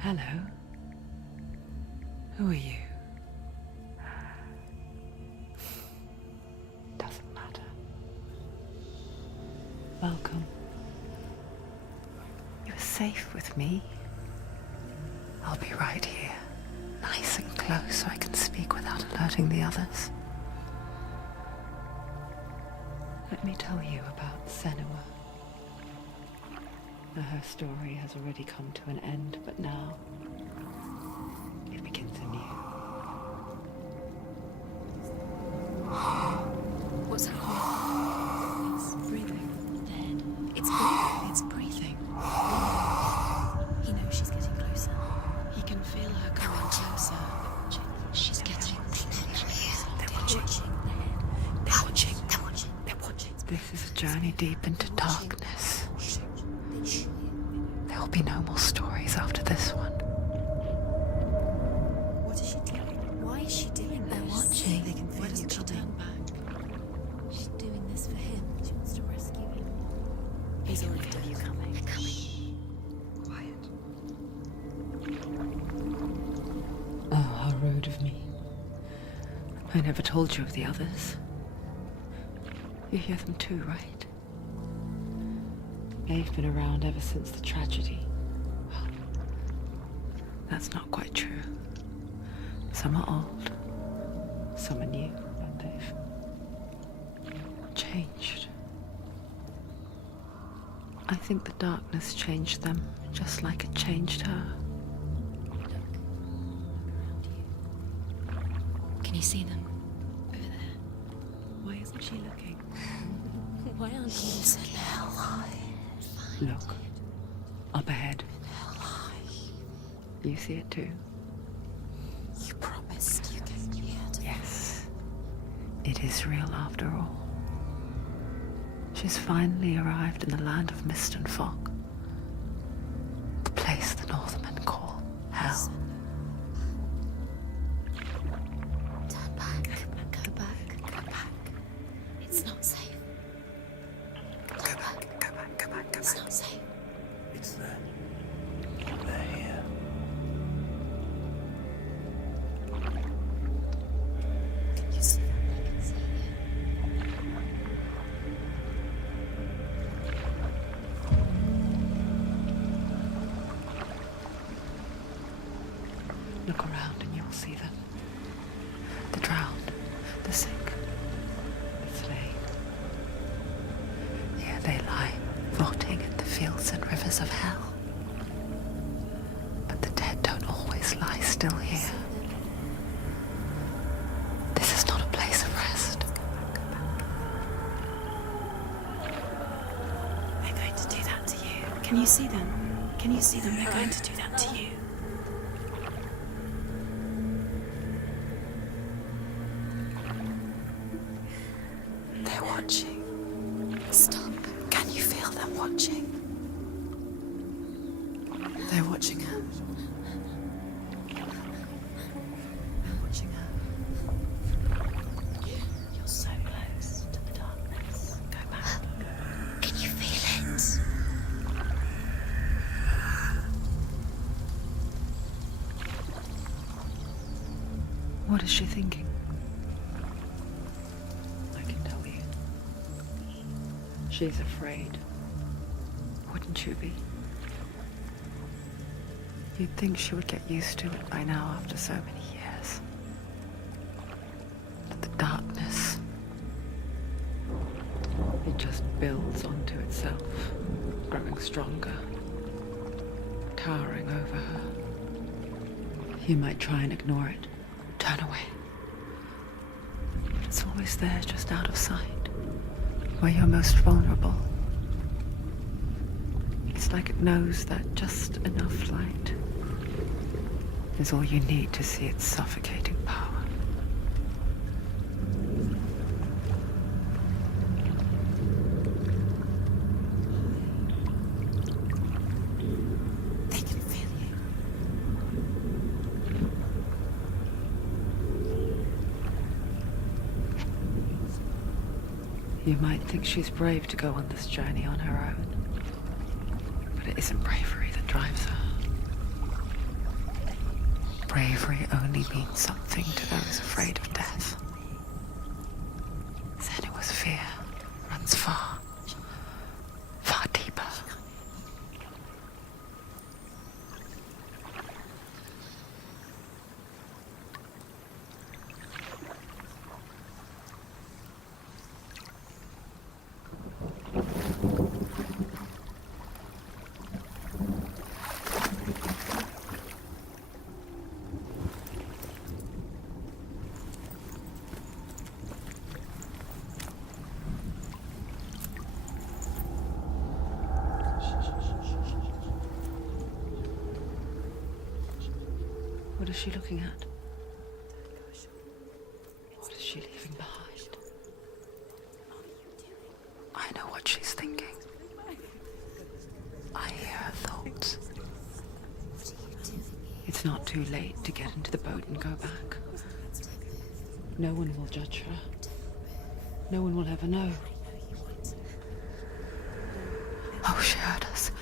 Hello. Who are you? Doesn't matter. Welcome. You're safe with me. I'll be right here, nice and close so I can speak without alerting the others. Let me tell you about Senua. Her story has already come to an end, but now it begins anew. What's happening? It's breathing. Dead. It's breathing. It's breathing. He knows she's getting closer. He can feel her coming closer. She's getting closer. They're watching. They're watching. They're watching. They're watching. This is a journey deep into darkness. There will be no more stories after this one. What is she doing? Why is she doing this? They're watching. They can feel Why doesn't she turn back? She's doing this for him. She wants to rescue him. He's already done. You coming? They're coming. Quiet. Oh, how rude of me. I never told you of the others. You hear them too, right? They've been around ever since the tragedy. Well, that's not quite true. Some are old, some are new, but they've changed. I think the darkness changed them, just like it changed her. Can you see them? Over there. Why isn't she looking? Why aren't you looking? Look, up ahead. You see it too? You promised you could hear it. Yes, it is real after all. She's finally arrived in the land of mist and fog. The place the Northmen call Hell. Turn back. Go back. Go back. It's not safe. Go back. Go back, go back, go It's back. not safe. It's there. They're here. Can you see them? I can see Look around and you'll see them. The drowned, the sick, the slain. Here they lie, rotting in the fields and rivers of hell. But the dead don't always lie still here. This is not a place of rest. They're going to do that to you. Can you see them? Can you see them? They're going to do that to you. They're watching. Stop. Can you feel them watching? They're watching her. They're watching her. You're so close to the darkness. Go back. Can you feel it? What is she thinking? I can tell you. She's afraid. Wouldn't you be? You'd think she would get used to it by now after so many years. But the darkness, it just builds onto itself, growing stronger, towering over her. You might try and ignore it, turn away. But it's always there, just out of sight, where you're most vulnerable. It's like it knows that just enough light is all you need to see its suffocating power. You might think she's brave to go on this journey on her own, but it isn't bravery that drives her. Bravery only means something to those afraid of death. Senua's fear runs far, far deeper. What is she looking at? What is she leaving behind? I know what she's thinking. I hear her thoughts. It's not too late to get into the boat and go back. No one will judge her. No one will ever know. Oh, she heard us.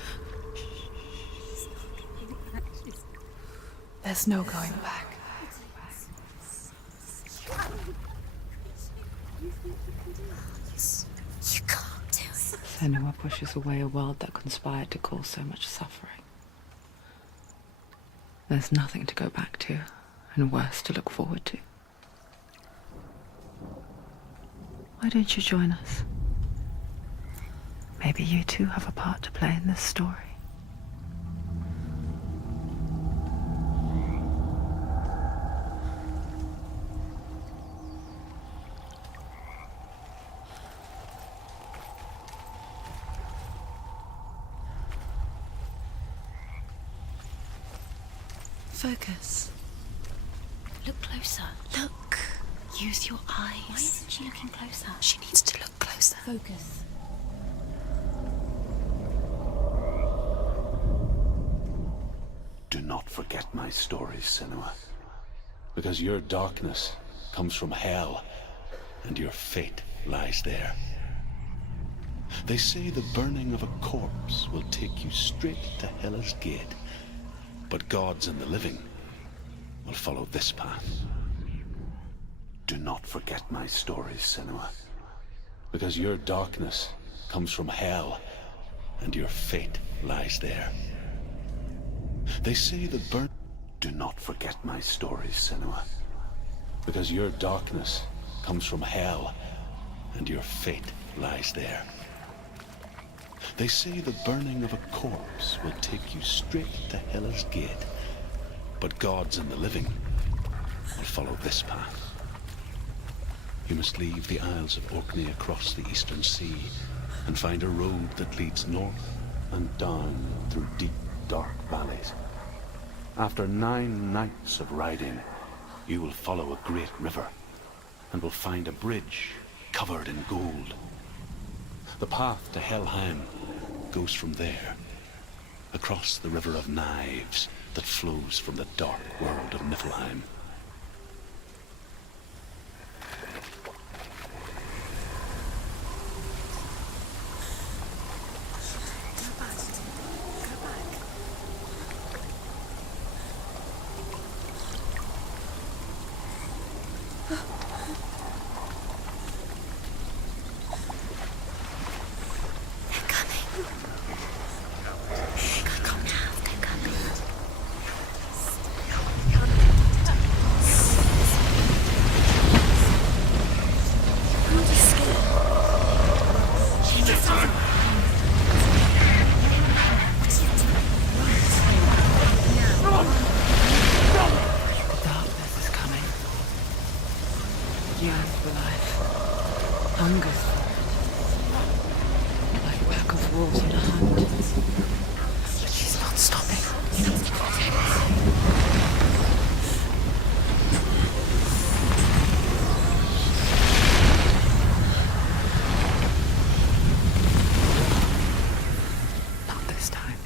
There's no going back. You can't do it. Senua pushes away a world that conspired to cause so much suffering. There's nothing to go back to, and worse to look forward to. Why don't you join us? Maybe you too have a part to play in this story. Focus. Look closer. Look. Use your eyes. Why isn't she looking closer? She needs to look closer. Focus. Do not forget my stories, Senua. Because your darkness comes from hell, and your fate lies there. They say the burning of a corpse will take you straight to Hela's gate, but gods and the living will follow this path. Do not forget my stories, Senua. Because your darkness comes from hell, and your fate lies there. They say the burn... Do not forget my stories, Senua. Because your darkness comes from hell, and your fate lies there. They say the burning of a corpse will take you straight to Hela's gate, but gods and the living will follow this path. You must leave the Isles of Orkney across the eastern sea and find a road that leads north and down through deep, dark valleys. After 9 nights of riding, you will follow a great river and will find a bridge covered in gold. The path to Helheim goes from there, across the river of knives that flows from the dark world of Niflheim. Yearns for life, hungers for it, like a pack of wolves on a hunt. But she's not stopping. Not this time.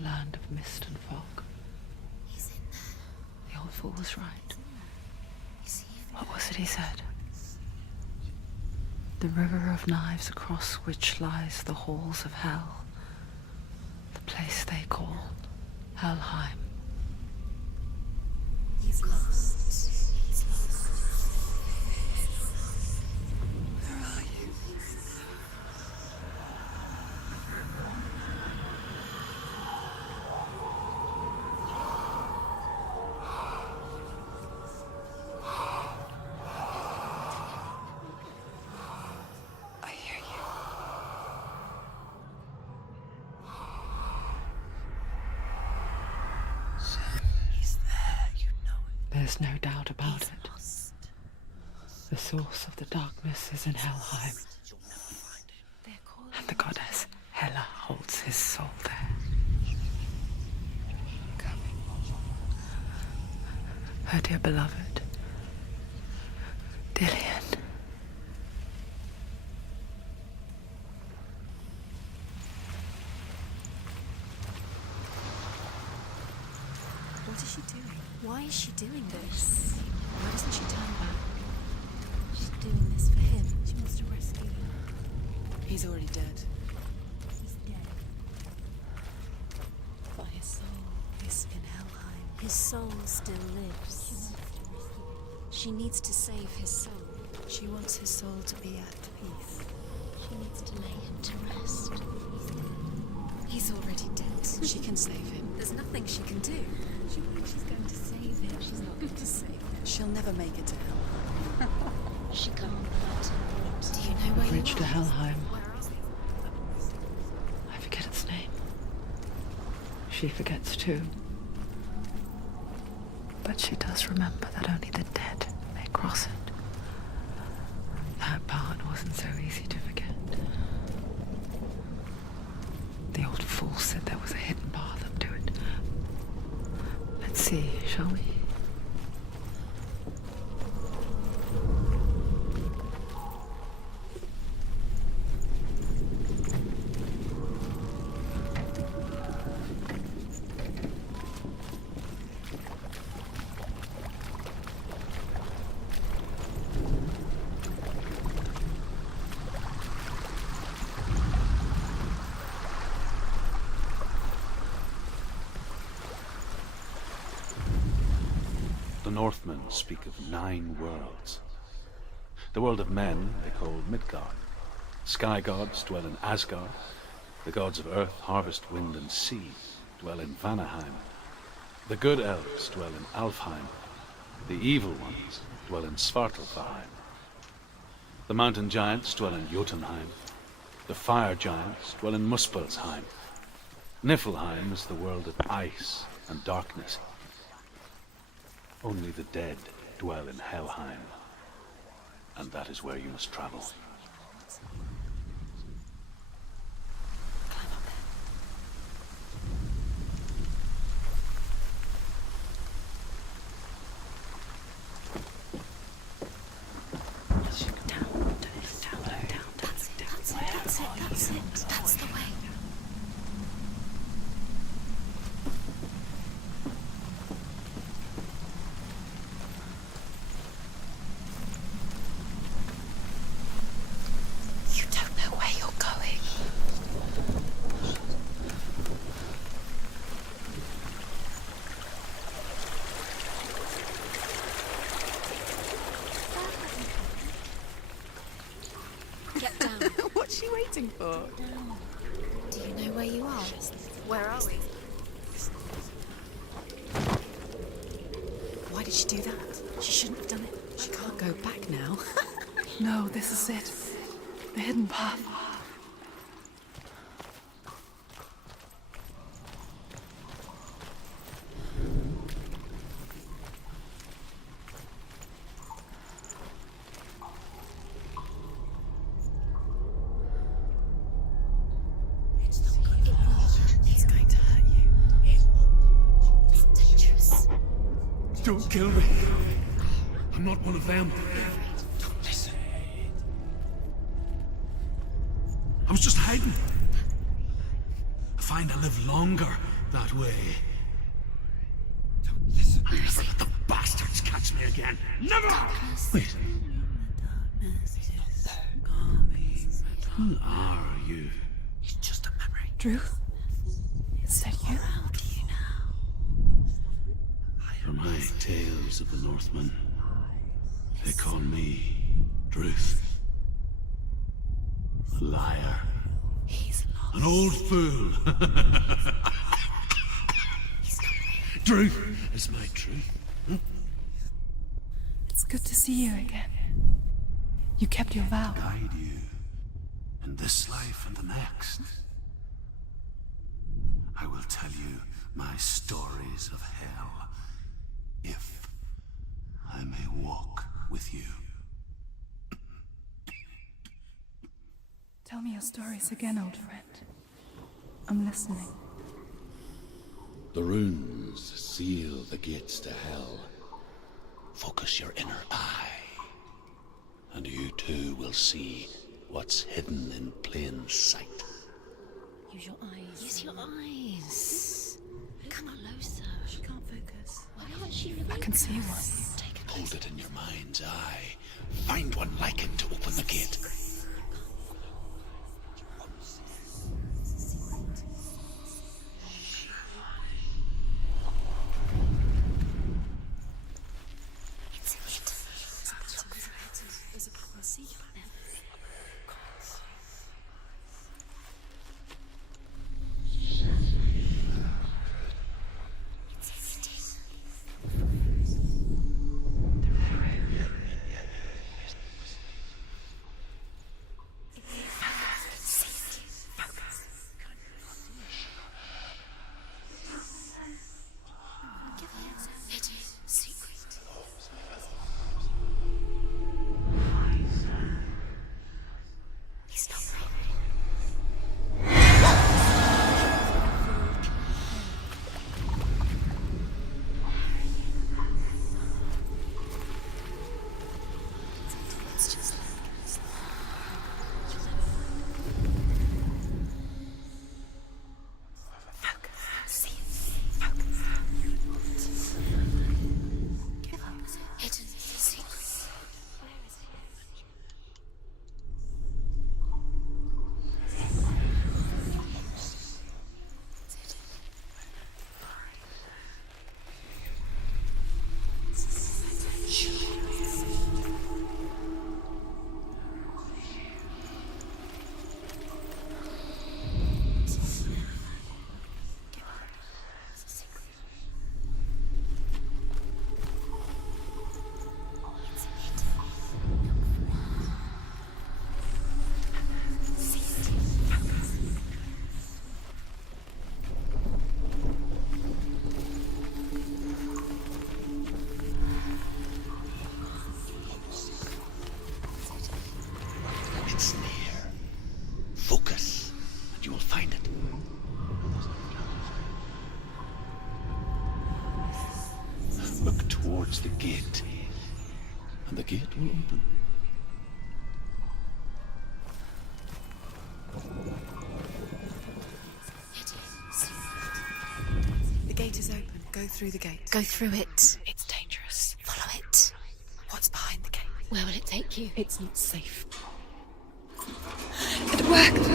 land of mist and fog. He's in there. The old fool was right. Is he even? What was it he said? The river of knives across which lies the halls of hell. The place they call Helheim. He's lost. He's lost. Where are you? I hear you. He's there, you know it. There's no doubt about He's it. lost. The source of the darkness is in Helheim, You'll never find him. They're calling and the goddess Hela holds his soul there. coming. Her dear beloved, Dillian. What is she doing? Why is she doing this? Why doesn't she turn back? She's doing this for him. She wants to rescue him. He's already dead. He's dead. But his soul Is in Helheim. His soul still lives. She needs to save his soul. She wants his soul to be at peace. She needs to lay him to rest. He's already dead. She can save him. There's nothing she can do. She thinks she's going to save him. She's not going to save him. She'll never make it to hell. She can't let him. Do you know where Bridge you to are? Helheim. Where are we? I forget its name. She forgets too. But she does remember that only the dead may cross it. That part wasn't so easy to forget. The old fool said there was a hidden path up to it. Let's see, shall we? The Northmen speak of 9 worlds. The world of men they call Midgard. Sky gods dwell in Asgard. The gods of earth, harvest, wind, and sea dwell in Vanaheim. The good elves dwell in Alfheim. The evil ones dwell in Svartalfheim. The mountain giants dwell in Jotunheim. The fire giants dwell in Muspelheim. Niflheim is the world of ice and darkness. Only the dead dwell in Helheim, and that is where you must travel. That's the way. You don't know where you're going. Get down. What's she waiting for? Do you know where you are? Where are we? Why did she do that? She shouldn't have done it. She can't go back now. No, this is it. The hidden path. He's going to hurt you. It's dangerous. Don't kill me. I'm not one of them. Don't listen. I was just hiding. I find I live longer that way. Don't listen. Never let the bastards catch me again. Never! Wait. Who are you? It's just a memory. Drew? Is that you? For my tales of the Northmen, they call me Druth. A liar. He's lost. An old fool. Druth is my truth. It's good to see you again. You kept your vow. Guide you in this life and the next. I will tell you my stories of hell, if I may walk with you. Tell me your stories again, old friend. I'm listening. The runes seal the gates to hell. Focus your inner eye, and you too will see what's hidden in plain sight. Use your eyes. Use your eyes. Come closer. She can't focus. Why can't she focus? I can see one. Take a Hold it in your mind's eye. Find one like it to open the gate. see you there. It's near. Focus, and you will find it. Look towards the gate, and the gate will open. The gate is open. Go through the gate. Go through it. It's dangerous. Follow it. What's behind the gate? Where will it take you? It's not safe. It worked!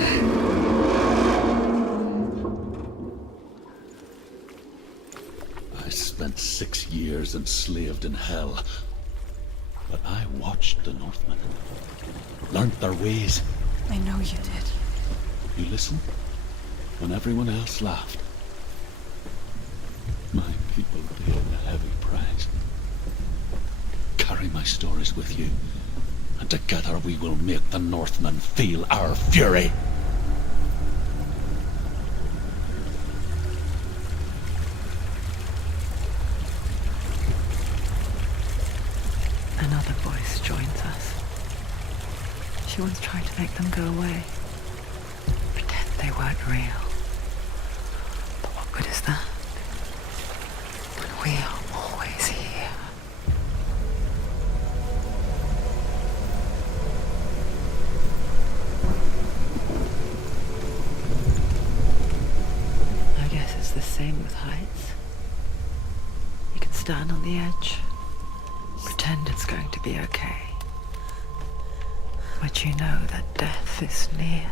I spent 6 years enslaved in hell, but I watched the Northmen, learnt their ways. I know you did. You listened when everyone else laughed. My people paid a heavy price. Carry my stories with you, and together we will make the Northmen feel our fury. Another voice joins us. She once tried to make them go away. Pretend they weren't real. But what good is that? When we are always here. stand on the edge. Pretend it's going to be okay. But you know that death is near,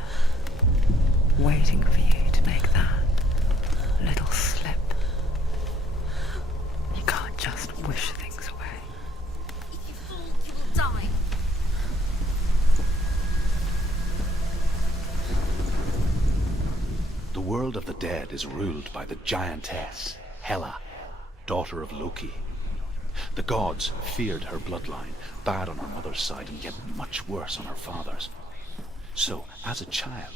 waiting for you to make that little slip. You can't just wish things away. If you fall, you will die. The world of the dead is ruled by the giantess, Hela, daughter of Loki. The gods feared her bloodline, bad on her mother's side and yet much worse on her father's. So, as a child,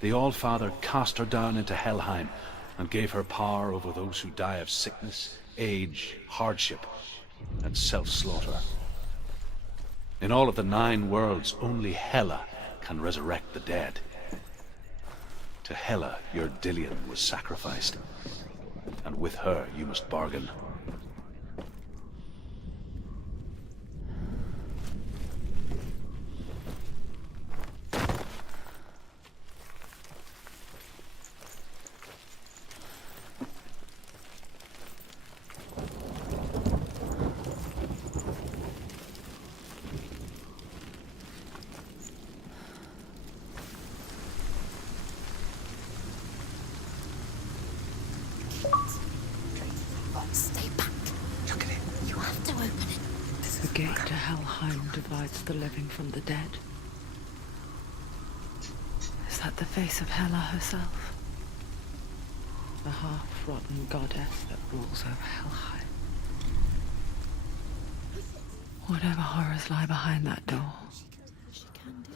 the All-Father cast her down into Helheim and gave her power over those who die of sickness, age, hardship, and self-slaughter. In all of the 9 worlds, only Hela can resurrect the dead. To Hela, your Dillion was sacrificed, and with her you must bargain. Stay back. Look at it. You have to open it. The gate to Helheim divides the living from the dead. Is that the face of Hela herself? The half-rotten goddess that rules over Helheim. Whatever horrors lie behind that door, She can do.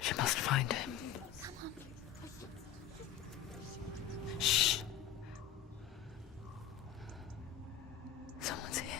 she must find him. Come on. Shh. Someone's here.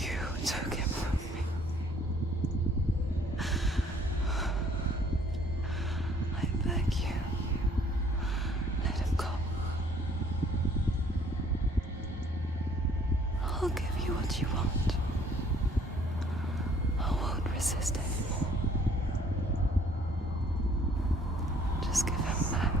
You took him from me. I beg you, let him go. I'll give you what you want. I won't resist anymore. Just give him back.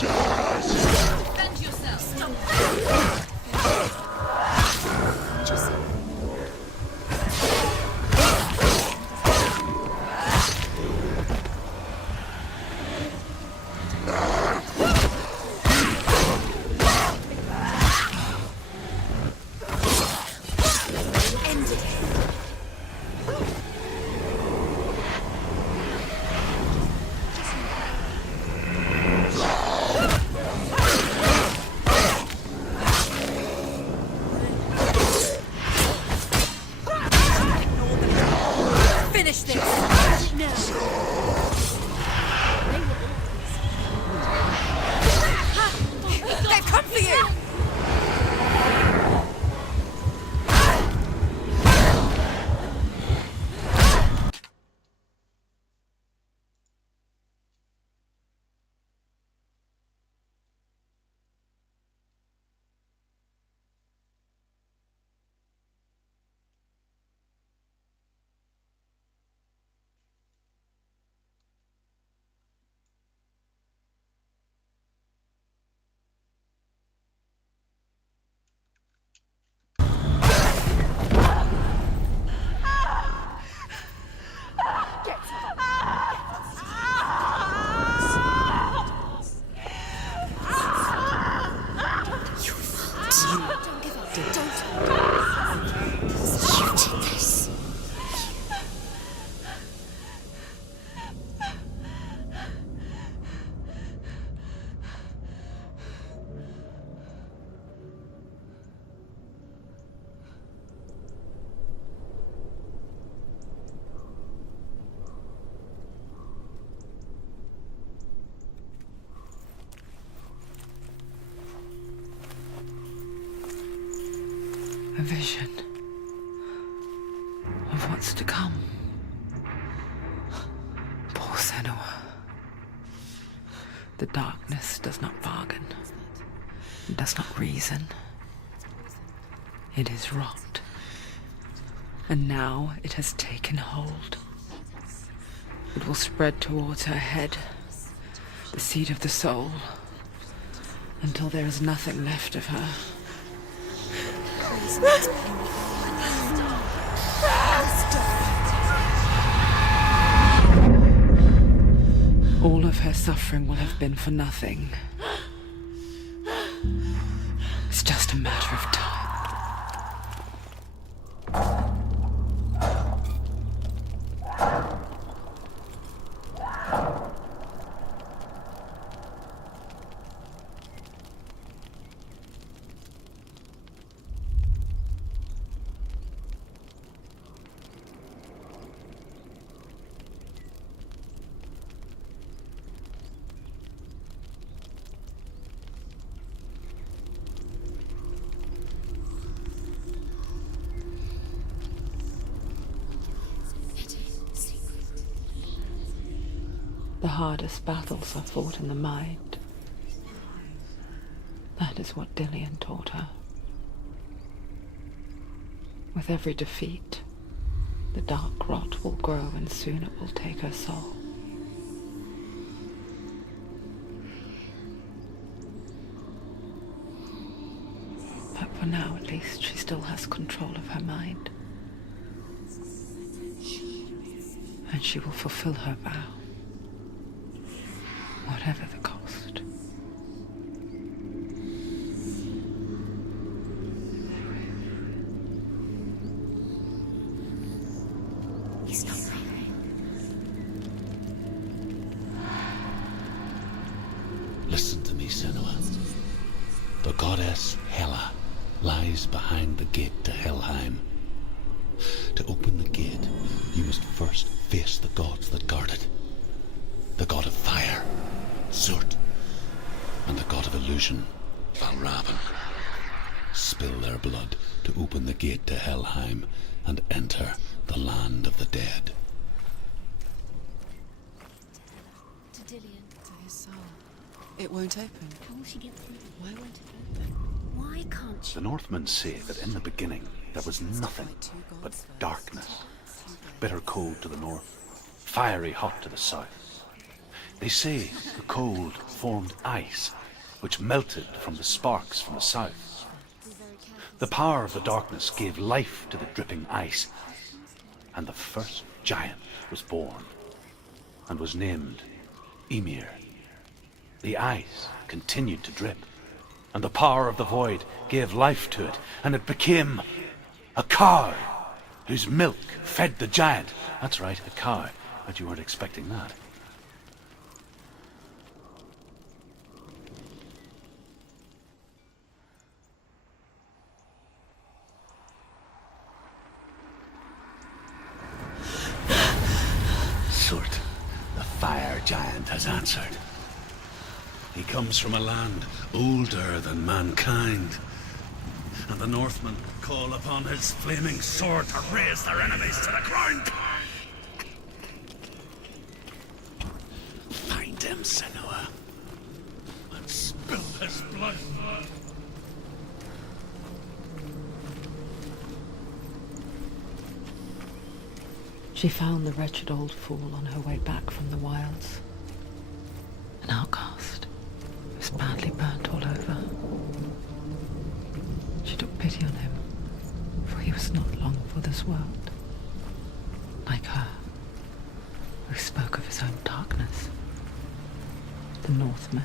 Defend yourself. Stop. vision of what's to come. Poor Senua. The darkness does not bargain, it does not reason. It is wrought, and now it has taken hold. It will spread towards her head, the seat of the soul, until there is nothing left of her. All of her suffering will have been for nothing. It's just a matter of time. The hardest battles are fought in the mind. That is what Dillian taught her. With every defeat, the dark rot will grow and soon it will take her soul. But for now, at least, she still has control of her mind. And she will fulfill her vow. Whatever the cost. He's not right. Listen to me, Senua. The goddess Hela lies behind the gate to Helheim. To open the gate, you must first face the gods that guard it. The god of fire, Zurt, and the god of illusion, Valravan. Spill their blood to open the gate to Helheim and enter the land of the dead. To Dillian. To his soul. It won't open. How will she get through? Why won't it open? Why can't she? The Northmen say that in the beginning there was nothing but darkness. Bitter cold to the north, fiery hot to the south. They say the cold formed ice, which melted from the sparks from the south. The power of the darkness gave life to the dripping ice, and the first giant was born, and was named Ymir. The ice continued to drip, and the power of the void gave life to it, and it became a cow, whose milk fed the giant. That's right, a cow. But you weren't expecting that. Surt, the fire giant, has answered. He comes from a land older than mankind, and the Northmen call upon his flaming sword to raze their enemies to the ground. Find him, Senua, and spill his blood. She found the wretched old fool on her way back from the wilds. An outcast, who was badly burnt all over. She took pity on him, for he was not long for this world. Like her, who spoke of his own darkness. The Northmen.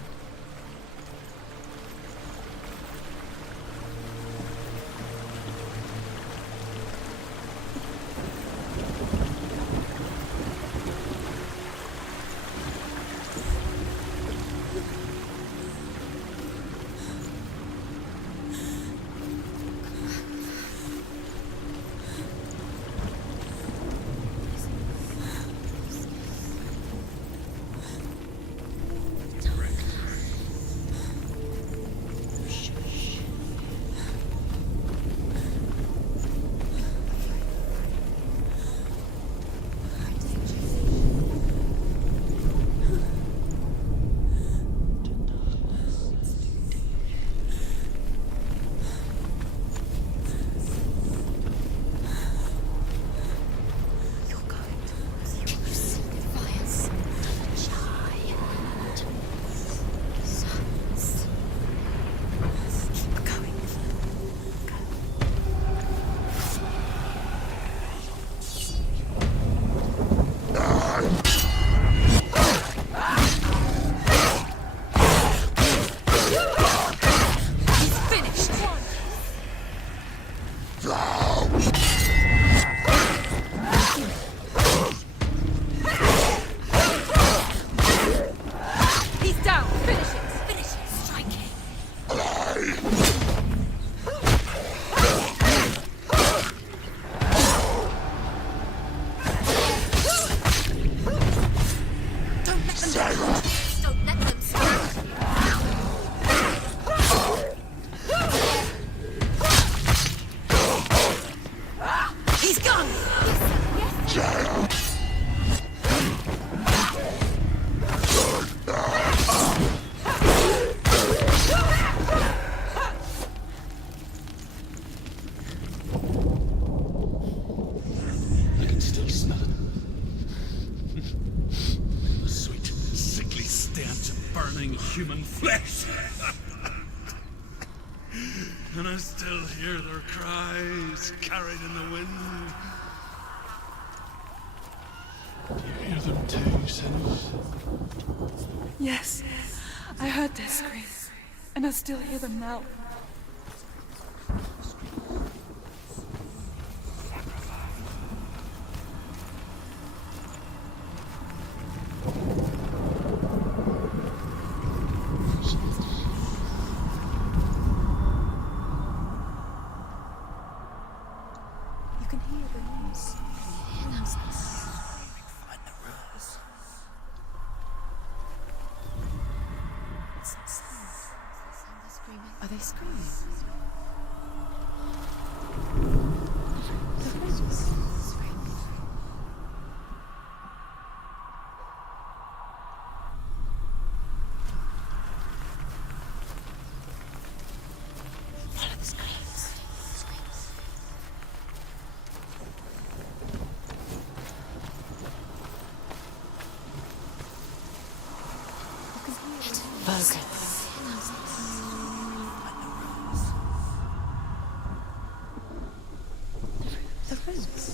burning human flesh. And I still hear their cries carried in the wind. Do you hear them too, Senua? Yes, I heard their screams, and I still hear them now. You can hear the runes. Find the ruins. It's not sound. They're screaming. Are they screaming? The runes. Screaming. Follow the screams. Focus. The runes.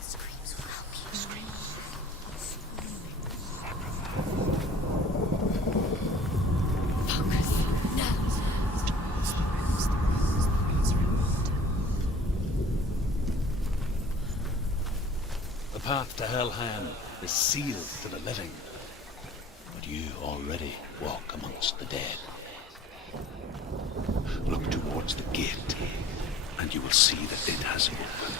Screams will help you. Focus. Now. The path to Helheim is sealed to the living, but you already walk amongst the dead. Look towards the gate, and you will see that it has opened.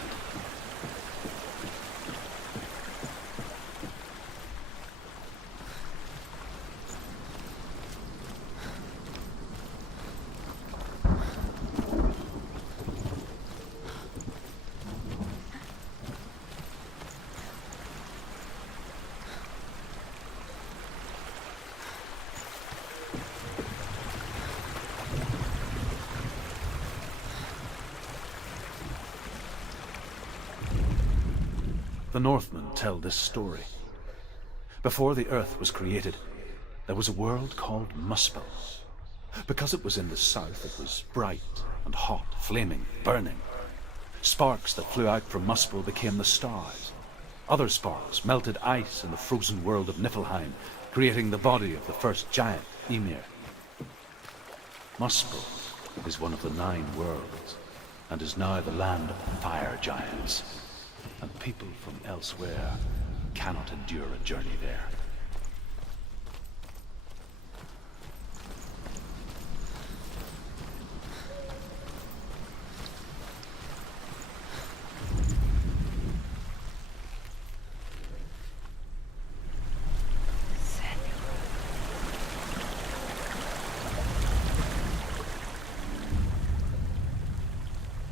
The Northmen tell this story. Before the earth was created, there was a world called Muspel. Because it was in the south, it was bright and hot, flaming, burning. Sparks that flew out from Muspel became the stars. Other sparks melted ice in the frozen world of Niflheim, creating the body of the first giant, Ymir. Muspel is one of the 9 worlds, and is now the land of the fire giants. And people from elsewhere cannot endure a journey there.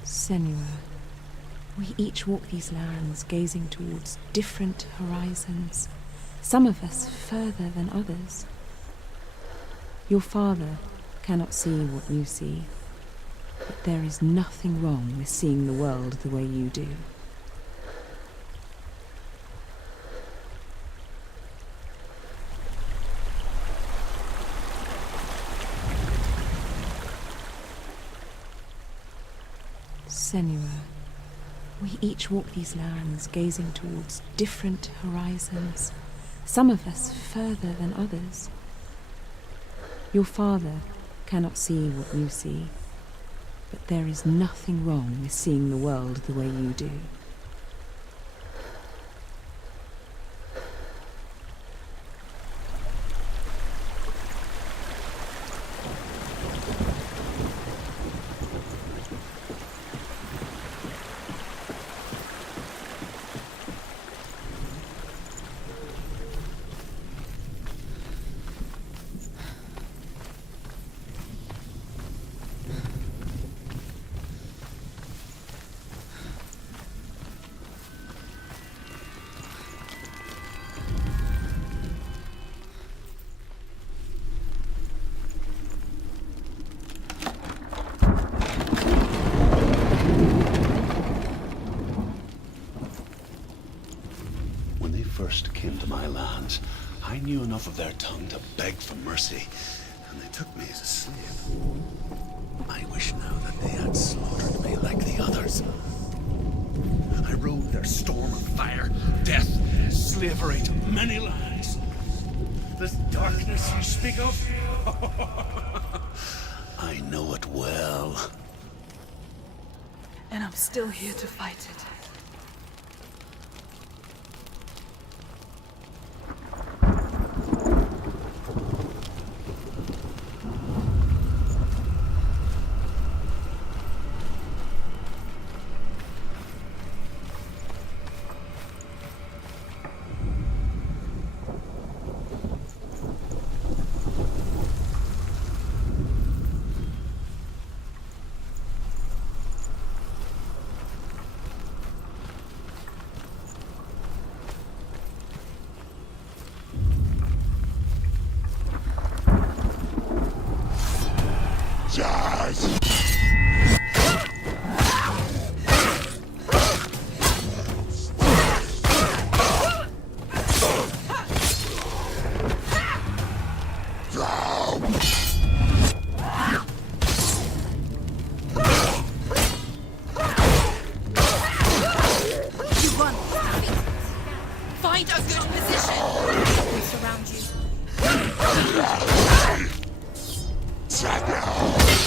Senua, we each walk these lands gazing towards different horizons, some of us further than others. Your father cannot see what you see, but there is nothing wrong with seeing the world the way you do. Senua, we each walk these lands gazing towards different horizons, some of us further than others. Your father cannot see what you see, but there is nothing wrong with seeing the world the way you do. first came to my lands, I knew enough of their tongue to beg for mercy, and they took me as a slave. I wish now that they had slaughtered me like the others. I rode their storm of fire, death, slavery to many lands. This darkness you speak of, I know it well. And I'm still here to fight it. Find a good position! We surround you. Behind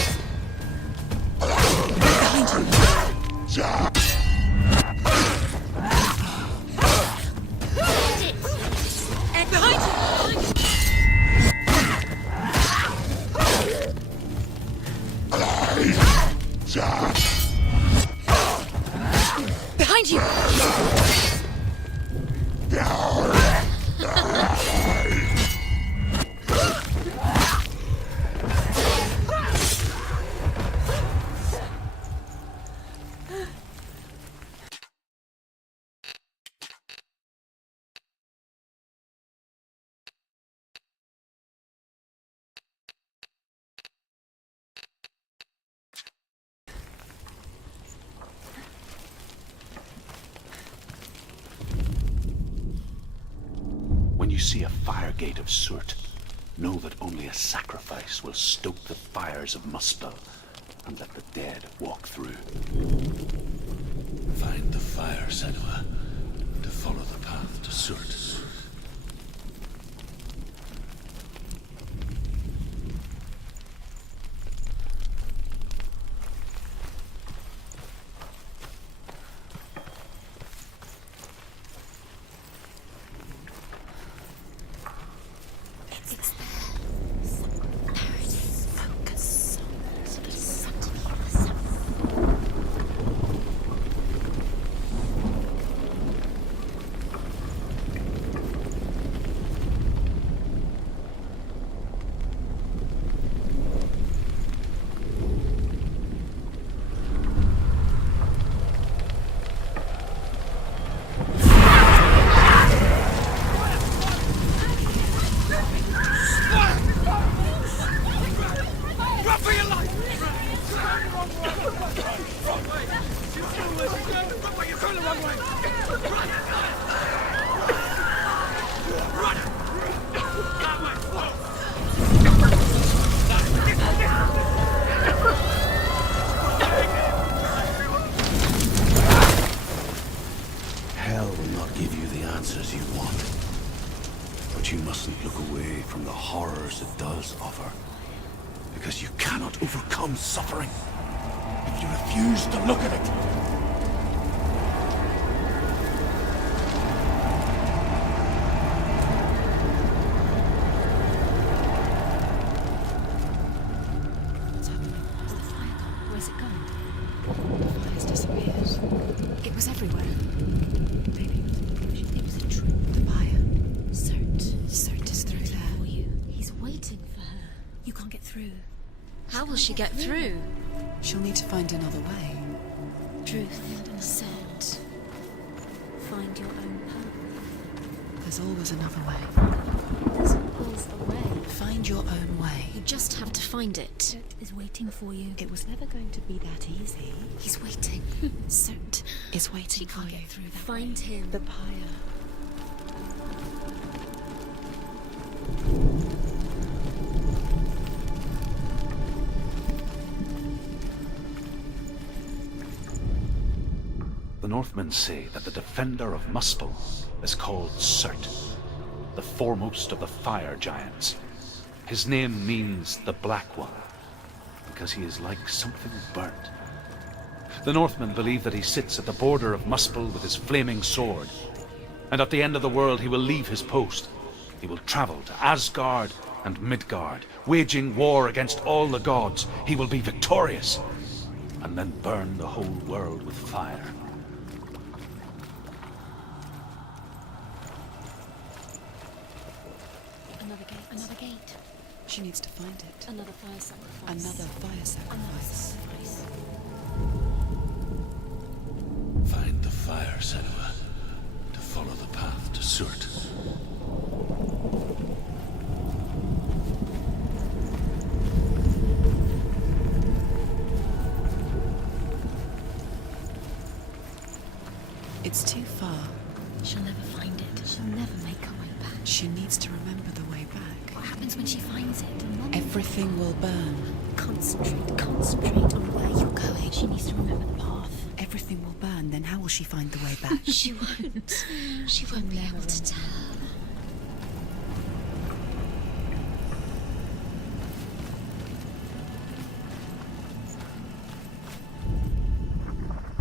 you. And behind you! Behind you! When you see a fire gate of soot, know that only a sacrifice will stoke the fires of Muspel and let the dead walk through. Find the fire, Senua, to follow the path to soot. Hell will not give you the answers you want. But you mustn't look away from the horrors it does offer. Because you cannot overcome suffering if you refuse to look at it. What's happening? Is the fire gone? Where's it gone? The fire's disappeared. It was everywhere. Maybe it was a trap. The fire. Cert is through there. For you. He's waiting for her. You can't get through. How will she get through? She'll need to find another way. Truth and assent. Find your own path. There's always another way. There's always a way. Find your own way. You just have to find it. Cert is waiting for you. It was never going to be that easy. He's waiting. Cert Is waiting she for can't you. get through that. Find him. The pyre. The Northmen say that the defender of Muspel is called Surt, the foremost of the fire giants. His name means the Black One, because he is like something burnt. The Northmen believe that he sits at the border of Muspel with his flaming sword, and at the end of the world he will leave his post. He will travel to Asgard and Midgard, waging war against all the gods. He will be victorious, and then burn the whole world with fire. Another gate. Another gate. She needs to find it. Another fire sacrifice. Another fire sacrifice. Find the fire, Senua, to follow the path to Surt. It's too far. She'll never find it. She'll never make her way back. She needs to remember the way back. What happens when she finds it? Everything will burn. Concentrate on where you're going. She needs to remember the path. Everything will burn, then how will she find the way back? She won't. She won't be able to tell.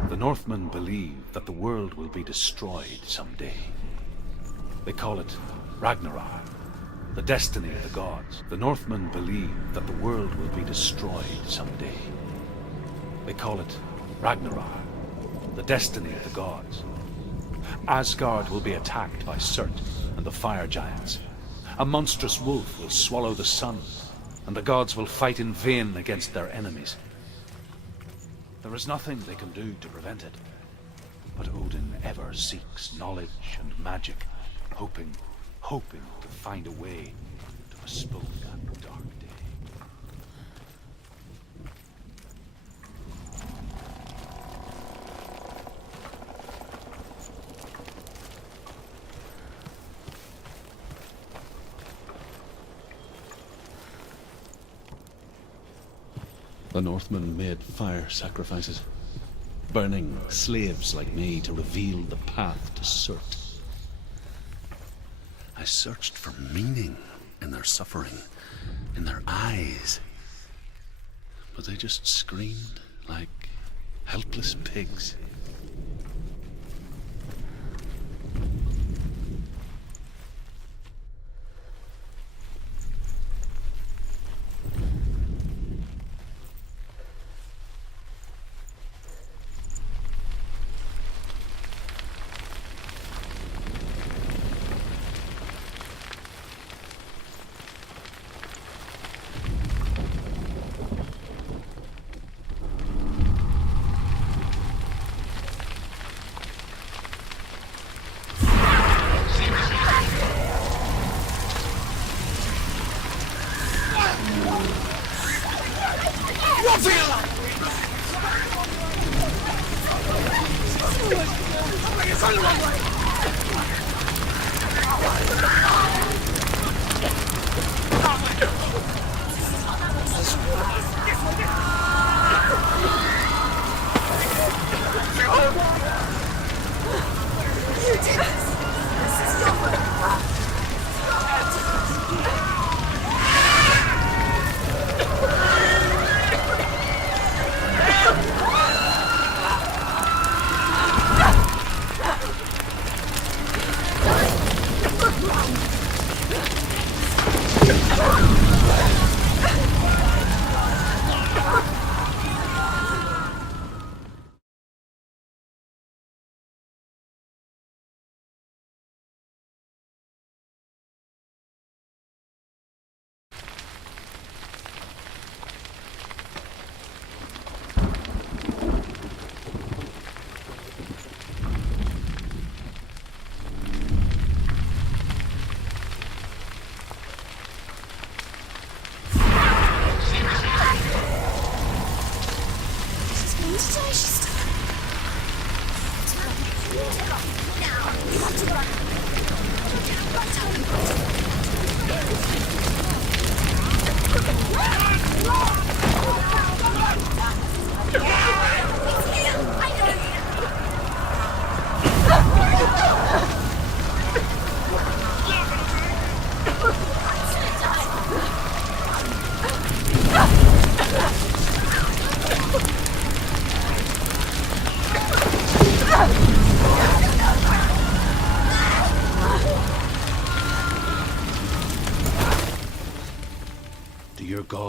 The Northmen believe that the world will be destroyed someday. They call it Ragnarok, the destiny of the gods. The Northmen believe that the world will be destroyed someday. They call it Ragnarok, the destiny of the gods. Asgard will be attacked by Surt and the fire giants. A monstrous wolf will swallow the sun, and the gods will fight in vain against their enemies. There is nothing they can do to prevent it, but Odin ever seeks knowledge and magic, hoping to find a way to postpone that dark day. The Northmen made fire sacrifices, burning slaves like me to reveal the path to Surt. I searched for meaning in their suffering, in their eyes. But they just screamed like helpless pigs.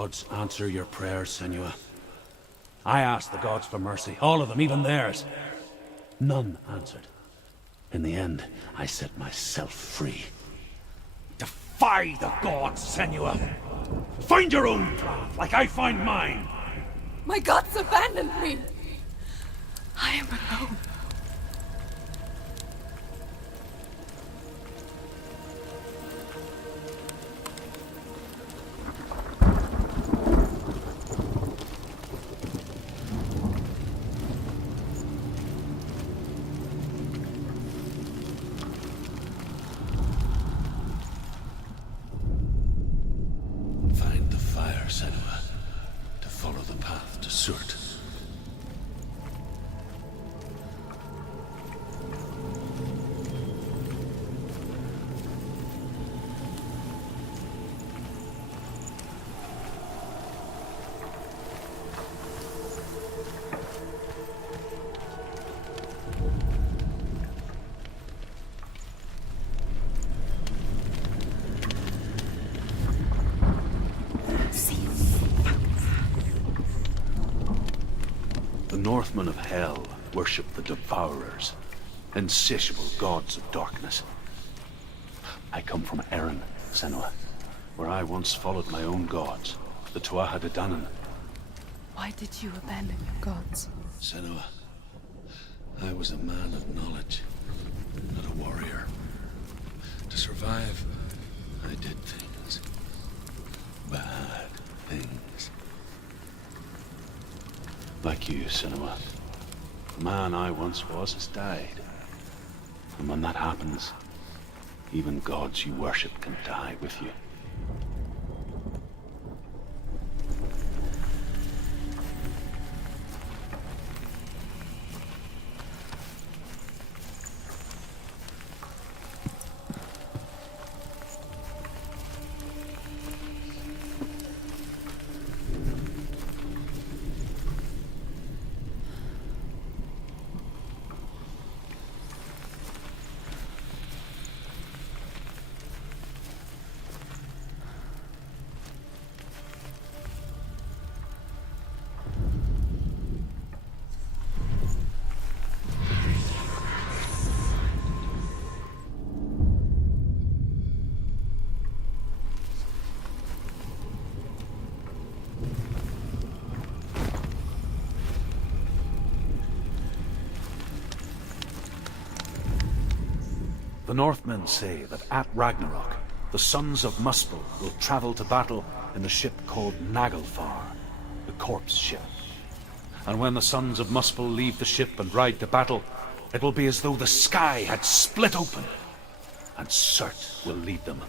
gods answer your prayers, Senua. I asked the gods for mercy, all of them, even theirs. None answered. In the end, I set myself free. Defy the gods, Senua! Find your own path, like I find mine! My gods abandoned me. I am alone. Find the fire, Senua, to follow the path to Surt. The Northmen of Hell worship the Devourers, insatiable gods of darkness. I come from Erin, Senua, where I once followed my own gods, the Tuatha De Danann. Why did you abandon your gods? Senua, I was a man of knowledge, not a warrior. To survive, I did things. Bad things. Like you, Senua. The man I once was has died. And when that happens, even gods you worship can die with you. The Northmen say that at Ragnarok, the sons of Muspel will travel to battle in the ship called Naglfar, the corpse ship. And when the sons of Muspel leave the ship and ride to battle, it will be as though the sky had split open, and Surt will lead them.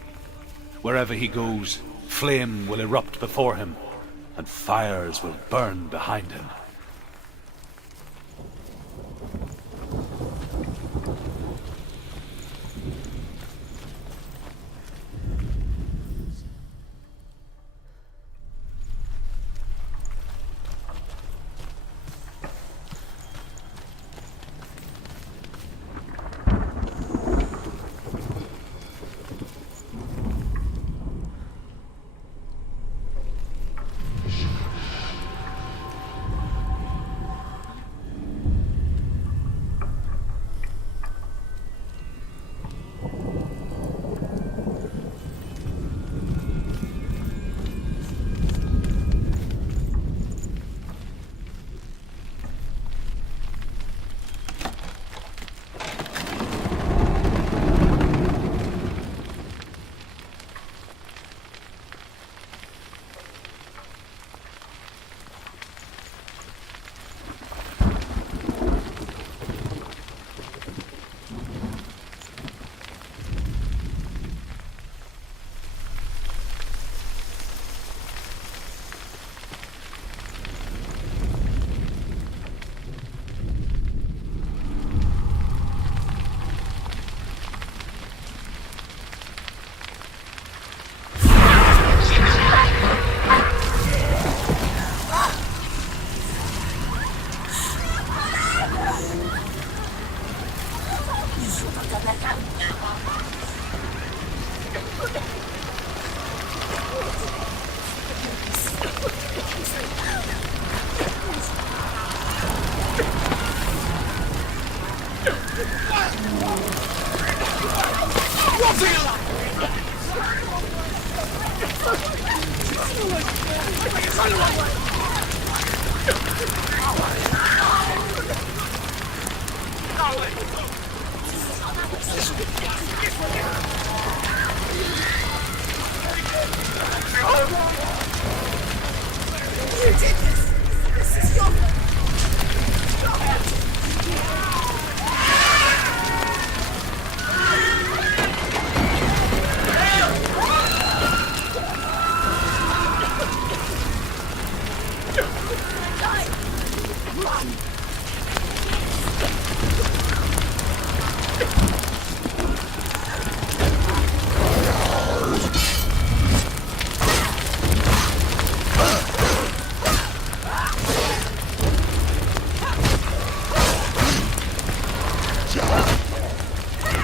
Wherever he goes, flame will erupt before him, and fires will burn behind him.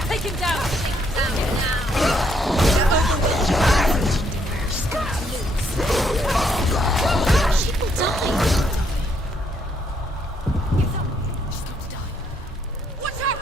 Take him down! She will die. She's going to die. Watch out!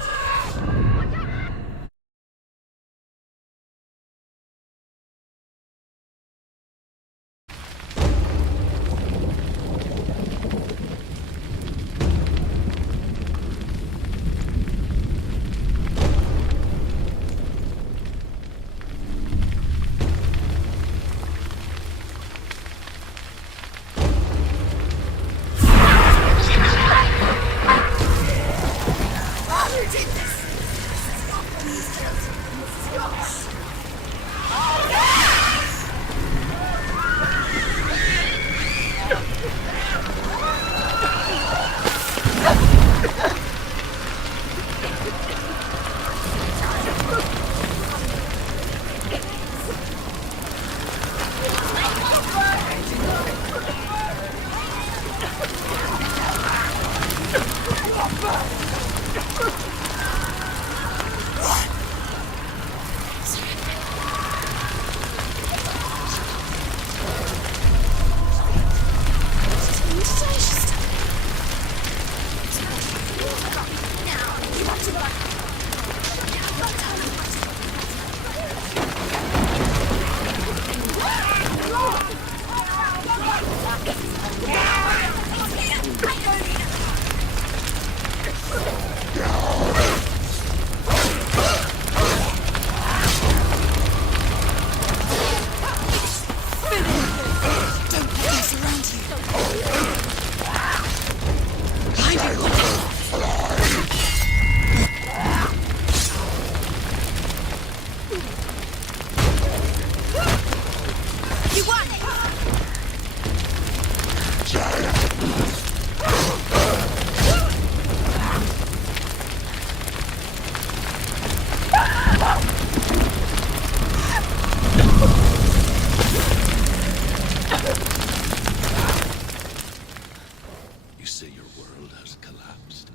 You say your world has collapsed.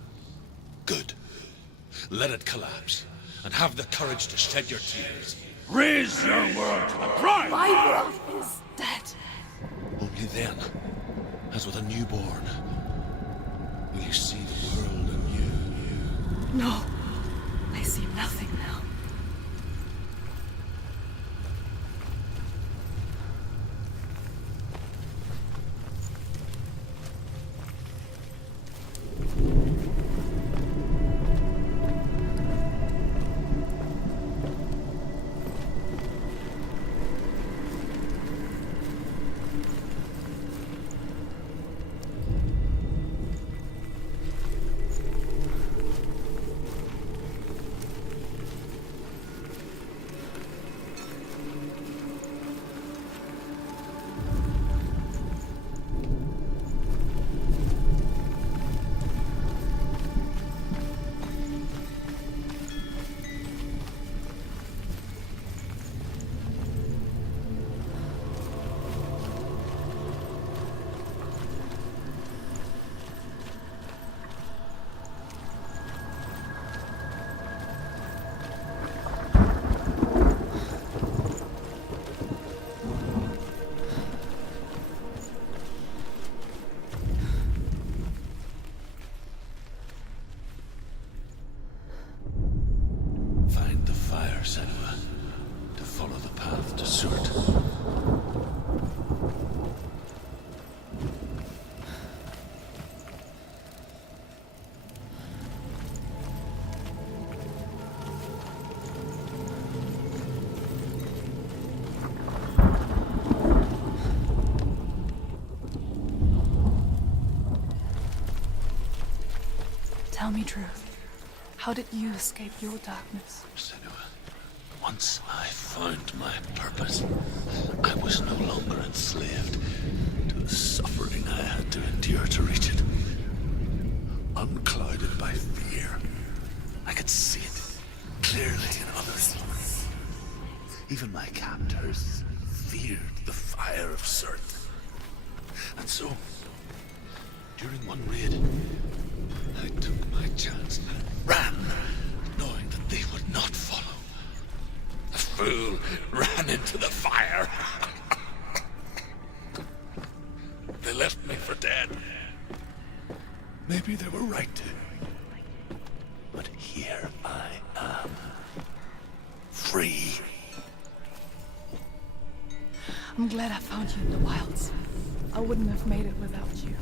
Good. Let it collapse, and have the courage to shed your tears. Raise your world to the prime! My world is dead. Only then, as with a newborn, will you see the world anew. No, I see nothing now. Senua, to follow the path to Surt. Tell me truth. How did you escape your darkness? Senua, once I found my purpose, I was no longer enslaved to the suffering I had to endure to reach it. Unclouded by fear, I could see it clearly in others. Even my captors feared the fire of Surt. And so, during one raid, I took my chance and ran, knowing that they would not follow. The fool ran into the fire. They left me for dead. Maybe they were right to. But here I am. Free. I'm glad I found you in the wilds. I wouldn't have made it without you.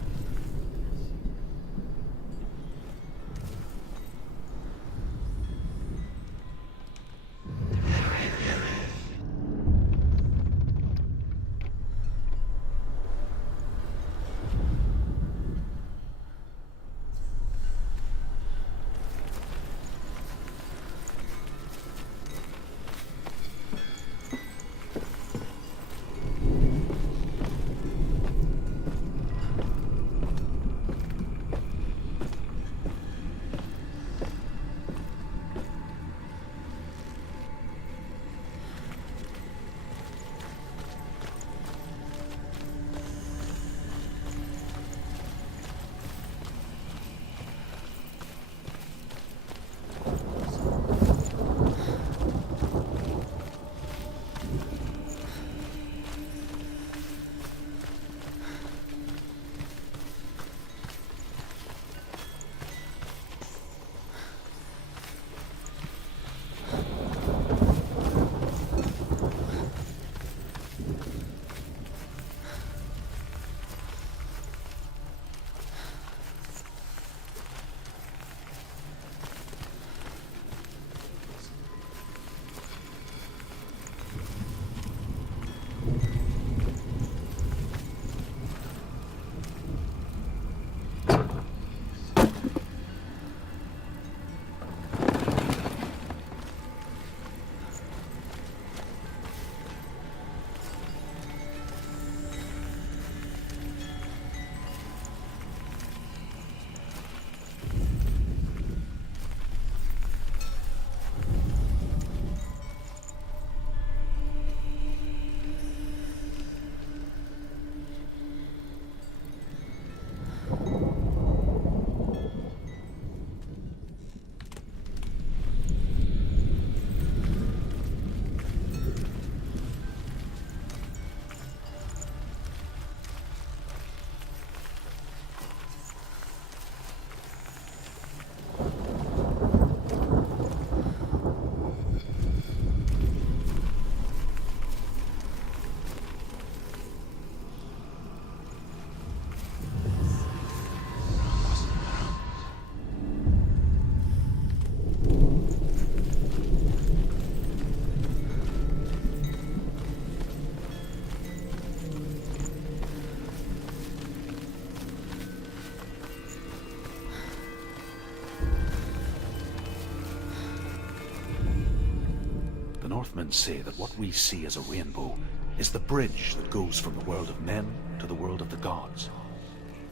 Northmen say that what we see as a rainbow is the bridge that goes from the world of men to the world of the gods.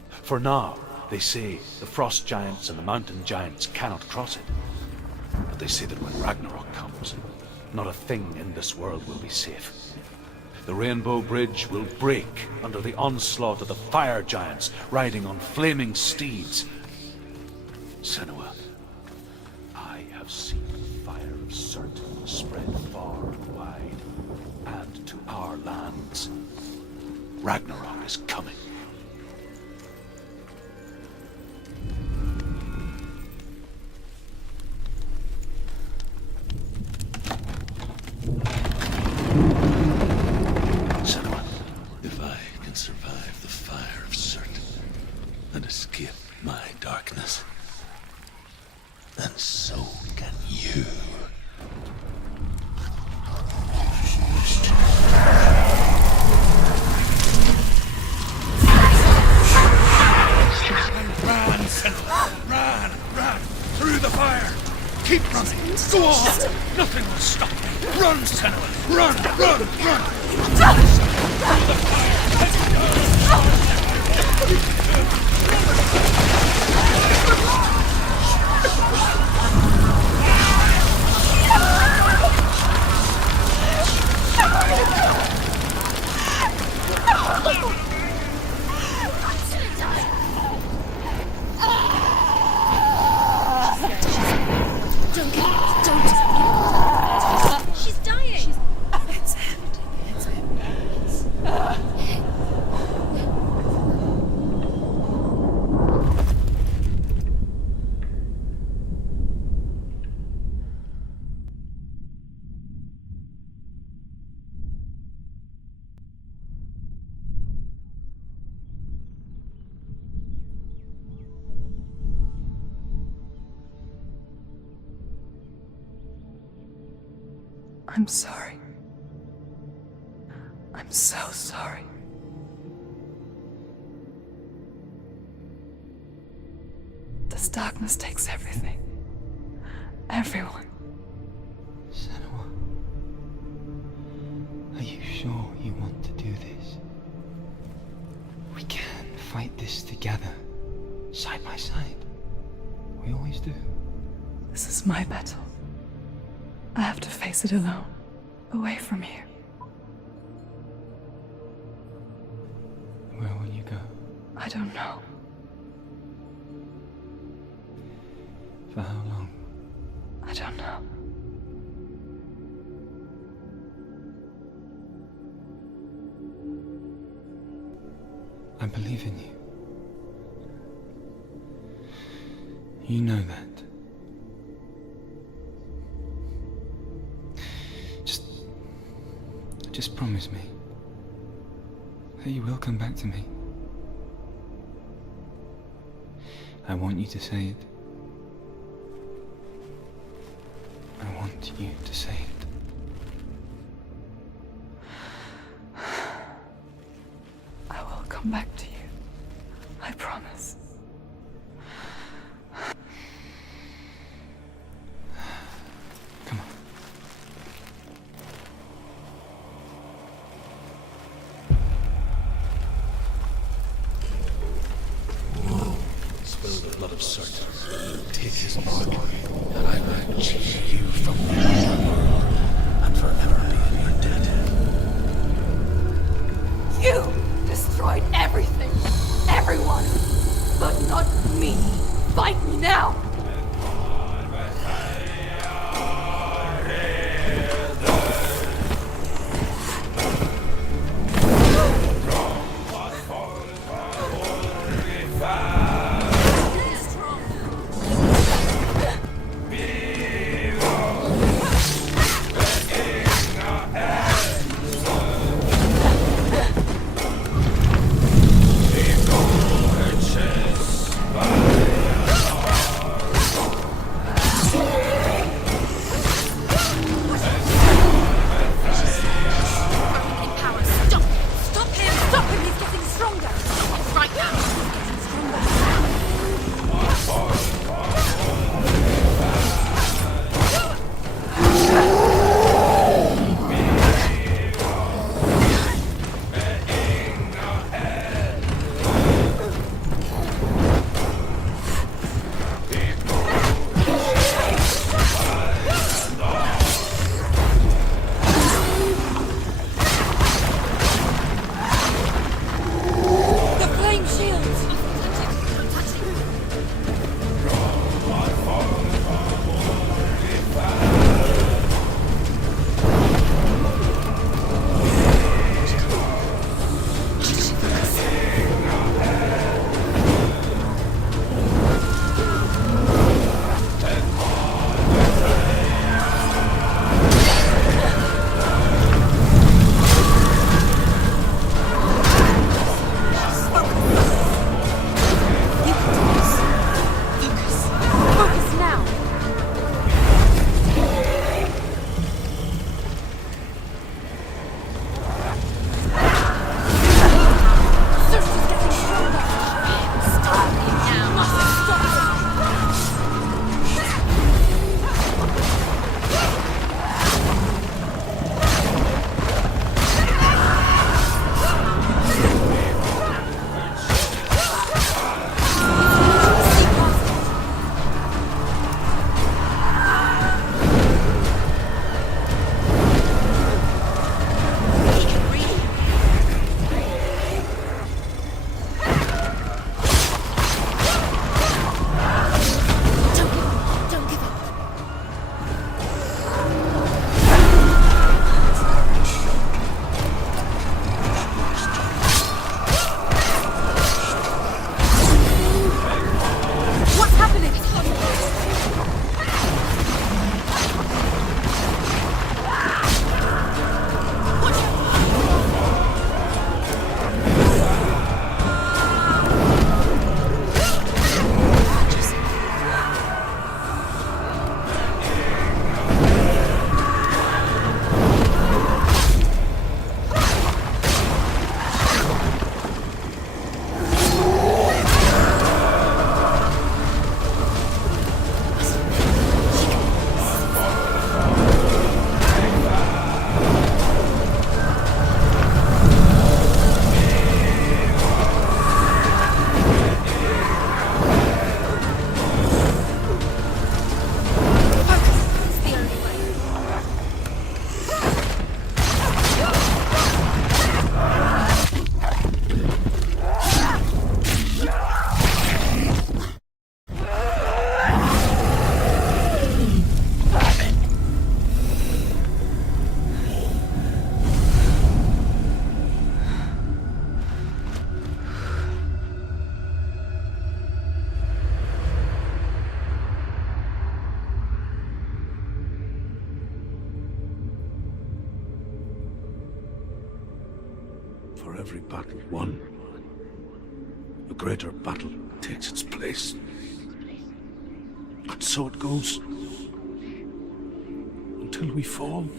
For now, they say the frost giants and the mountain giants cannot cross it. But they say that when Ragnarok comes, not a thing in this world will be safe. The rainbow bridge will break under the onslaught of the fire giants riding on flaming steeds. Senua, I have seen the fire of Surt spread far and wide, and to our lands. Ragnarok is coming. so can you. Run, Senua! Run! Through the fire! Keep running! Go on! Nothing will stop me! Run, Senua! Run! She's dying. It's him. It's him. I'm sorry. I'm so sorry. This darkness takes everything. Everyone. Senua, are you sure you want to do this? We can fight this together, side by side. We always do. This is my battle. I have to face it alone, away from here. Where will you go? I don't know. For how long? I don't know. I believe in you. You know that. Just promise me that you will come back to me. I want you to say it. I want you to say it. I will come back to you. I promise. Come on. Spill the blood of Surt. Take his mark, and I will chase you from the underworld and forever be in your debt. You destroyed everything, everyone, but not me. Fight me now. For every battle won, a greater battle takes its place. And so it goes. Until we fall.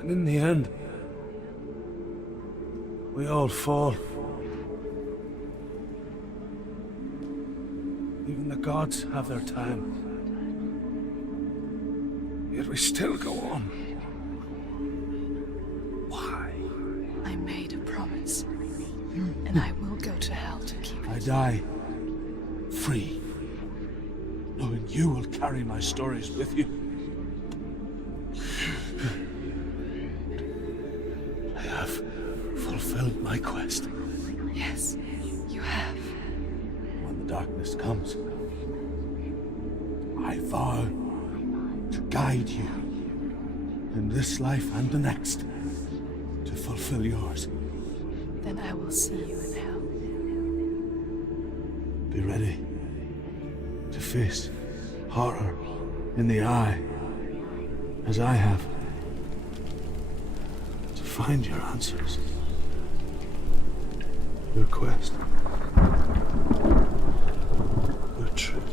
And in the end, we all fall. Even the gods have their time. Yet we still go on. Why? I made a promise. And I will go to hell to keep it. I die free, knowing you will carry my stories with you. I have fulfilled my quest. Yes, you have. When the darkness comes, I vow to guide you in this life and the next to fulfill yours. Then I will see you in hell. Be ready to face horror in the eye, as I have. To find your answers. Your quest. Your truth.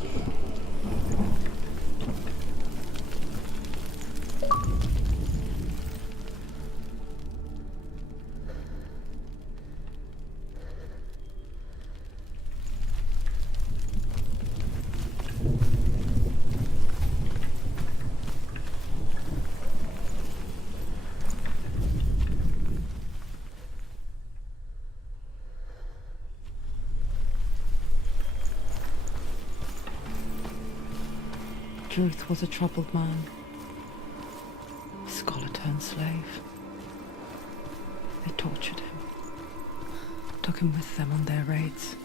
Truth was a troubled man, a scholar turned slave. They tortured him, took him with them on their raids,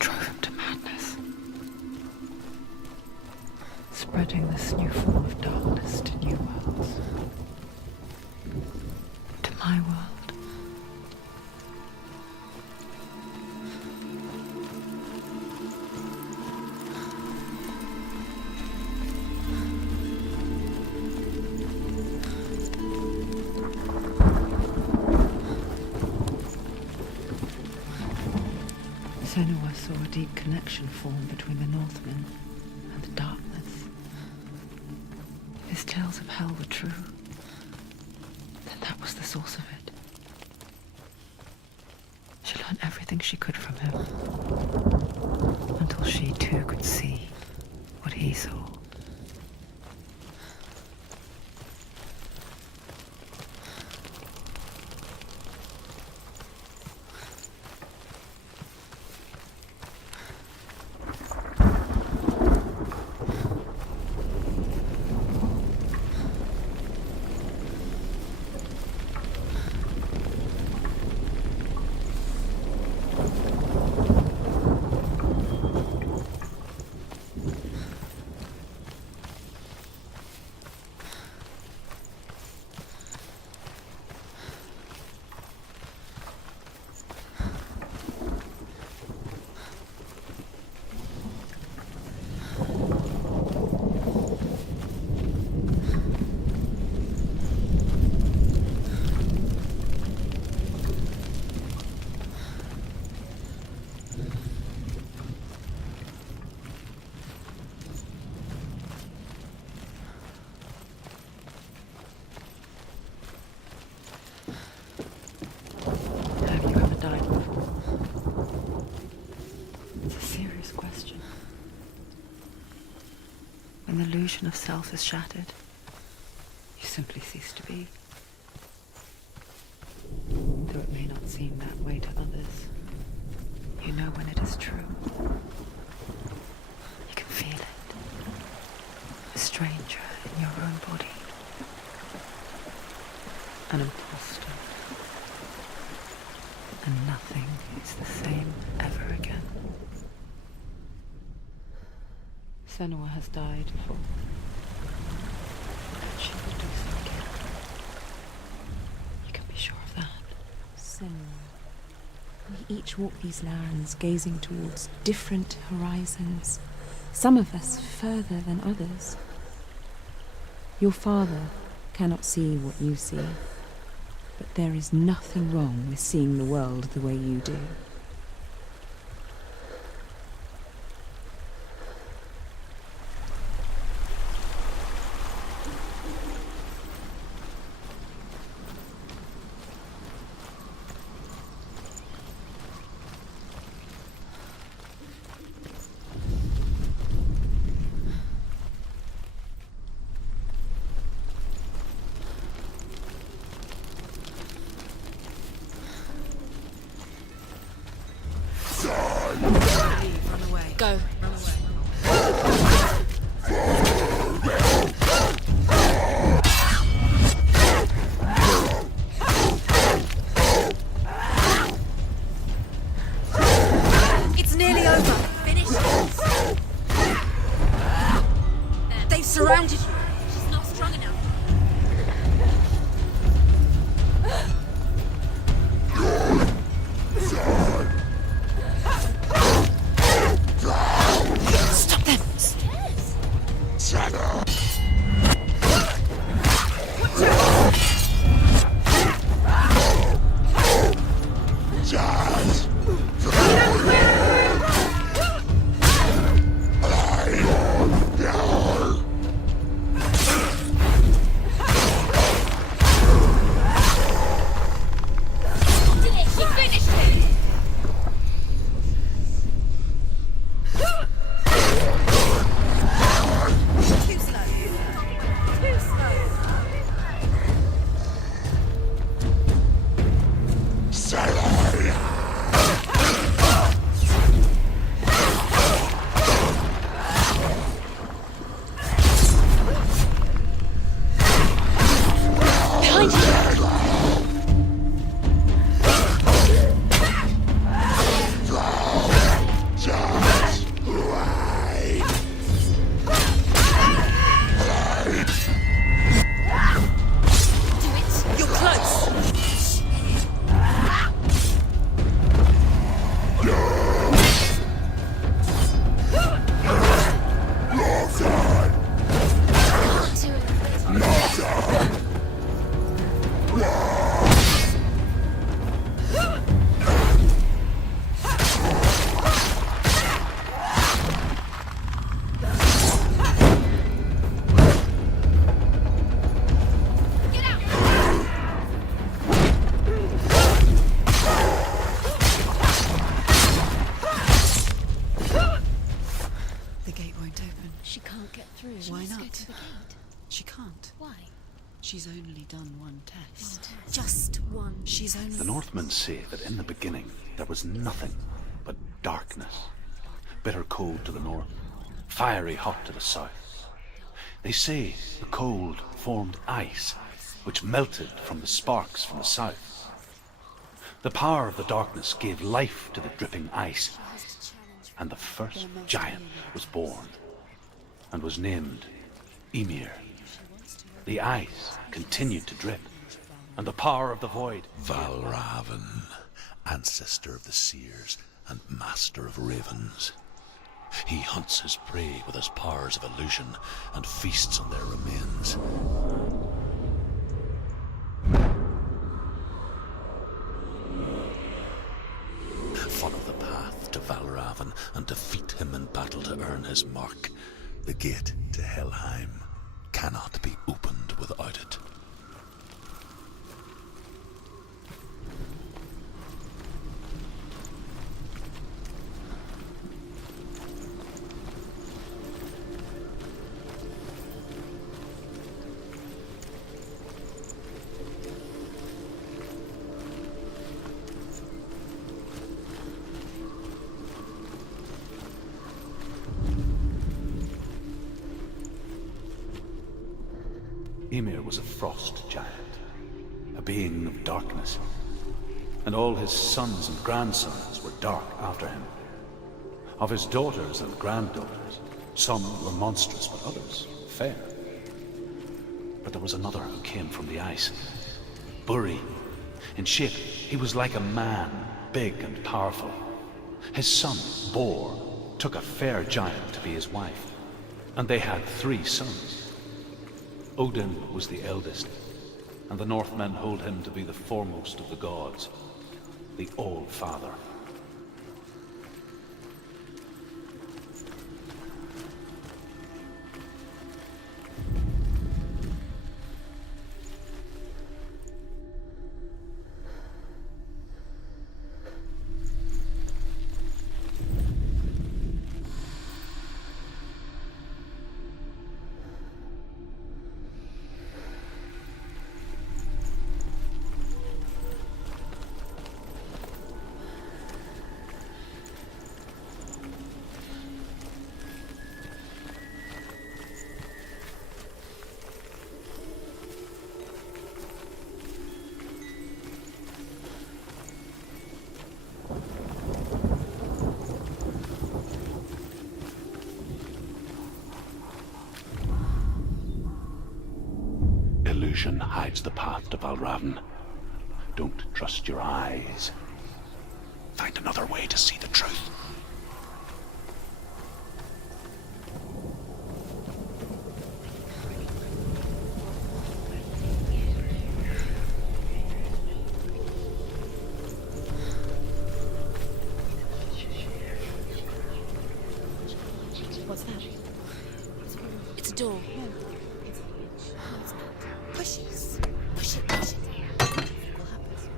drove him to madness, spreading this new form of darkness to new worlds, to my world. Senua saw a deep connection form between the Northmen and the darkness. If his tales of hell were true, then that was the source of it. She learned everything she could from him, until she too could see what he saw. When the illusion of self is shattered, you simply cease to be. Though it may not seem that way to others, you know when it is true. You can feel it. A stranger in your own body. An imposter. And nothing is the same ever again. Senua has died before. And she will do so again. You can be sure of that. Senua. We each walk these lands, gazing towards different horizons, some of us further than others. Your father, cannot see what you see, but there is nothing wrong with seeing the world the way you do. Go. It's nearly over. Finish it. They've surrounded you. She's not strong enough. Stop them! She finished him! Too slow. Too slow. Behind you! Do it. You're close. Get out. The gate won't open. She can't get through. Why Let's go not? to the gate. She can't. Why? She's only done one test. Just one. She's only... The Northmen say that in the beginning there was nothing but darkness. Bitter cold to the north, fiery hot to the south. They say the cold formed ice, which melted from the sparks from the south. The power of the darkness gave life to the dripping ice, and the first giant was born, and was named Ymir. The ice continued to drip, and the power of the void... Valravan, ancestor of the seers and master of ravens. He hunts his prey with his powers of illusion and feasts on their remains. Follow the path to Valravan and defeat him in battle to earn his mark. The gate to Helheim cannot be opened without it. Ymir was a frost giant, a being of darkness, and all his sons and grandsons were dark after him. Of his daughters and granddaughters, some were monstrous, but others fair. But there was another who came from the ice. Buri. In shape, he was like a man, big and powerful. His son, Bor, took a fair giant to be his wife, and they had 3 sons. Odin was the eldest, and the Northmen hold him to be the foremost of the gods, the All-Father. Illusion hides the path to Valravn. Don't trust your eyes. Find another way to see the truth. What's that? It's a door. Push it. Push it. Push it.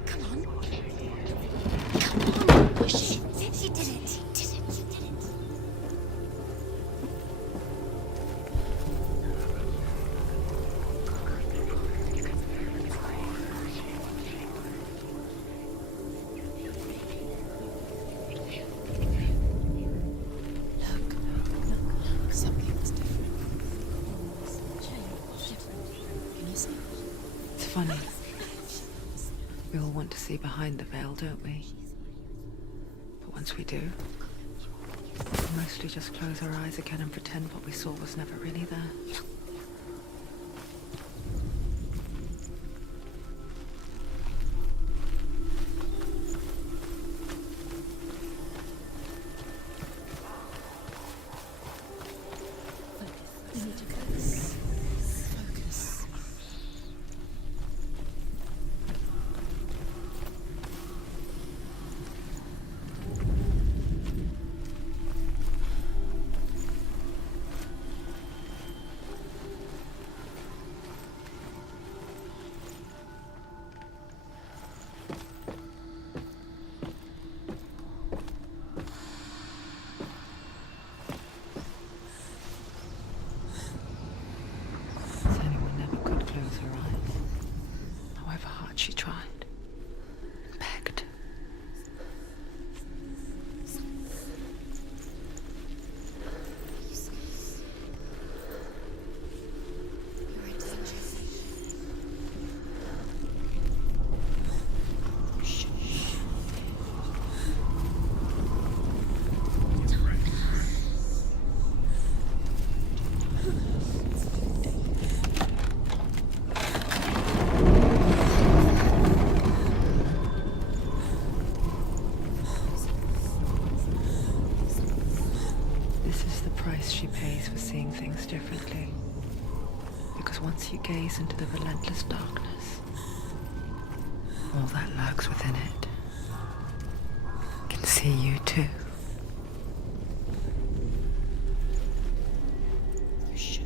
Come on. Come on. Push it. He did it. He did it. He did it. Look. Something's different. Can you see? It's funny. We all want to see behind the veil, don't we? But once we do, we mostly just close our eyes again and pretend what we saw was never really there. We need to focus. Focus. Senua never could close her eyes, however hard she tried. Begged. You're in danger. This is the price she pays for seeing things differently. Because once you gaze into the relentless darkness, all that lurks within it can see you too. She's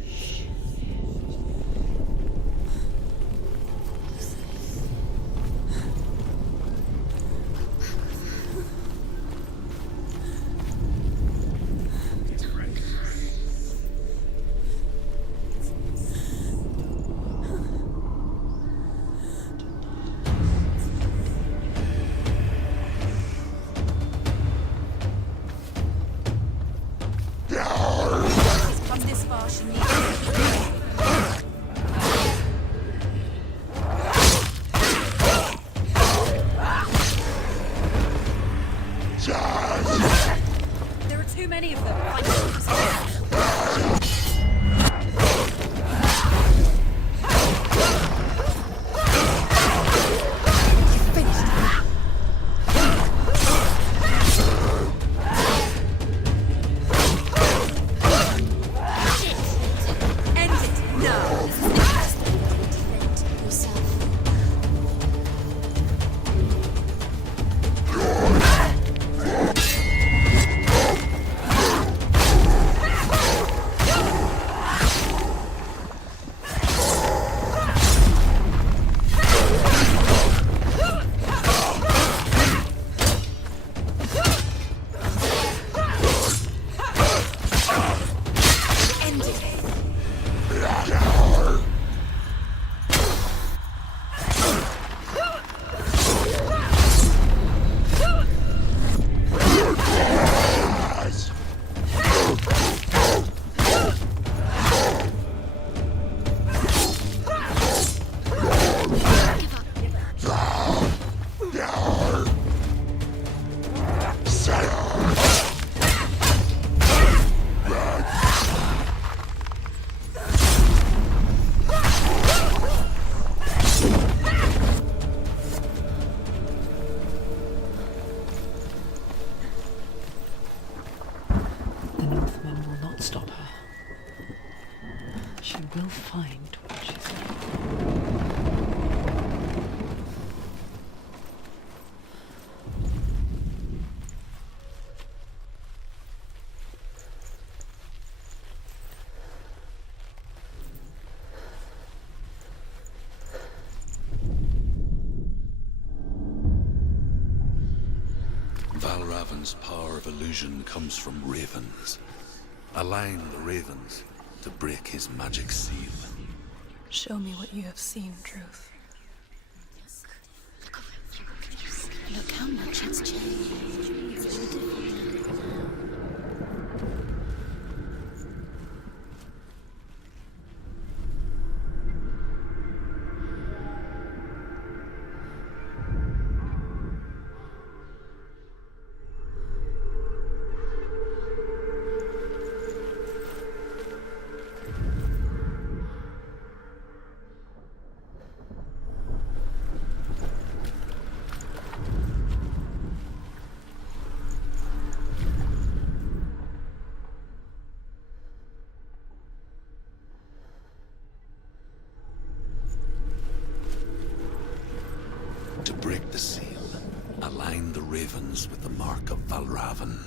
come this far, she needs to There are too many of them. Find End it. No. The Northmen will not stop her. She will find what she's looking for. Valravan's power of illusion comes from ravens. Align the ravens to break his magic seal. Show me what you have seen, Truth. Look how much it's changed. It's all different now. To break the seal, align the ravens with the mark of Valravan.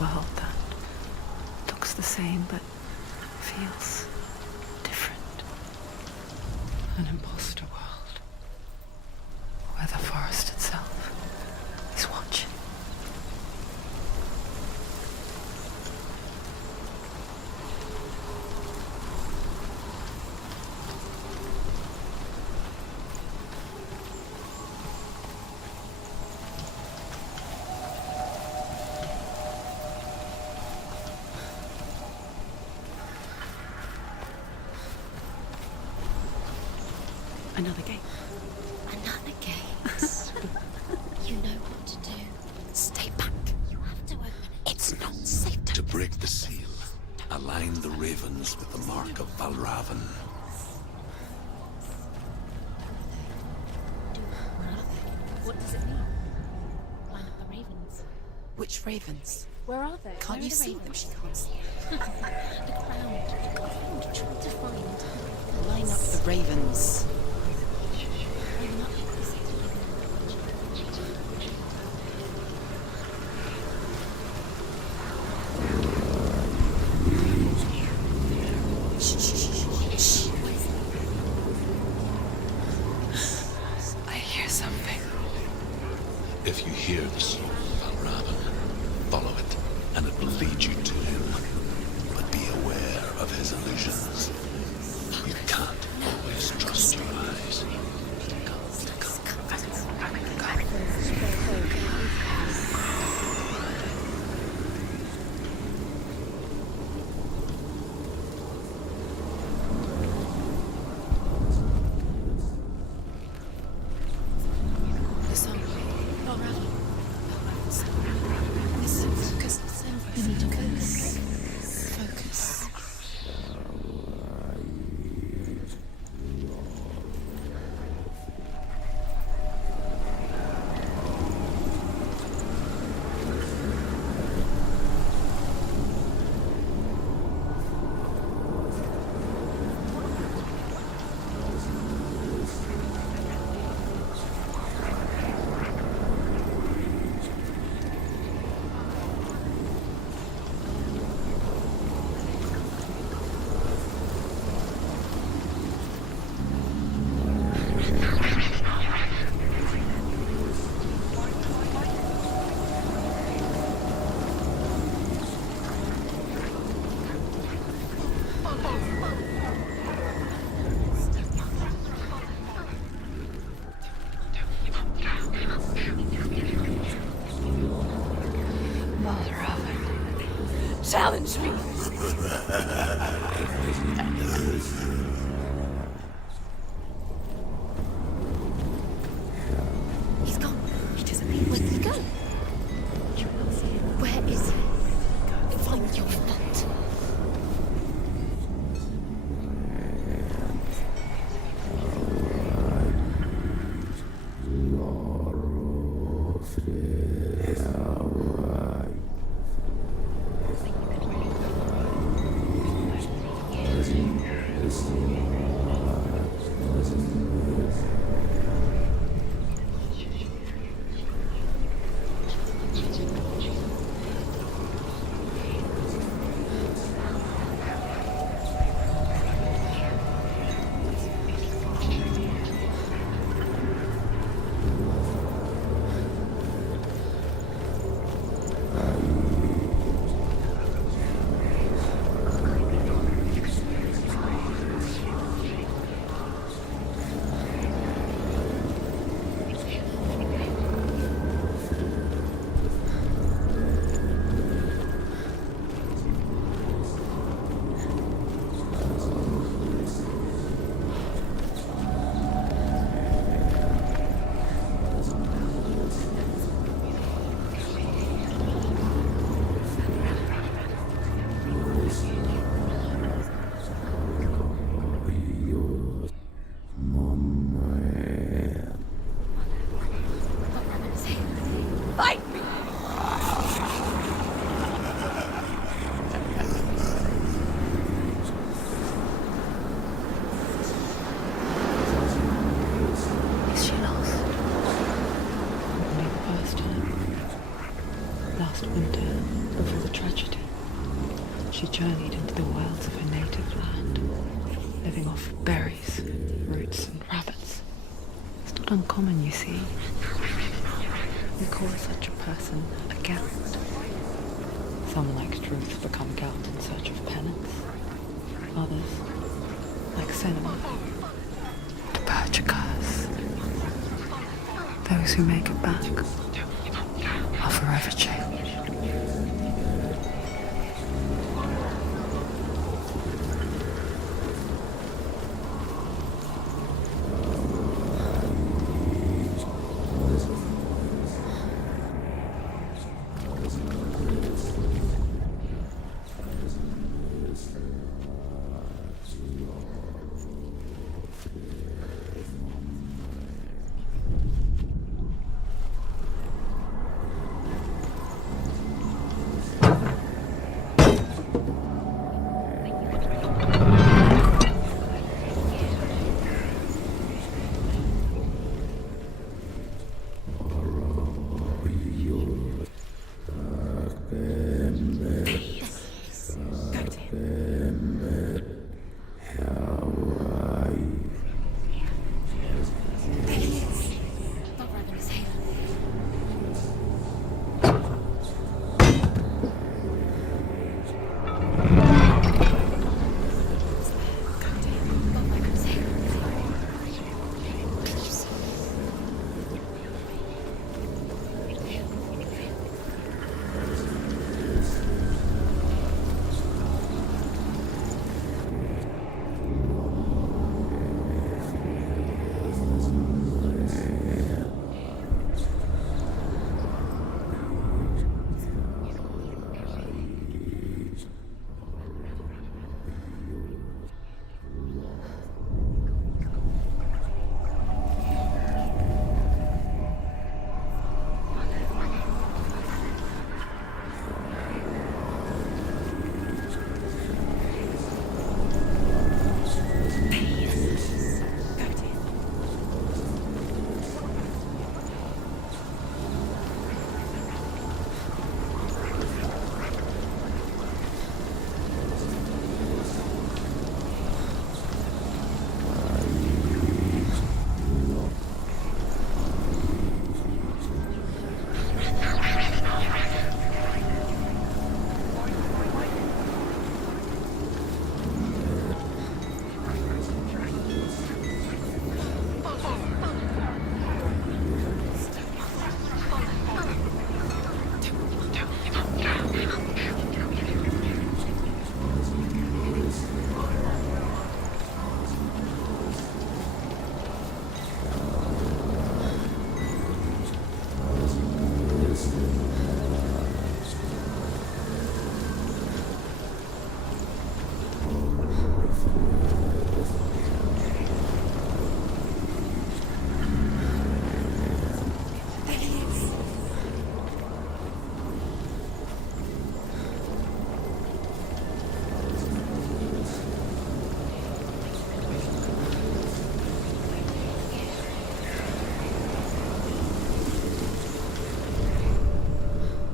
world that looks the same but feels different. An imposter world where the forest itself is watching. Another gate. Another gate. You know what to do. Stay back. You have to open it. It's not safe To break the seal, align the ravens with the mark of Valravan. Where are they? What does it mean? Line up the ravens. Which ravens? Where are they? Can't you see them? She can't see them. Look around. Look around. Try to find. Line up the ravens. Line up this. I hear something. If you hear the soul of Valravan, follow it, and it will lead you to him. But be aware of his illusions. You can't always trust your eyes. The song. Listen, focus. You need to focus. Focus. Challenge me. He's gone. He disappeared. Where did he go? Where is he? Find your foot. she journeyed into the wilds of her native land, living off berries, roots, and rabbits. It's not uncommon, you see. We call such a person a Gelt. Some, like Truth, become Gelt in search of penance. Others, like Senua, to purge a curse. Those who make it back are forever changed.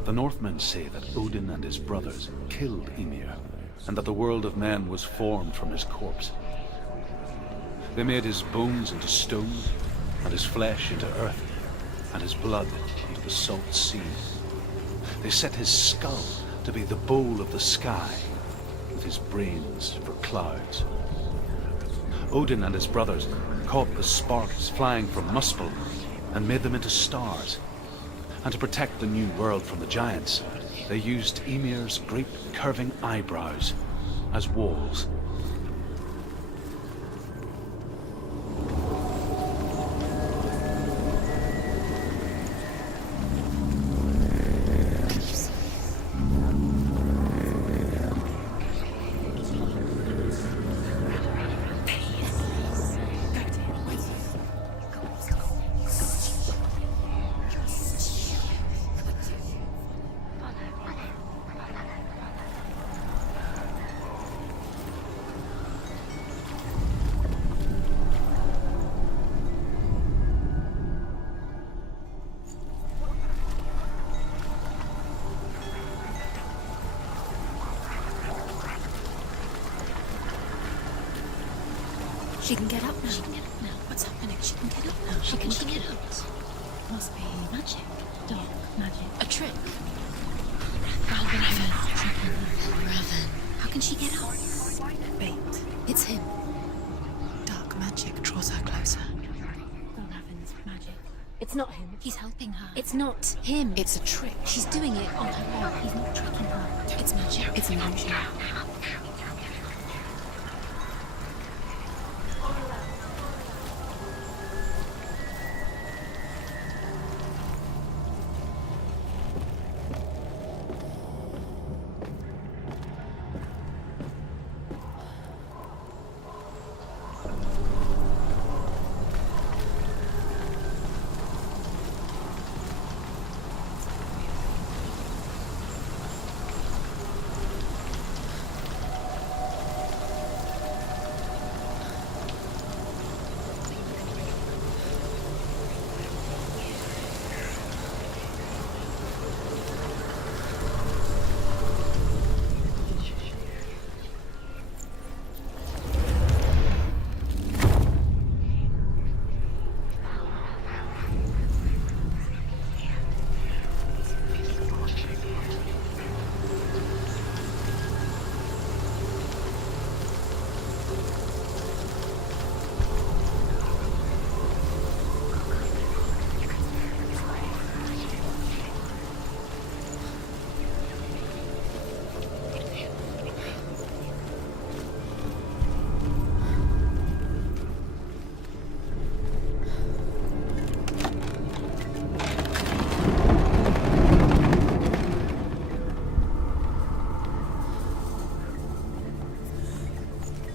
The Northmen say that Odin and his brothers killed Ymir, and that the world of men was formed from his corpse. They made his bones into stone, and his flesh into earth, and his blood into the salt sea. They set his skull to be the bowl of the sky, with his brains for clouds. Odin and his brothers caught the sparks flying from Muspel and made them into stars. And to protect the new world from the giants, they used Ymir's great curving eyebrows as walls. She can get up now. She can get up now. What's happening? She can get up now. How can she get out? Must be magic. Dark magic. A trick. Raven. How can she get out? Bait. It's him. Dark magic draws her closer. Raven's magic. It's not him. He's helping her. It's not him. It's a trick. She's doing it on her own. He's not tricking her. It's magic. It's an illusion.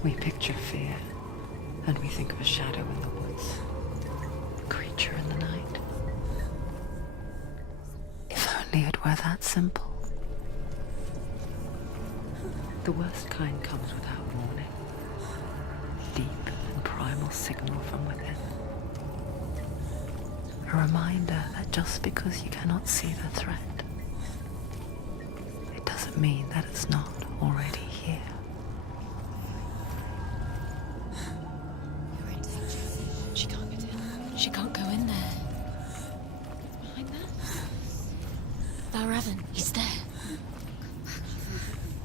We picture fear, and we think of a shadow in the woods, a creature in the night. If only it were that simple. The worst kind comes without warning. Deep and primal signal from within. A reminder that just because you cannot see the threat, it doesn't mean that it's not already here. She can't get in. She can't go in there. Behind there? Valravan, he's there.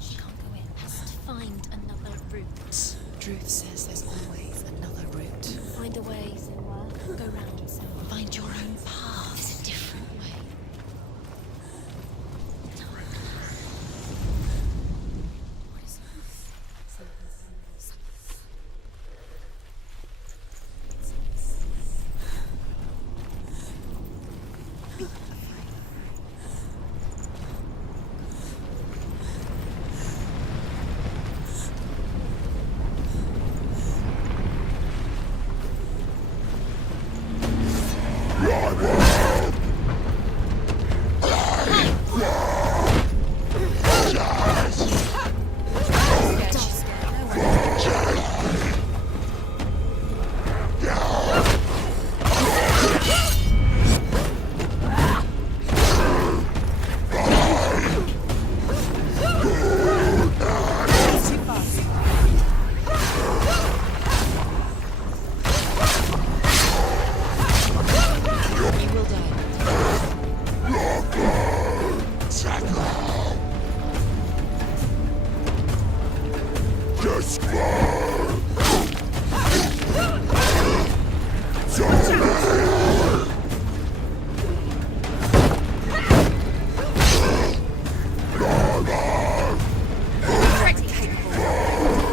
She can't go in. Has to find another route. Truth says there's always another route. Find a way, Senua. Go round, Senua. Find your own path. There's a different way. What is this?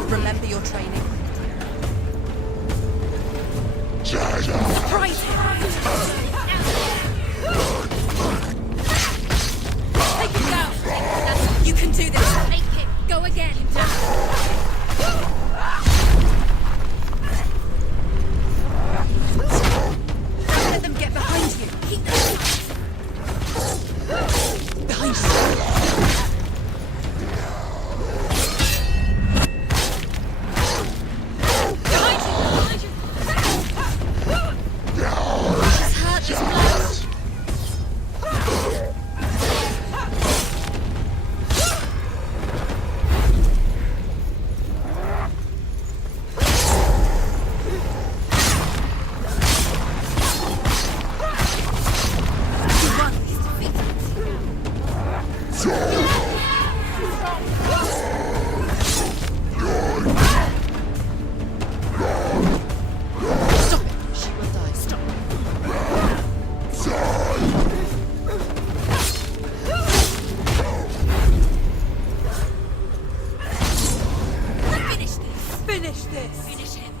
Remember your training. Right! Take it down! You can do this! Make it! Go again! Don't let them get behind you! Keep them behind you! Behind you! Finish this! Finish him.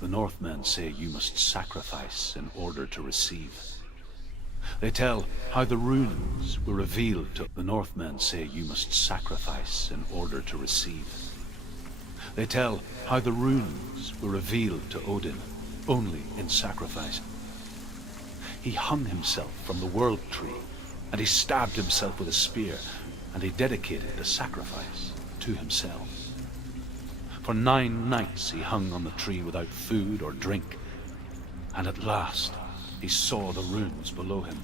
The Northmen say you must sacrifice in order to receive. They tell how the runes were revealed to the Northmen say you must sacrifice in order to receive. They tell how the runes were revealed to Odin only in sacrifice. He hung himself from the world tree, and he stabbed himself with a spear, and he dedicated the sacrifice to himself. For 9 nights he hung on the tree without food or drink, and at last he saw the runes below him.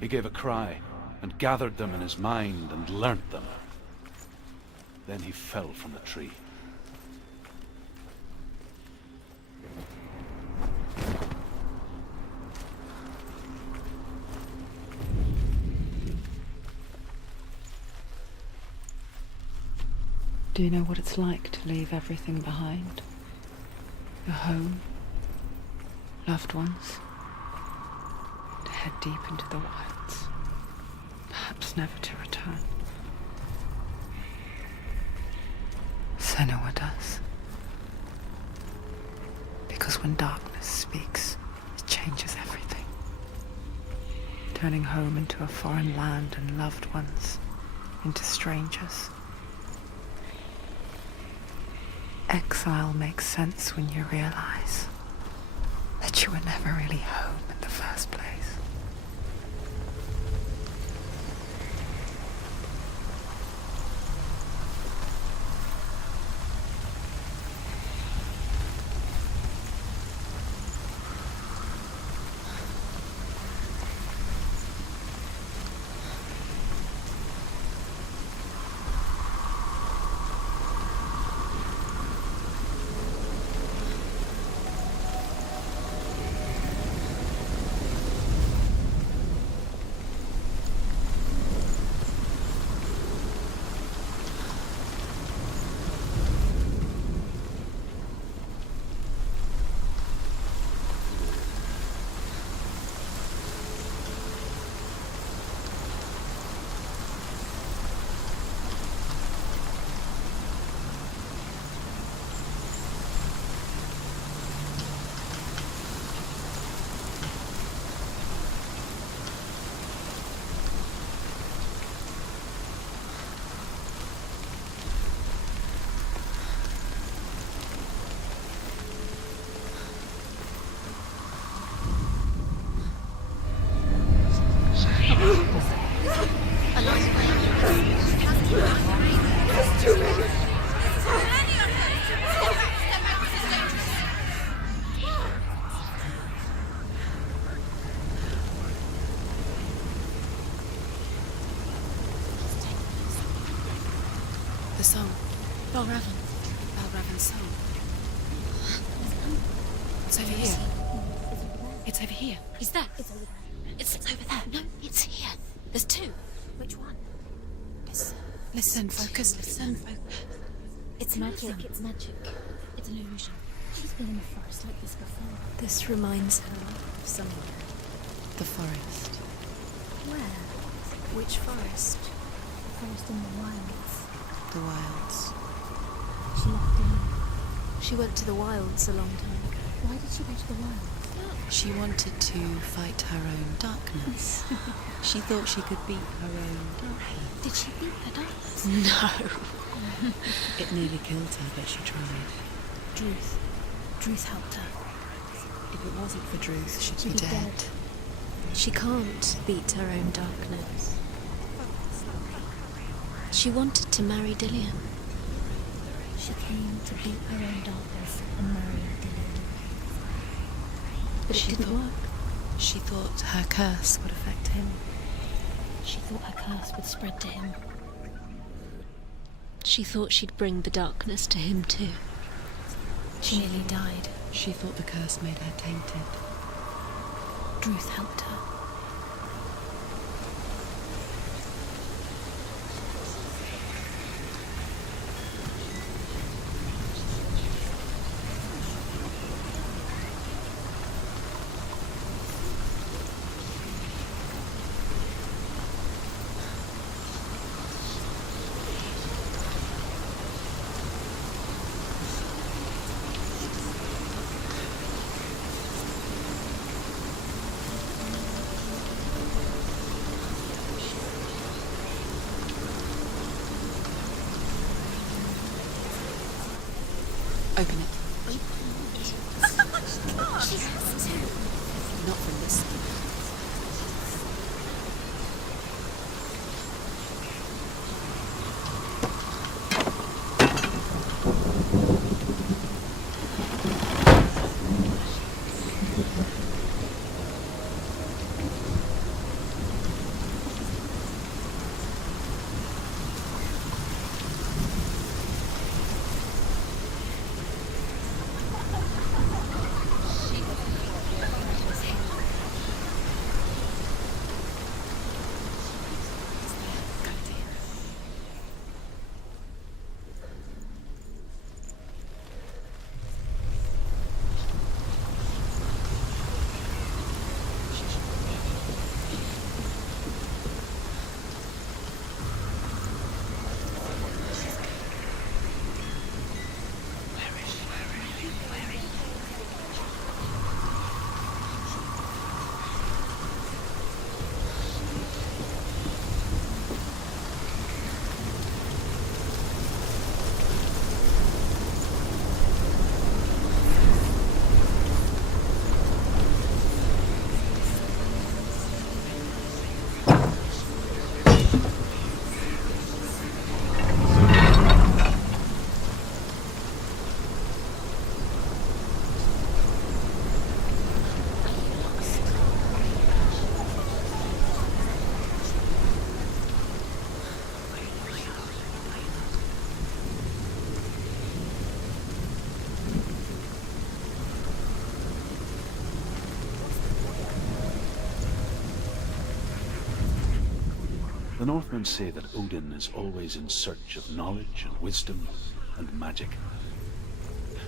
He gave a cry and gathered them in his mind and learnt them. Then he fell from the tree. Do you know what it's like to leave everything behind? Your home, loved ones, to head deep into the wilds, perhaps never to return. Senua does. Because when darkness speaks, it changes everything, turning home into a foreign land and loved ones into strangers. Exile makes sense when you realize that you were never really home in the first place. The song. Balravan's song. It's over here. It's over here. Is that? It's over there. No, it's here. There's 2. Which one? Listen, focus, listen. It's magic, it's magic. It's an illusion. She's been in the forest like this before. This reminds her of somewhere. The forest. Where? Which forest? The forest in the wilds. The wilds. She left in. She went to the wilds a long time ago. Why did she go to the wilds? She wanted to fight her own darkness. She thought she could beat her own darkness. Did she beat the darkness? No. It nearly killed her, but she tried. Druth helped her. If it wasn't for Druth, she'd be dead. She can't beat her own darkness. She wanted to marry Dillian. She came to beat her own darkness and marry Dillian. But it didn't work. She thought her curse would affect him. She thought her curse would spread to him. She thought she'd bring the darkness to him too. She nearly died. She thought the curse made her tainted. Druth helped her. Open it. She has to. Not from this side. The Northmen say that Odin is always in search of knowledge and wisdom and magic.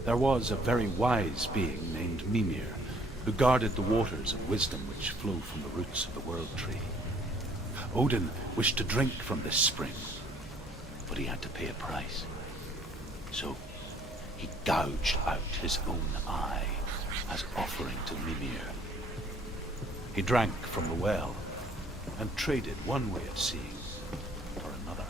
There was a very wise being named Mimir, who guarded the waters of wisdom which flow from the roots of the World Tree. Odin wished to drink from this spring, but he had to pay a price. So he gouged out his own eye as offering to Mimir. He drank from the well, and traded one way of seeing for another.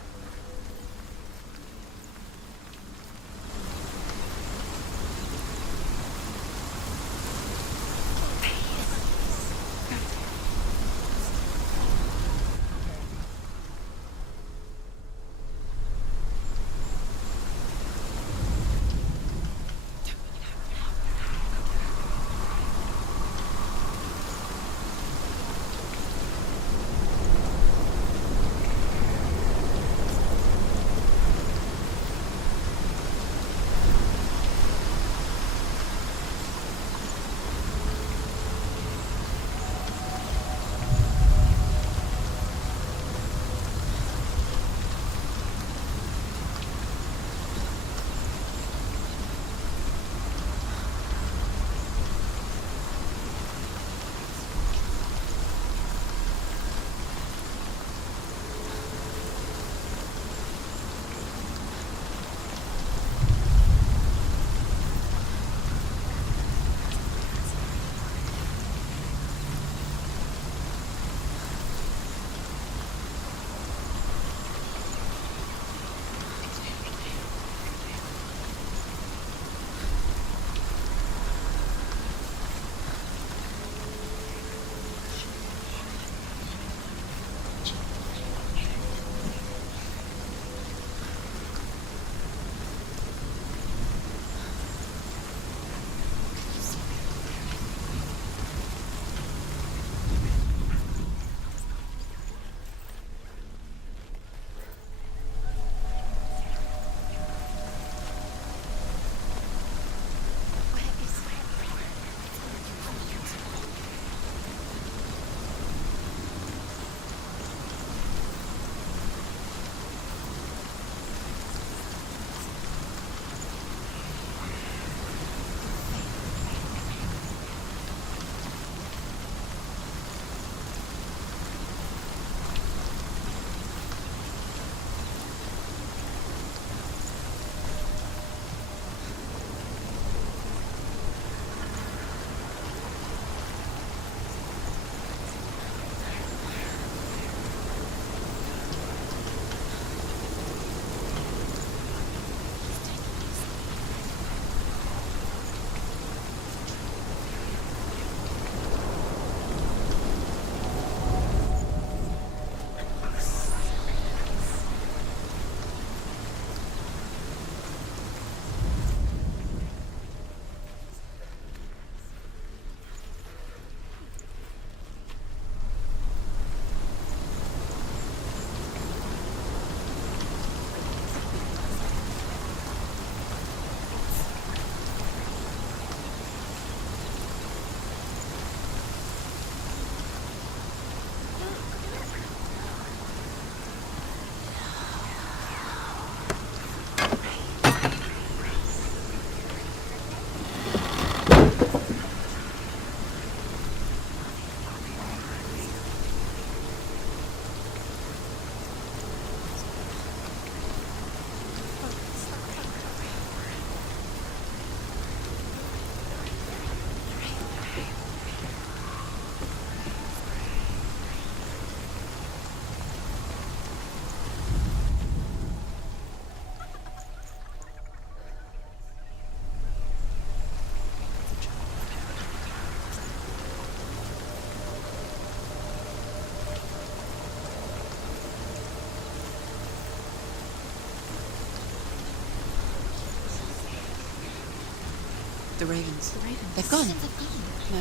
The ravens. The ravens. They've gone. They've gone. No,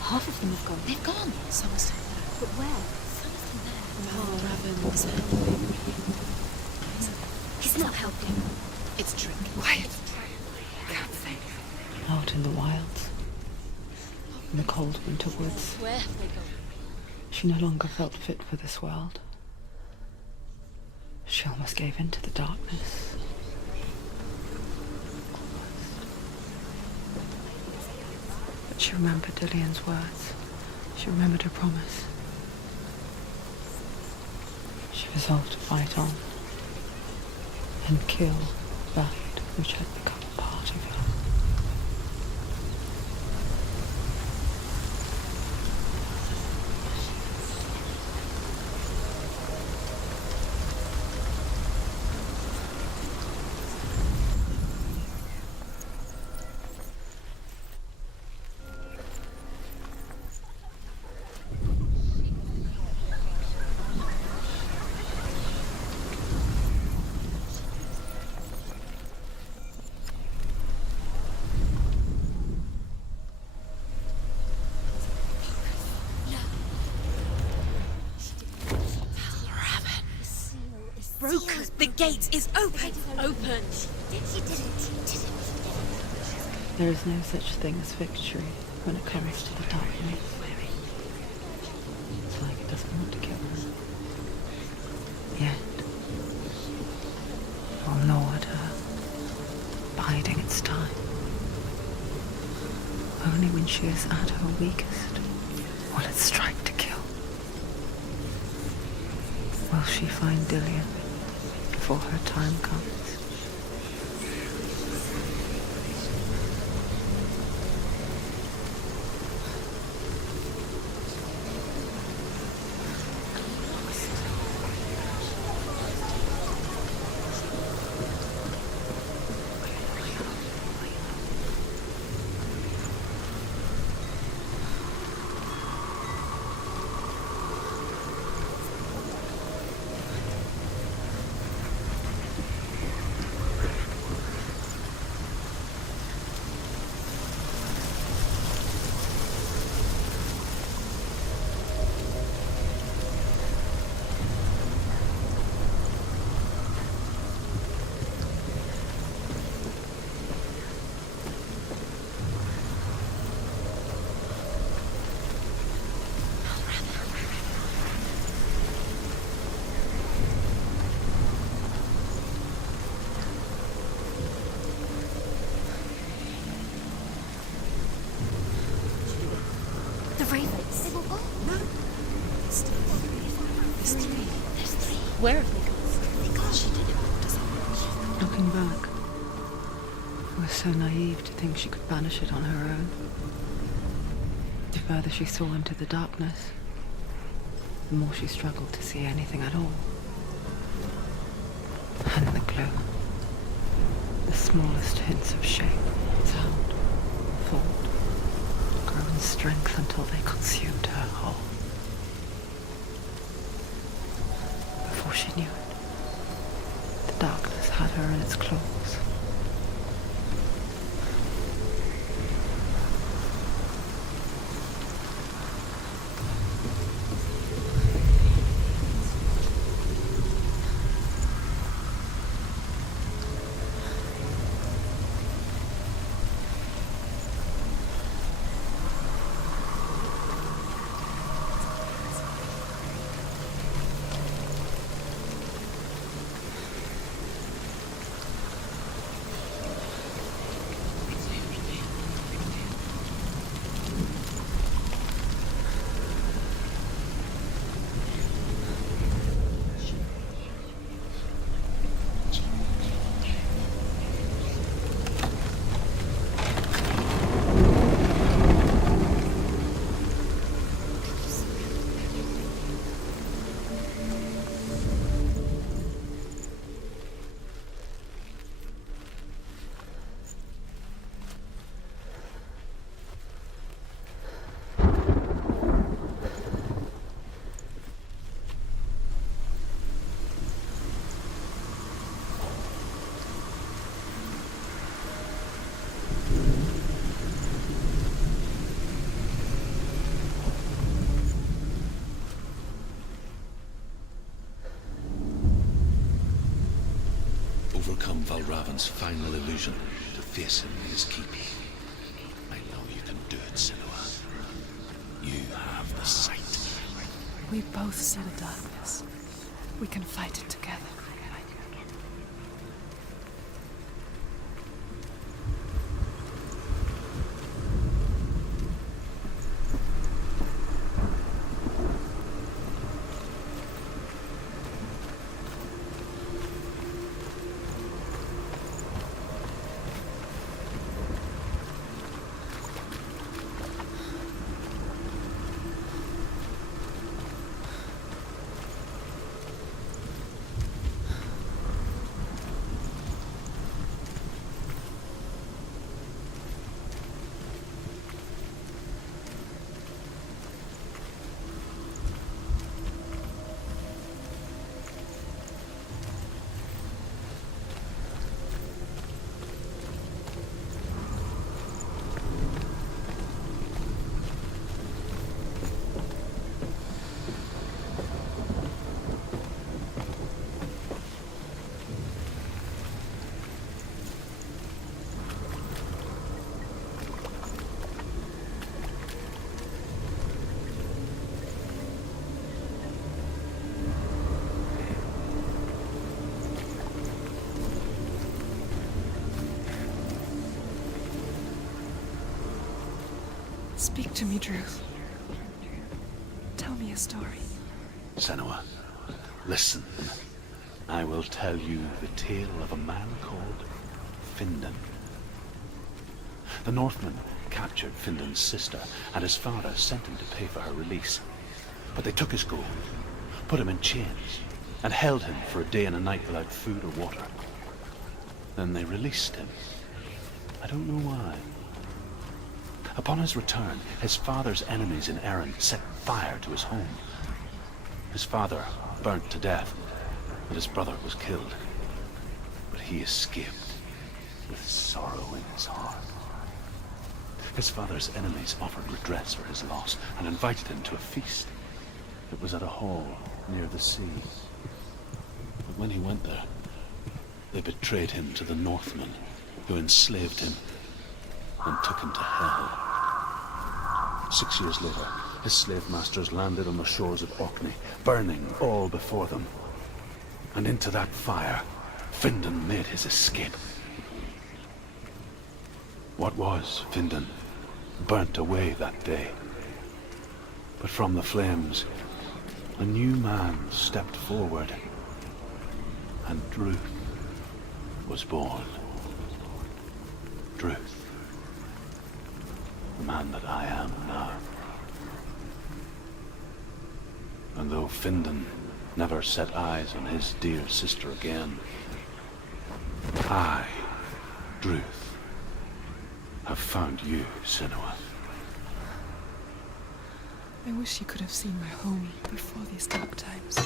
Half of them have gone. they've gone. Some are still there. But where? Some of them there. Oh, ravens. Hellblade. He's not helping. It's a trick. Quiet. Out in the wilds, in the cold winter woods, Where have they gone? she no longer felt fit for this world. She almost gave in to the darkness. But she remembered Dillian's words. She remembered her promise. She resolved to fight on and kill that which had become a part of her. Broken. The gate is open. Open. She did it. There is no such thing as victory when it comes to the darkness. It's like it doesn't want to kill her. Yet, it will gnaw at her, biding its time. Only when she is at her weakest will it strike to kill. Will she find Dillian before her time comes? The ravens. They will go. No. There's three. There's three. Where have they gone? They gone. She did it. Does it? Looking back, I was so naive to think she could banish it on her own. The further she saw into the darkness, the more she struggled to see anything at all. And the gloom, the smallest hints of shape, sound, thought, grow in strength until they consumed her whole. Before she knew it, the darkness had her in its claws. Valravan's final illusion to face him in his keep. I know you can do it, Senua. You have the sight. We both see the darkness. We can fight it together. Speak to me, Druth. Tell me a story. Senua, listen. I will tell you the tale of a man called Findan. The Northmen captured Findan's sister, and his father sent him to pay for her release. But they took his gold, put him in chains, and held him for a day and a night without food or water. Then they released him. I don't know why. Upon his return, his father's enemies in Erin set fire to his home. His father burnt to death, and his brother was killed. But he escaped with sorrow in his heart. His father's enemies offered redress for his loss and invited him to a feast. It was at a hall near the sea. But when he went there, they betrayed him to the Northmen, who enslaved him and took him to hell. 6 years later, his slave masters landed on the shores of Orkney, burning all before them. And into that fire, Findan made his escape. What was Findan burnt away that day. But from the flames, a new man stepped forward, and Druth was born. Druth. The man that I am now. And though Findan never set eyes on his dear sister again, I, Druth, have found you, Senua. I wish you could have seen my home before these dark times.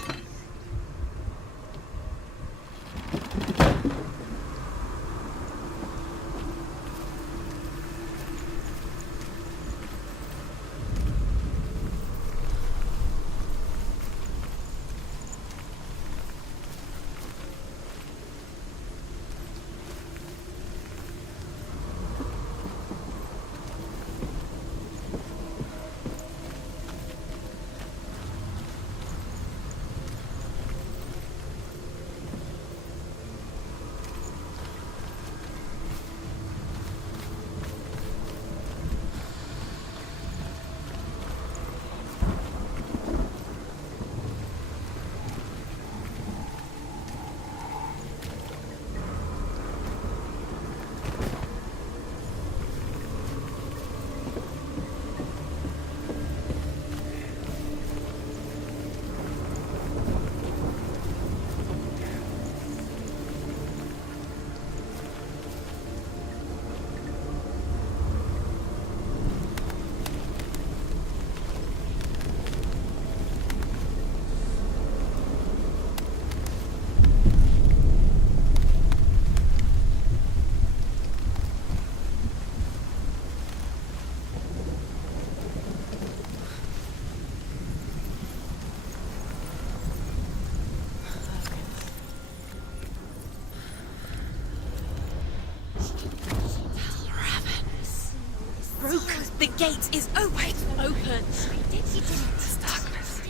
The gate is open. Open. This darkness.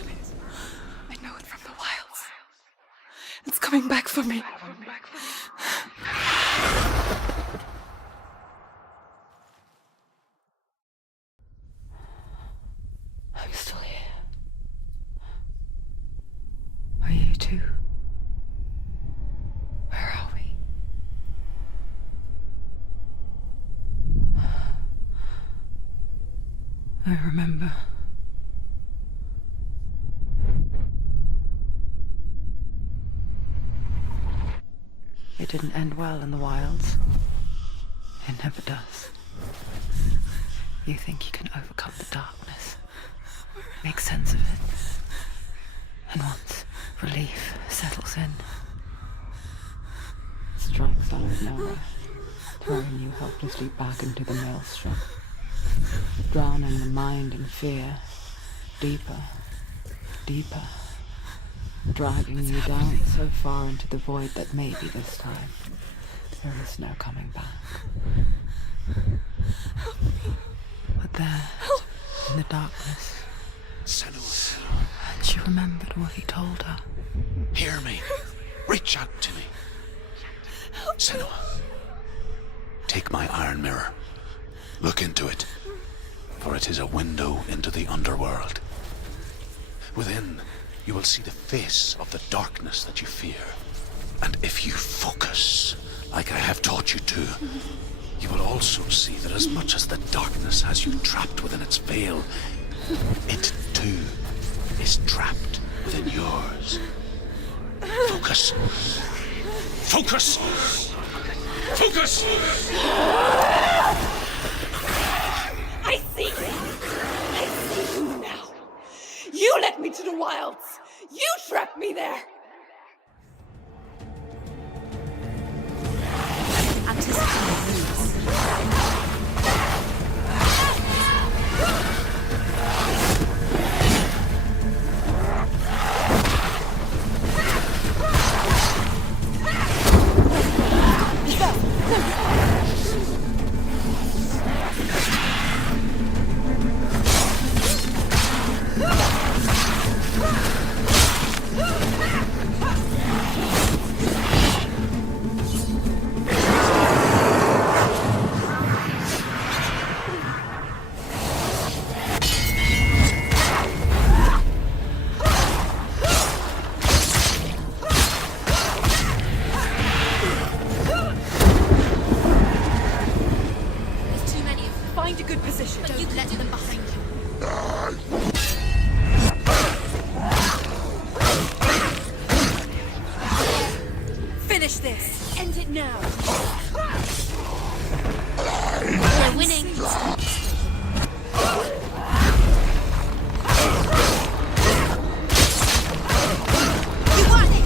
I know it from the wilds. It's coming back for me. I'm still here. Are you too? Where are we? I remember. It didn't end well in the wilds. It never does. You think you can overcome the darkness, make sense of it, and once relief settles in, strikes out of nowhere, throwing you helplessly back into the maelstrom, drowning the mind in fear, deeper, deeper, dragging you down so far into the void that maybe this time there is no coming back. But there, in the darkness, Senua, and she remembered what he told her. hear me. Reach out to me. Senua, take my iron mirror. Look into it, for it is a window into the underworld. Within, you will see the face of the darkness that you fear. And if you focus, like I have taught you to, you will also see that as much as the darkness has you trapped within its veil, it too is trapped within yours. Focus. Focus! Focus! I see you! I see you now! You led me to the wilds! You trapped me there! Find a good position. Don't let them behind you. Finish this. End it now. We're winning. You won it.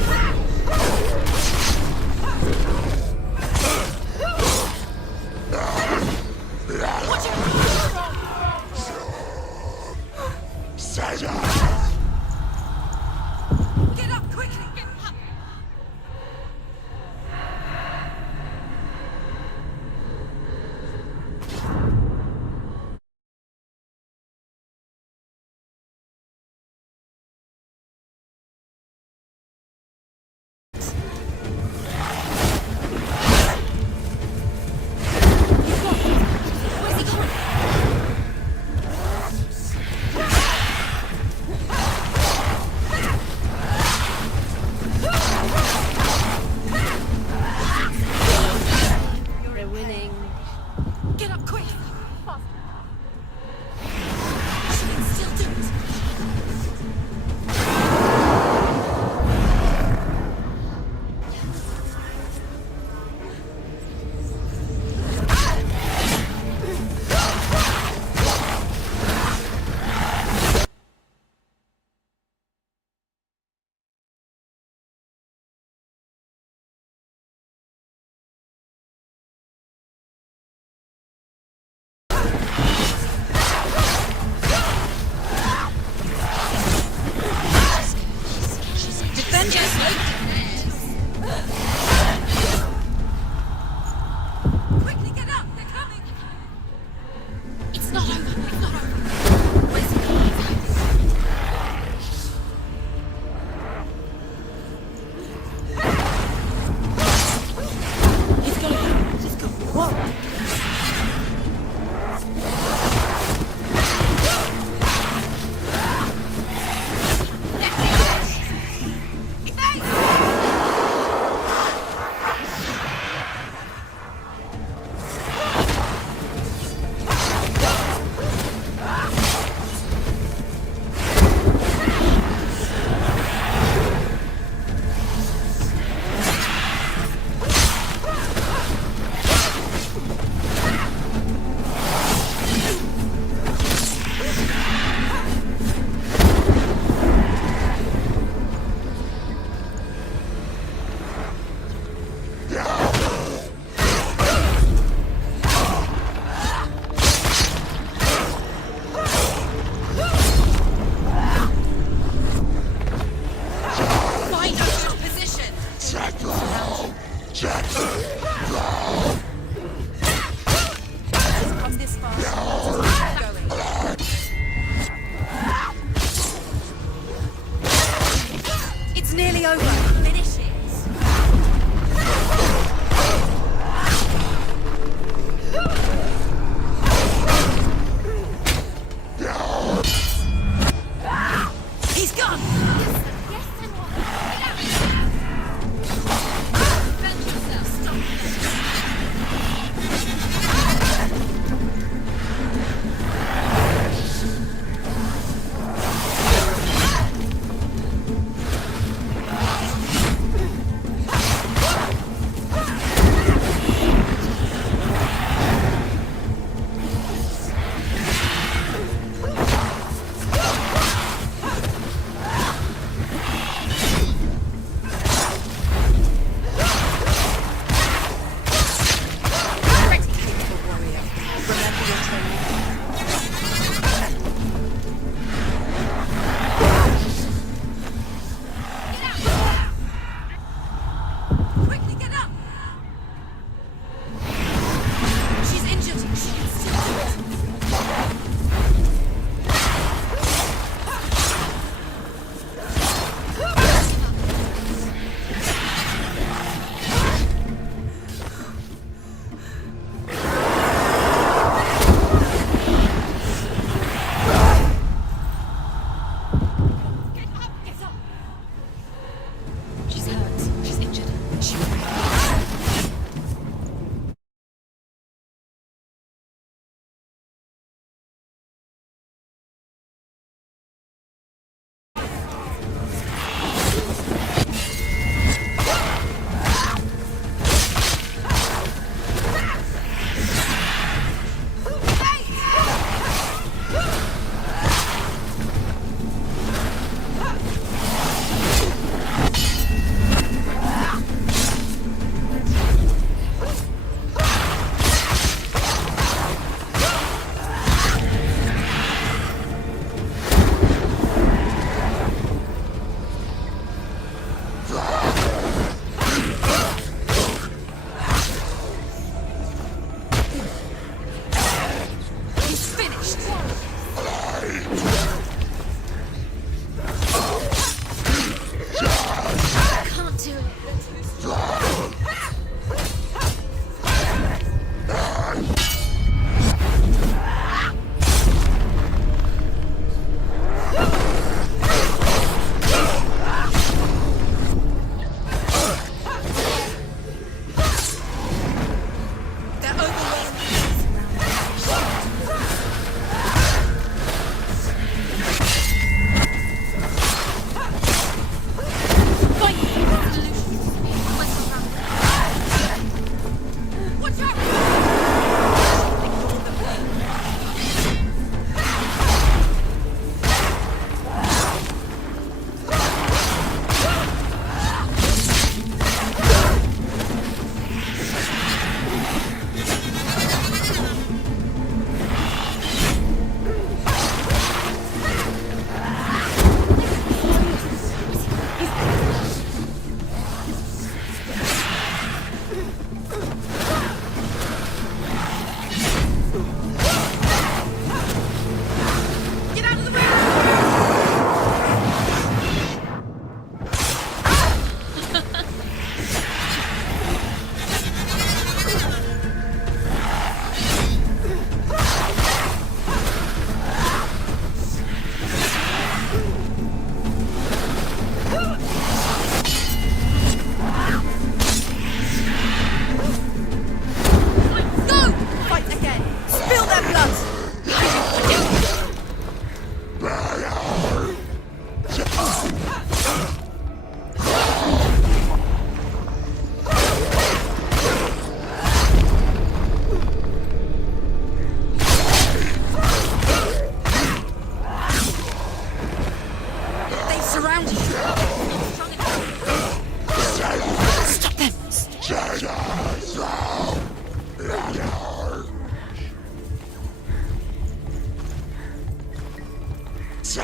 Too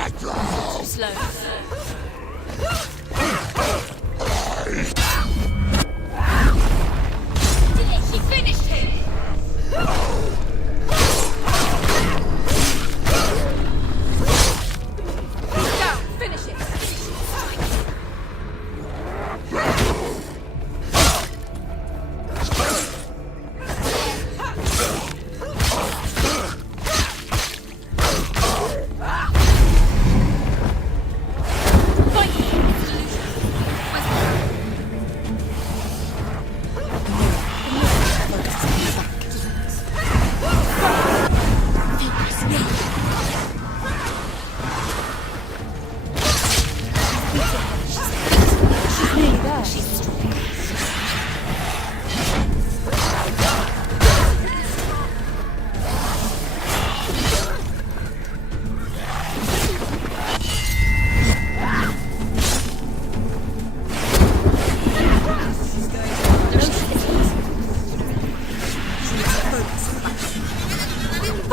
slow. She finished him! Go, finish it!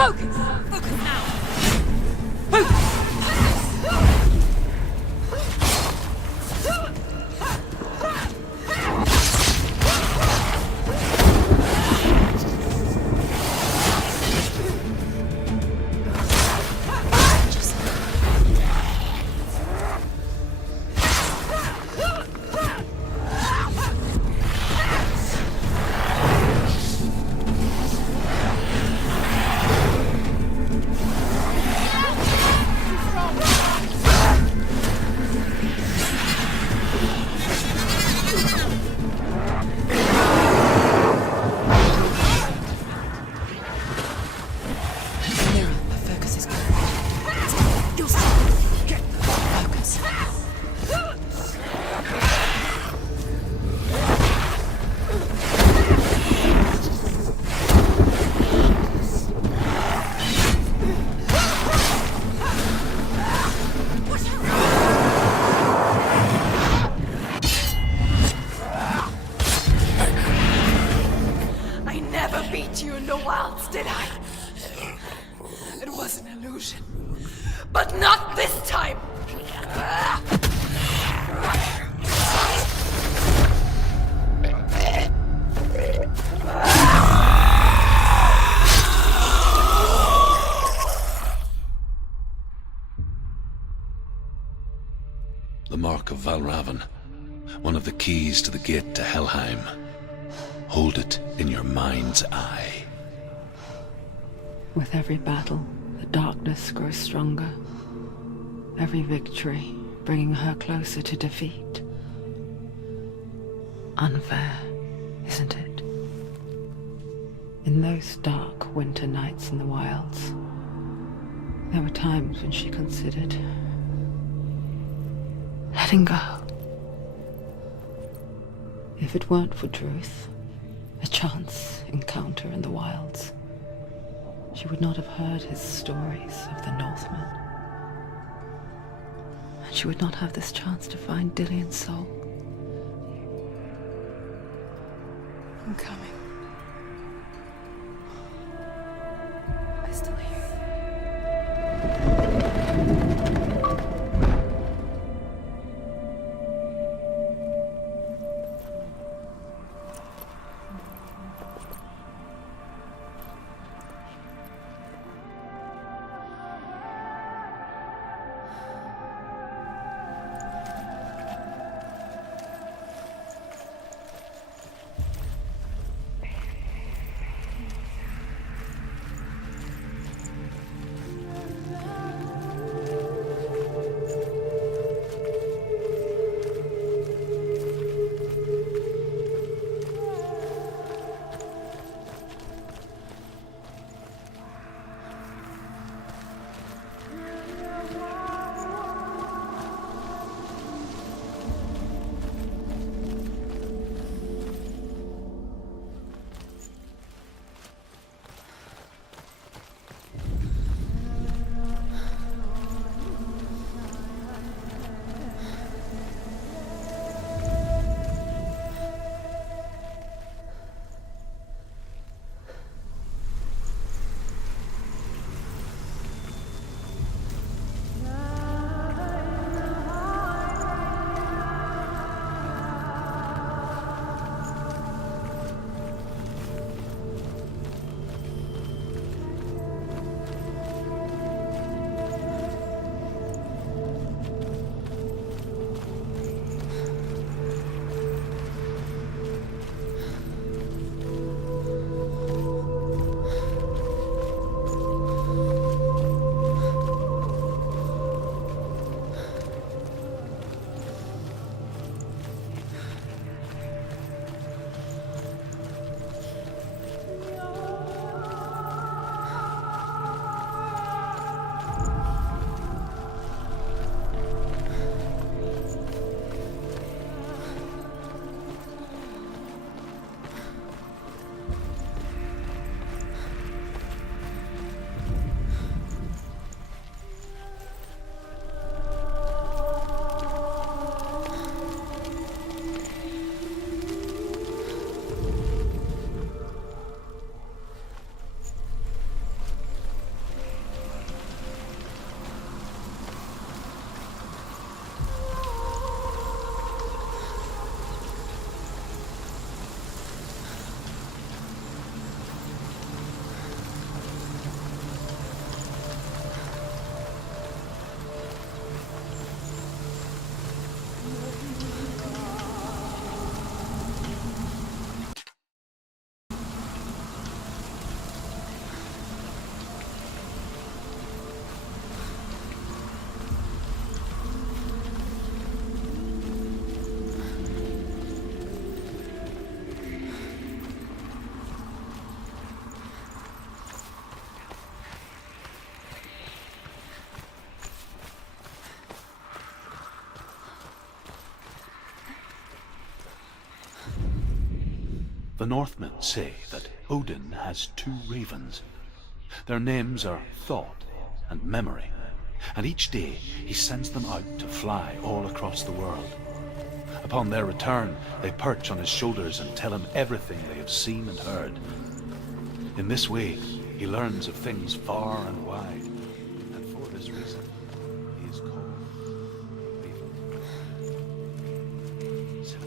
Focus! Focus now! beat you in the wilds, did I? It was an illusion. But not this time! The Mark of Valravan, one of the keys to the gate to Helheim. Hold it in your mind's eye. With every battle, the darkness grows stronger. Every victory bringing her closer to defeat. Unfair, isn't it? In those dark winter nights in the wilds, there were times when she considered letting go. If it weren't for Druth, a chance encounter in the wilds, she would not have heard his stories of the Northmen. And she would not have this chance to find Dillion's soul. I'm coming. I still hear you. The Northmen say that Odin has two ravens. Their names are Thought and Memory, and each day he sends them out to fly all across the world. Upon their return, they perch on his shoulders and tell him everything they have seen and heard. In this way, he learns of things far and wide, and for this reason, he is called Raven. So,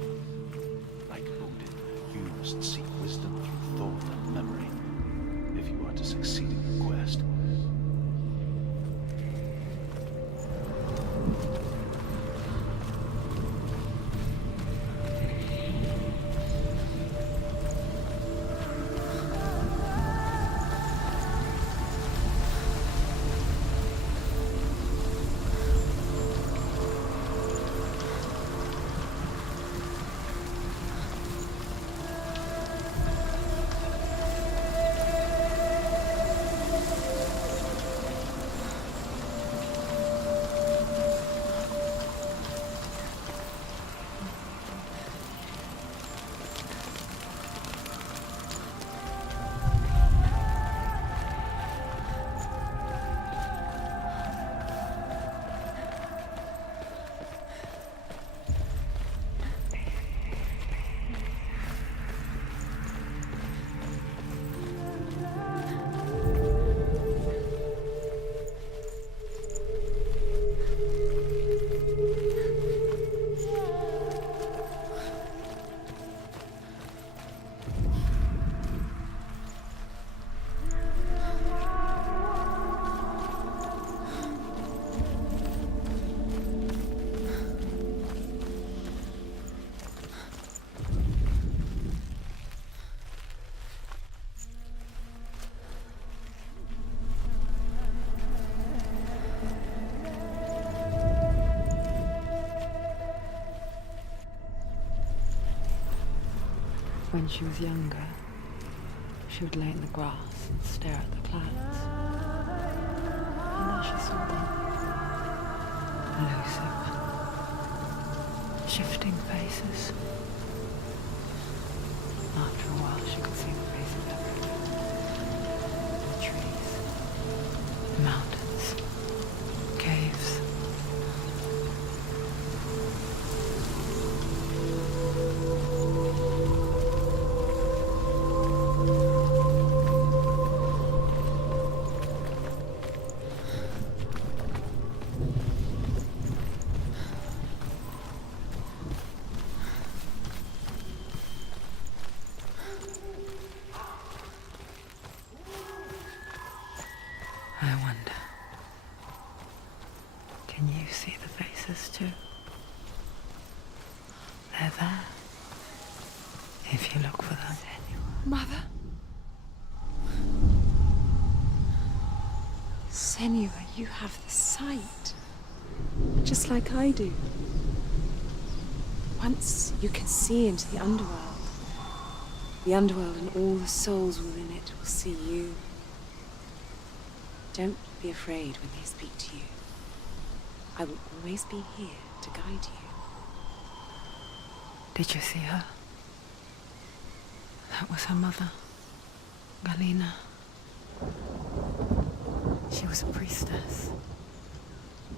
like Odin, you must seek wisdom through thought and memory, if you are to succeed in your quest. When she was younger, she would lay in the grass and stare at the clouds. And then she saw them. Elusive, shifting faces. After a while, she could see the faces everywhere. The trees, the mountains, caves. I wonder, can you see the faces too? They're there, if you look for them. Mother? Senua, you have the sight, just like I do. Once you can see into the underworld and all the souls within it will see you. Don't be afraid when they speak to you. I will always be here to guide you. Did you see her? That was her mother, Galena. She was a priestess,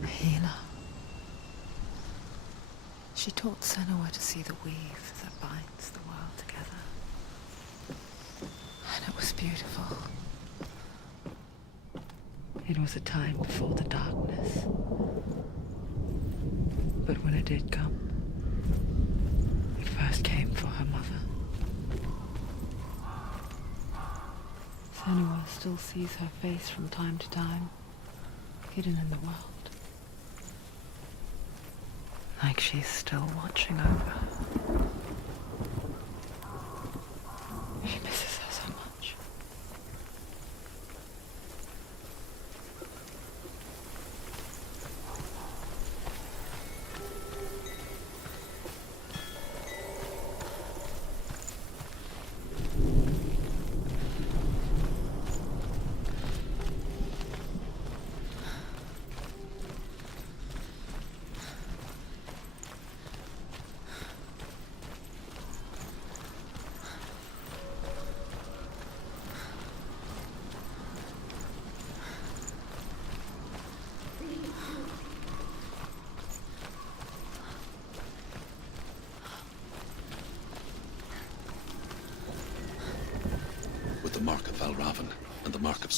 a healer. She taught Senua to see the weave that binds the world together. And it was beautiful. It was a time before the darkness. But when it did come, it first came for her mother. Senua still sees her face from time to time, hidden in the world. Like she's still watching over her. She misses her so much.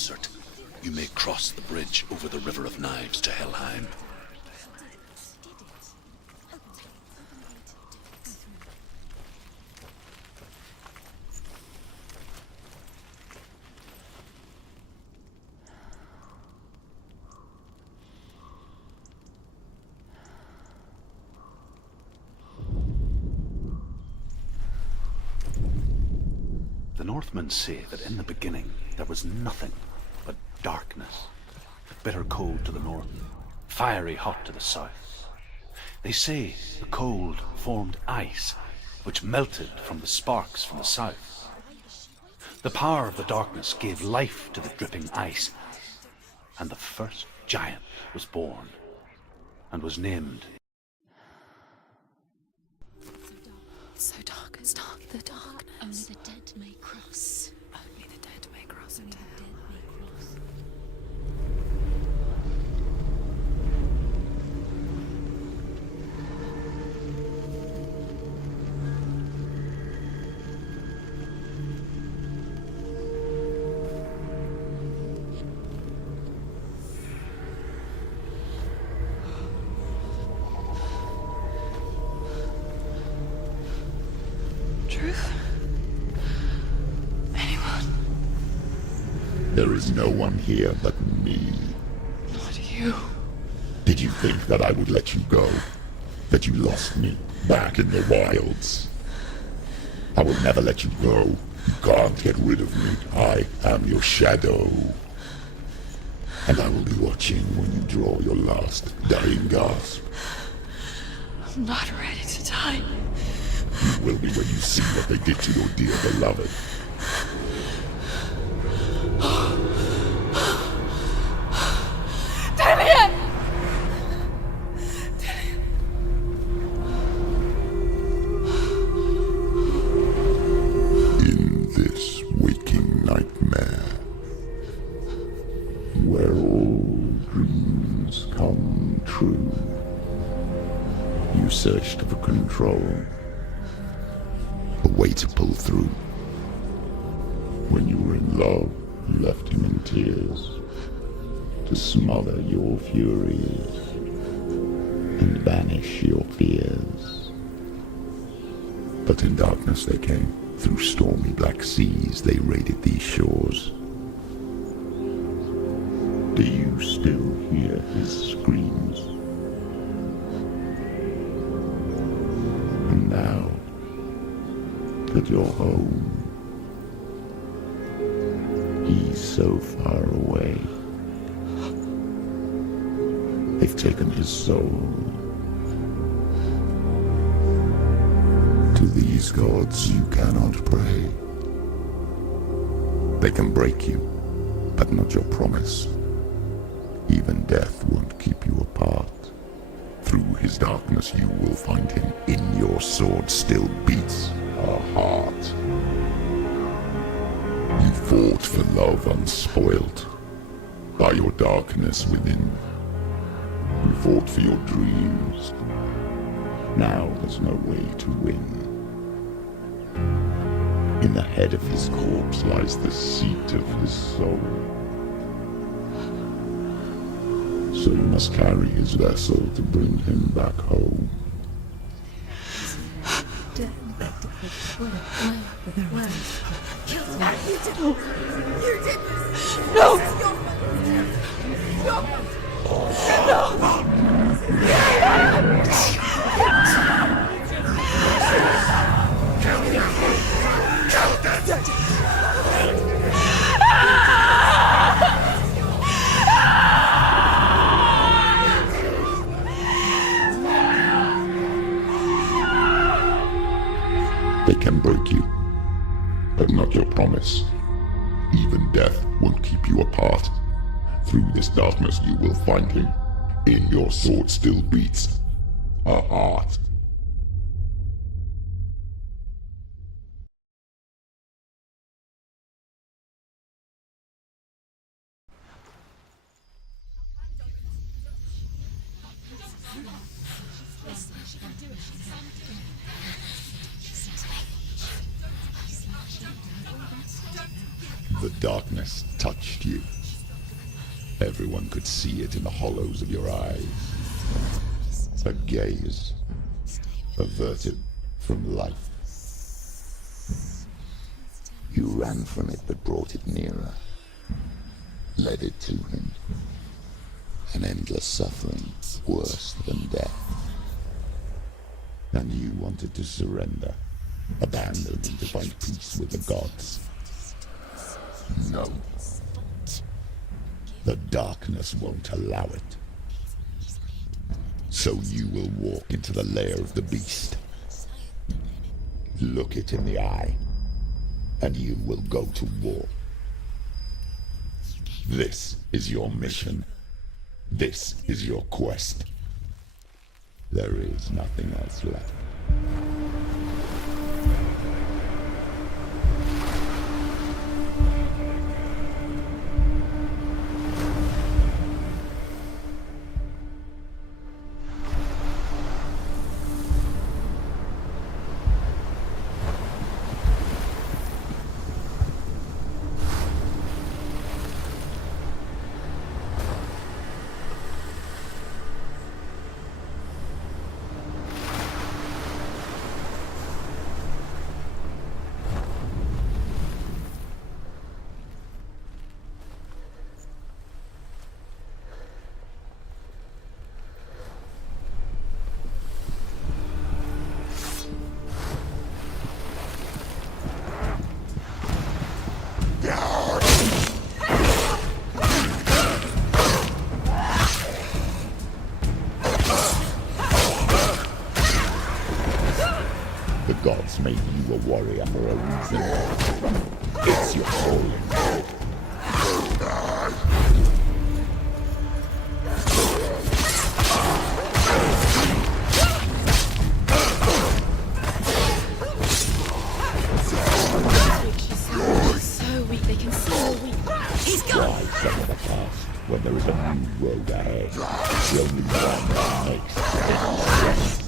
desert, you may cross the bridge over the River of Knives to Helheim. The Northmen say that in the beginning there was nothing but darkness, bitter cold to the north, fiery hot to the south. They say the cold formed ice, which melted from the sparks from the south. The power of the darkness gave life to the dripping ice, and the first giant was born, and was named. So dark, it's dark, the darkness. Only the dead may cross. Only the dead may cross into hell. Truth? Anyone? There is no one here but me. Not you. Did you think that I would let you go? That you lost me back in the wilds? I will never let you go. You can't get rid of me. I am your shadow. And I will be watching when you draw your last dying gasp. I'm not ready to die. You will be when you see what they did to your dear beloved. Damien! In this waking nightmare, where all dreams come true, you searched for control, a way to pull through. When you were in love, you left him in tears, to smother your furies and banish your fears. But in darkness they came, through stormy black seas they raided these shores. Do you still hear his screams? And now that you're home, he's so far away. They've taken his soul. To these gods you cannot pray. They can break you, but not your promise. Even death won't keep you apart. Through his darkness you will find him. In your sword still beats a heart. You fought for love unspoilt by your darkness within. You fought for your dreams. Now there's no way to win. In the head of his corpse lies the seat of his soul. So you must carry his vessel to bring him back home. They can break you, but not your promise. Even death won't keep you apart. Through this darkness you will find him. In your sword still beats a heart. The darkness touched you. Everyone could see it in the hollows of your eyes. A gaze averted from life. You ran from it but brought it nearer. Led it to him. An endless suffering, worse than death. And you wanted to surrender, abandon and to find peace with the gods. No. The darkness won't allow it. So you will walk into the lair of the beast. Look it in the eye, and you will go to war. This is your mission. This is your quest. There is nothing else left. The gods made you a warrior for a reason. It's your calling. So weak, they can see how weak. He's gone! Why suffer the past when there is a new road ahead? The only one that makes sense.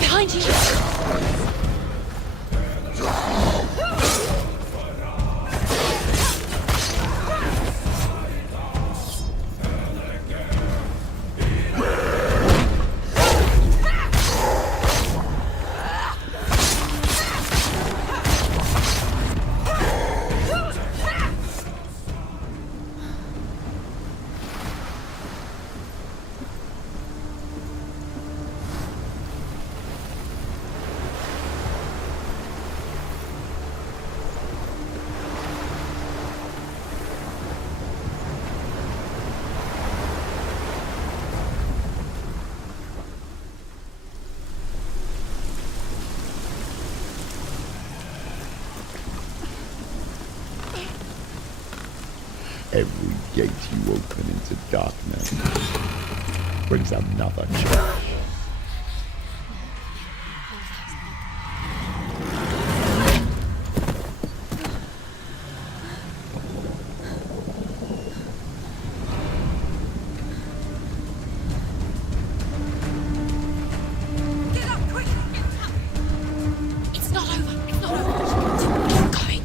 Behind you! Every gate you open into darkness brings another change. Get up, quick! It's not over, it's not over. Keep going.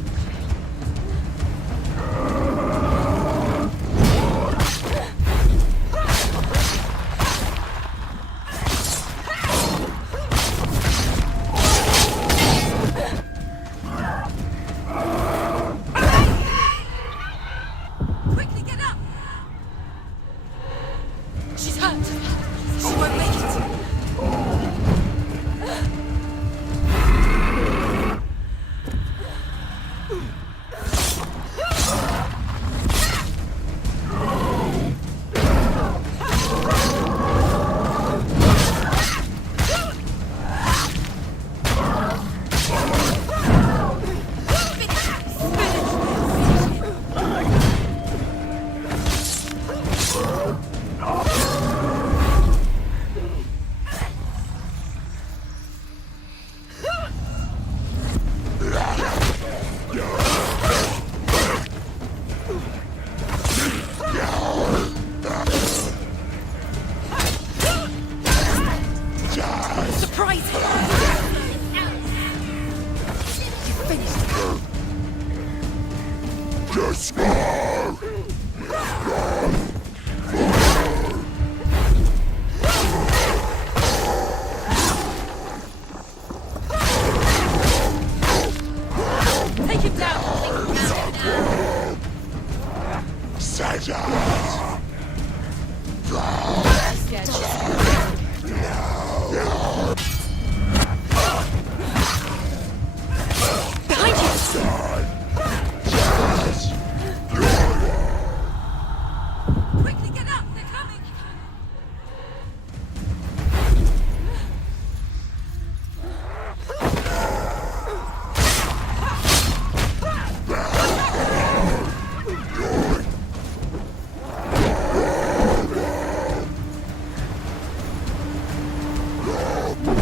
Quickly get up! They're coming!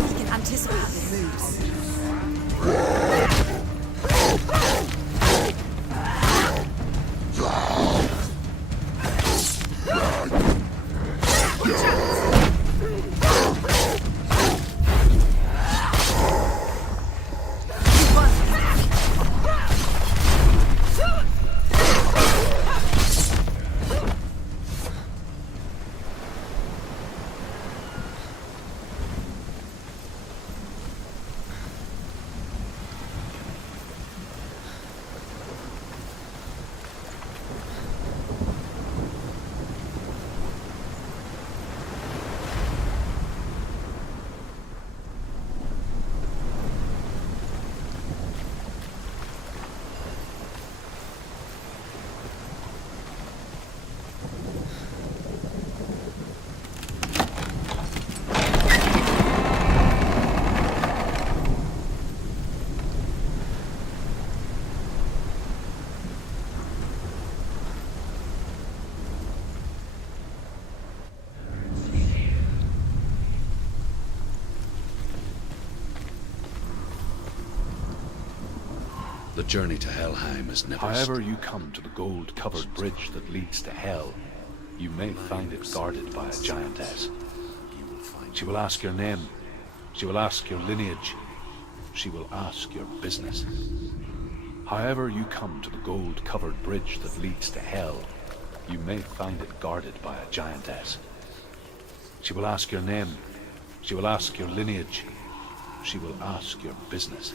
He can anticipate their moves. The journey to Helheim is never However you come to the gold-covered bridge that leads to Hell, you may find it guarded by a giantess. She will ask your name. She will ask your lineage. She will ask your business. However you come to the gold-covered bridge that leads to Hell, you may find it guarded by a giantess. She will ask your name. She will ask your lineage. She will ask your business.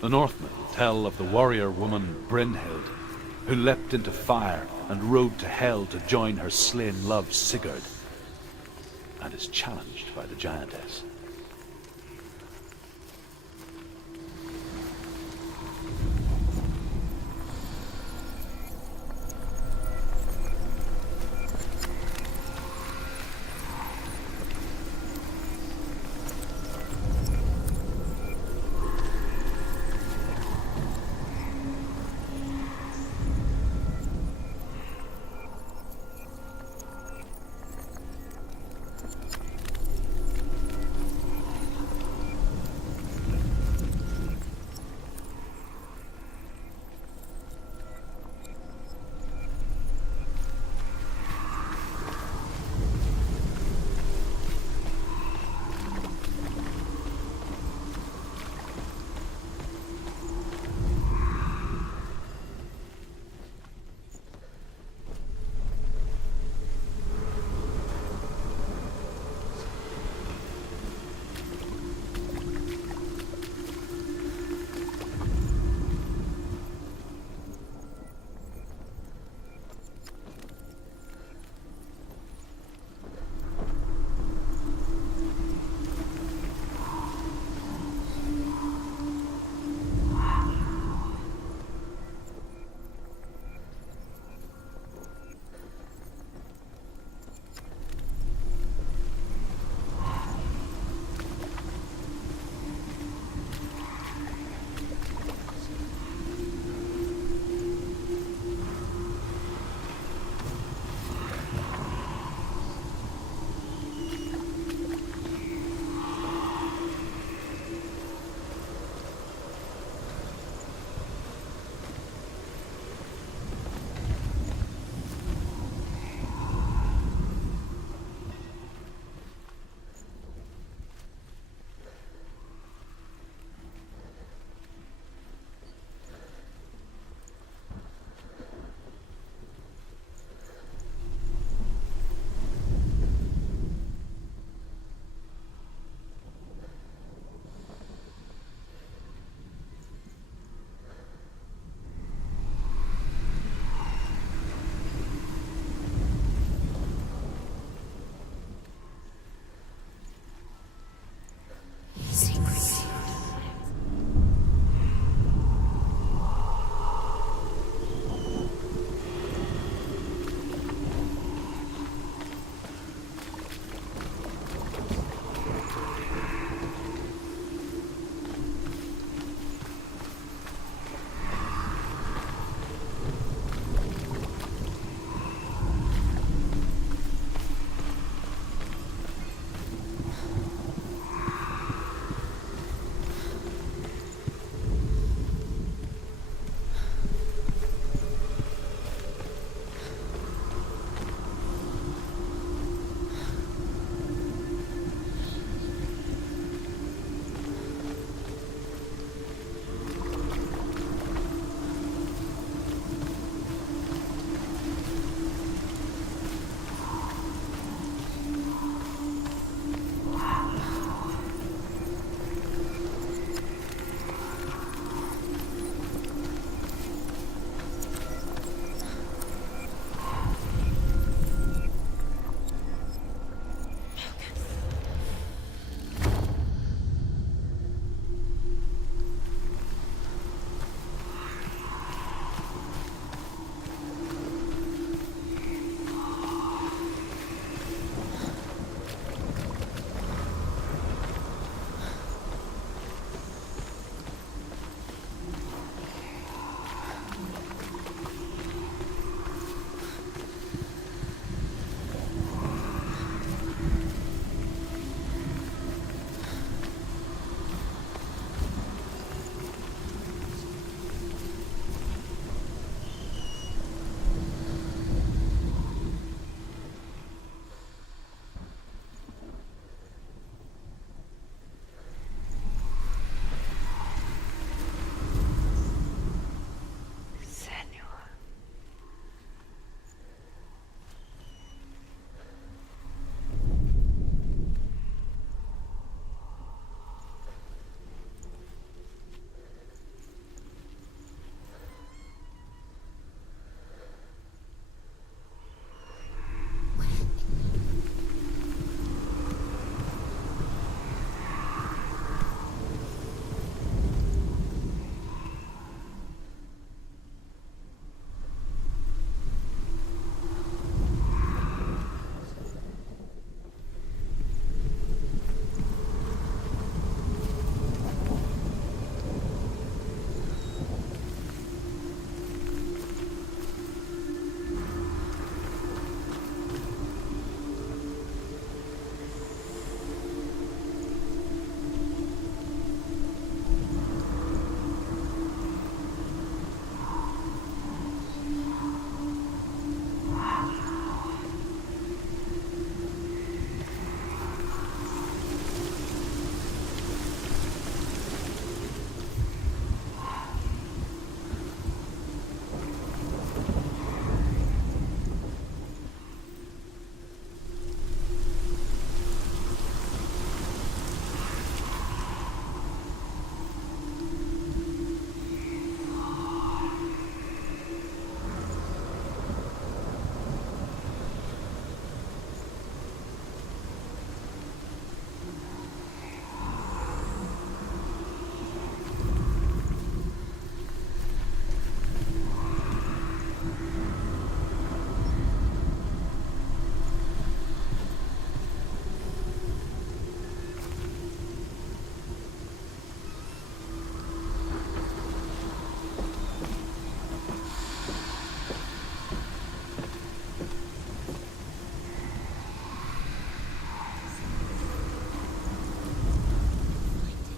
The Northmen tell of the warrior woman Brynhild, who leapt into fire and rode to Hell to join her slain love Sigurd, and is challenged by the giantess.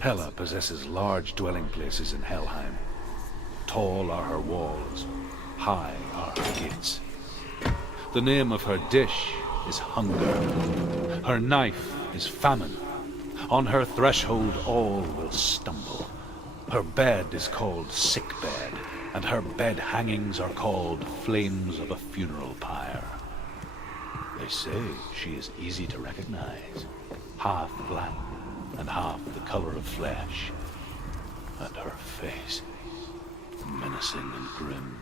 Hela possesses large dwelling places in Helheim. Tall are her walls, high are her gates. The name of her dish is hunger. Her knife is famine. On her threshold all will stumble. Her bed is called sick bed, and her bed hangings are called flames of a funeral pyre. They say she is easy to recognize, half black and half the color of flesh, and her face menacing and grim.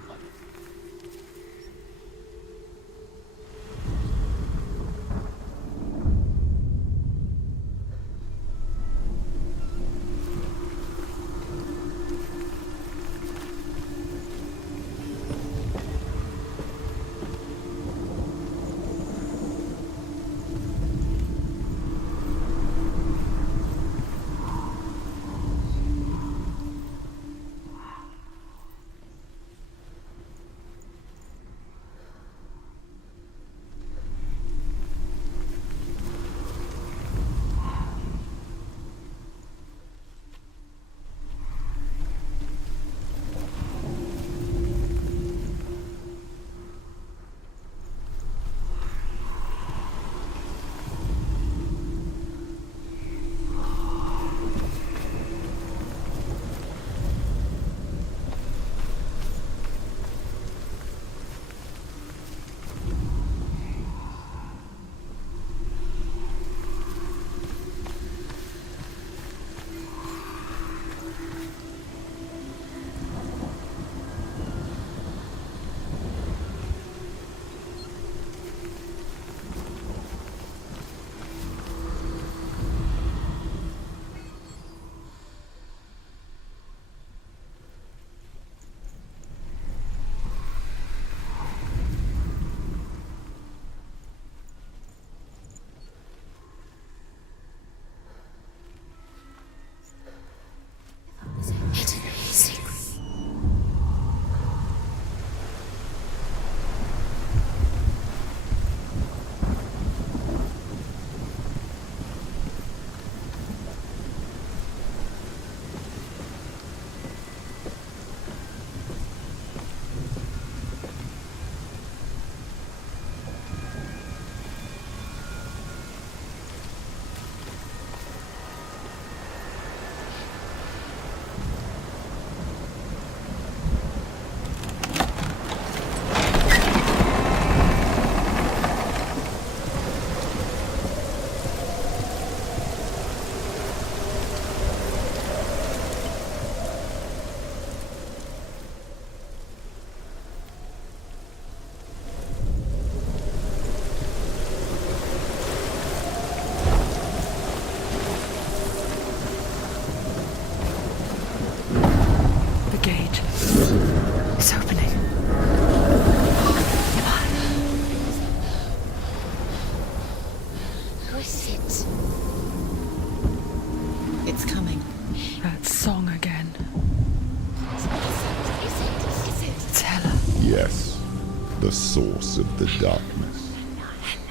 The source of the darkness.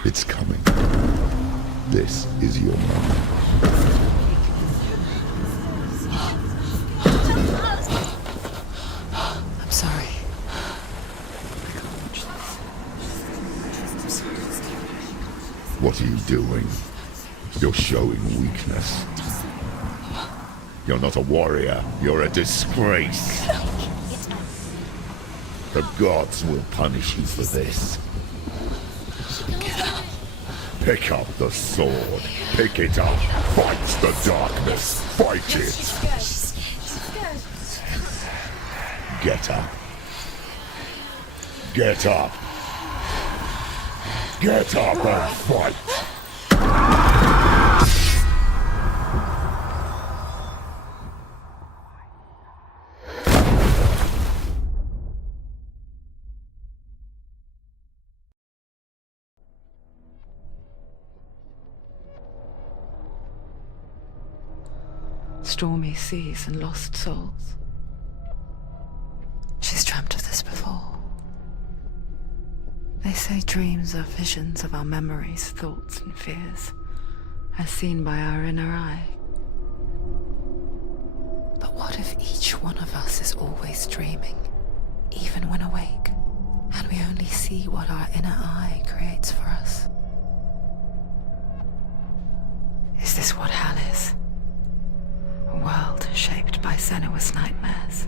It's coming. This is your moment. I'm sorry. What are you doing? You're showing weakness. You're not a warrior. You're a disgrace. The gods will punish you for this. Pick up the sword. Pick it up. Fight the darkness. Fight it. Get up. Get up. Get up and fight. Stormy seas and lost souls. She's dreamt of this before. They say dreams are visions of our memories, thoughts and fears, as seen by our inner eye. But what if each one of us is always dreaming, even when awake, and we only see what our inner eye creates for us? Is this what hell is? A world shaped by Senua's nightmares?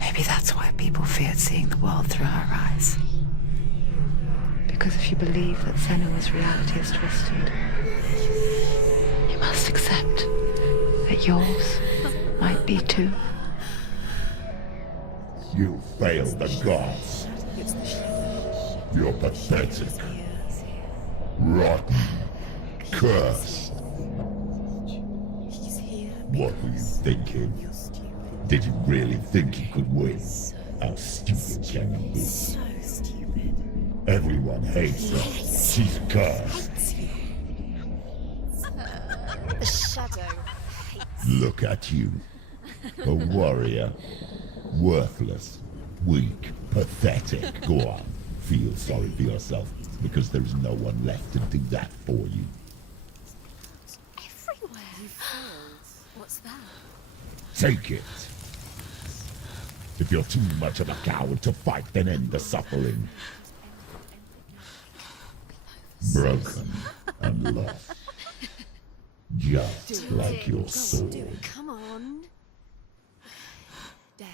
Maybe that's why people feared seeing the world through her eyes. Because if you believe that Senua's reality is twisted, you must accept that yours might be too. You failed the gods. You're pathetic. Rotten. Cursed. What were you thinking? Did you really think you could win? How stupid can you be? So stupid. Everyone hates her. She's cursed. The shadow hates. Look at you. A warrior. Worthless. Weak. Pathetic. Go on. Feel sorry for yourself, because there is no one left to do that for you. Everywhere. You failed. What's that? Take it. If you're too much of a coward to fight, then end the suffering. Broken and lost. Just like your soul. Do it. Come on. Dare.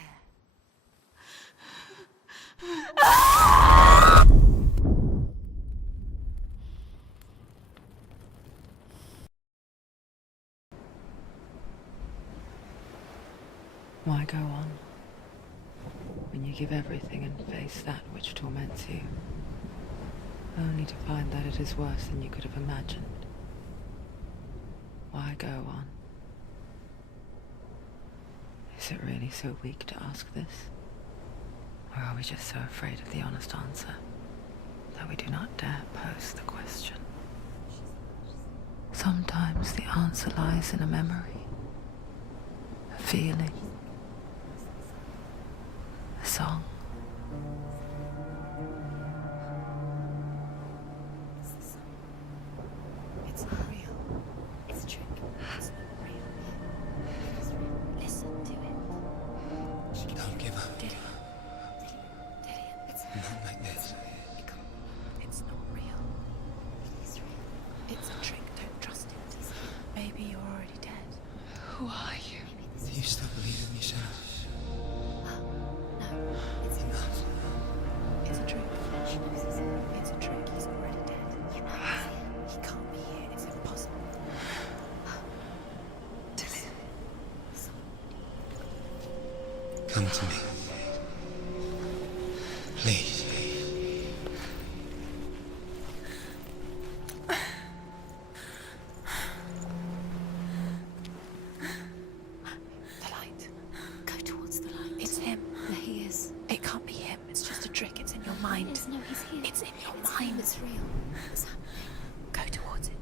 Why go on when you give everything and face that which torments you, only to find that it is worse than you could have imagined? Why go on? Is it really so weak to ask this? Or are we just so afraid of the honest answer that we do not dare pose the question? Sometimes the answer lies in a memory, a feeling, a song. It's not real. It's a trick. It's not real. It's real. Listen to it. She Don't give up. did it. Did it. It's Not like this. it can't. It's not real. It is real. It's a trick. Don't trust it. Maybe you're already dead. Who are you? Maybe this Do you still believe in me, Senua? No, it's Enough. It's a trick. She knows this. It's a trick. He's already dead. You know he's here. He can't be here. It's impossible. Come to me. Please. The light. Go towards the light. It's him. There he is. It can't be him. It's just a trick. It's in your mind. No, he's here. It's in your mind. It's real. What's happening? Go towards it.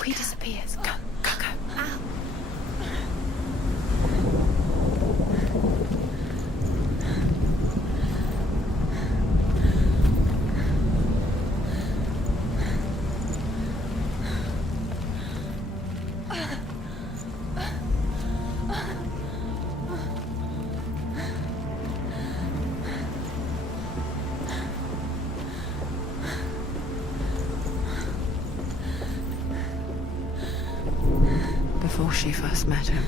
before he disappears. Go, go, go. Ow. Before she first met him,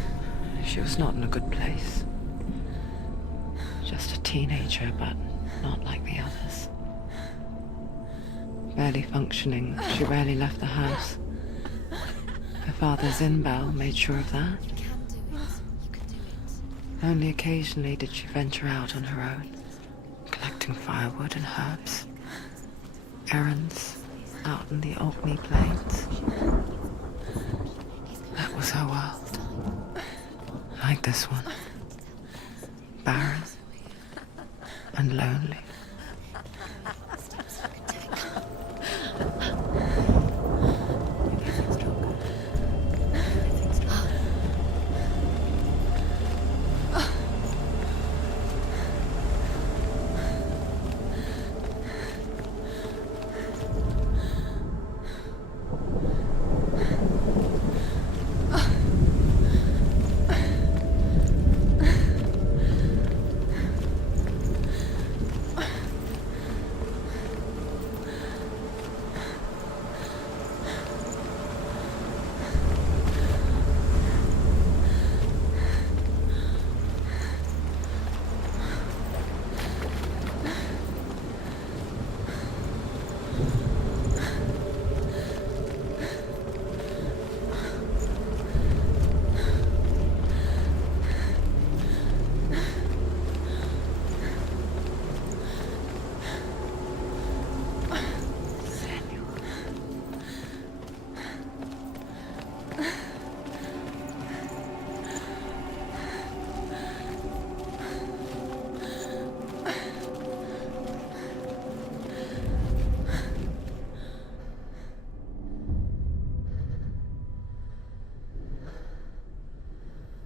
she was not in a good place. Just a teenager, but not like the others. Barely functioning, she rarely left the house. Her father Zinbal made sure of that. You can do it. You can do it. Only occasionally did she venture out on her own, collecting firewood and herbs. Errands out in the Orkney Plains. That was her world. Like this one. Barren and lonely.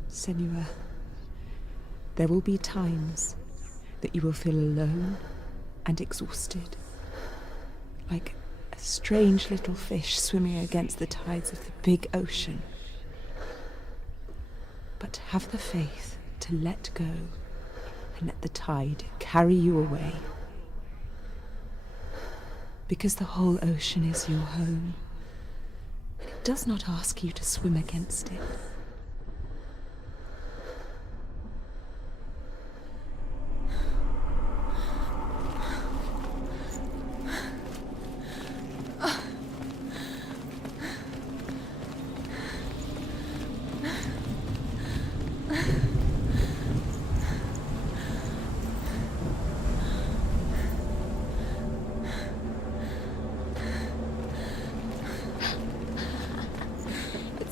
Senua, there will be times that you will feel alone and exhausted, like a strange little fish swimming against the tides of the big ocean. But have the faith to let go and let the tide carry you away. Because the whole ocean is your home, and it does not ask you to swim against it.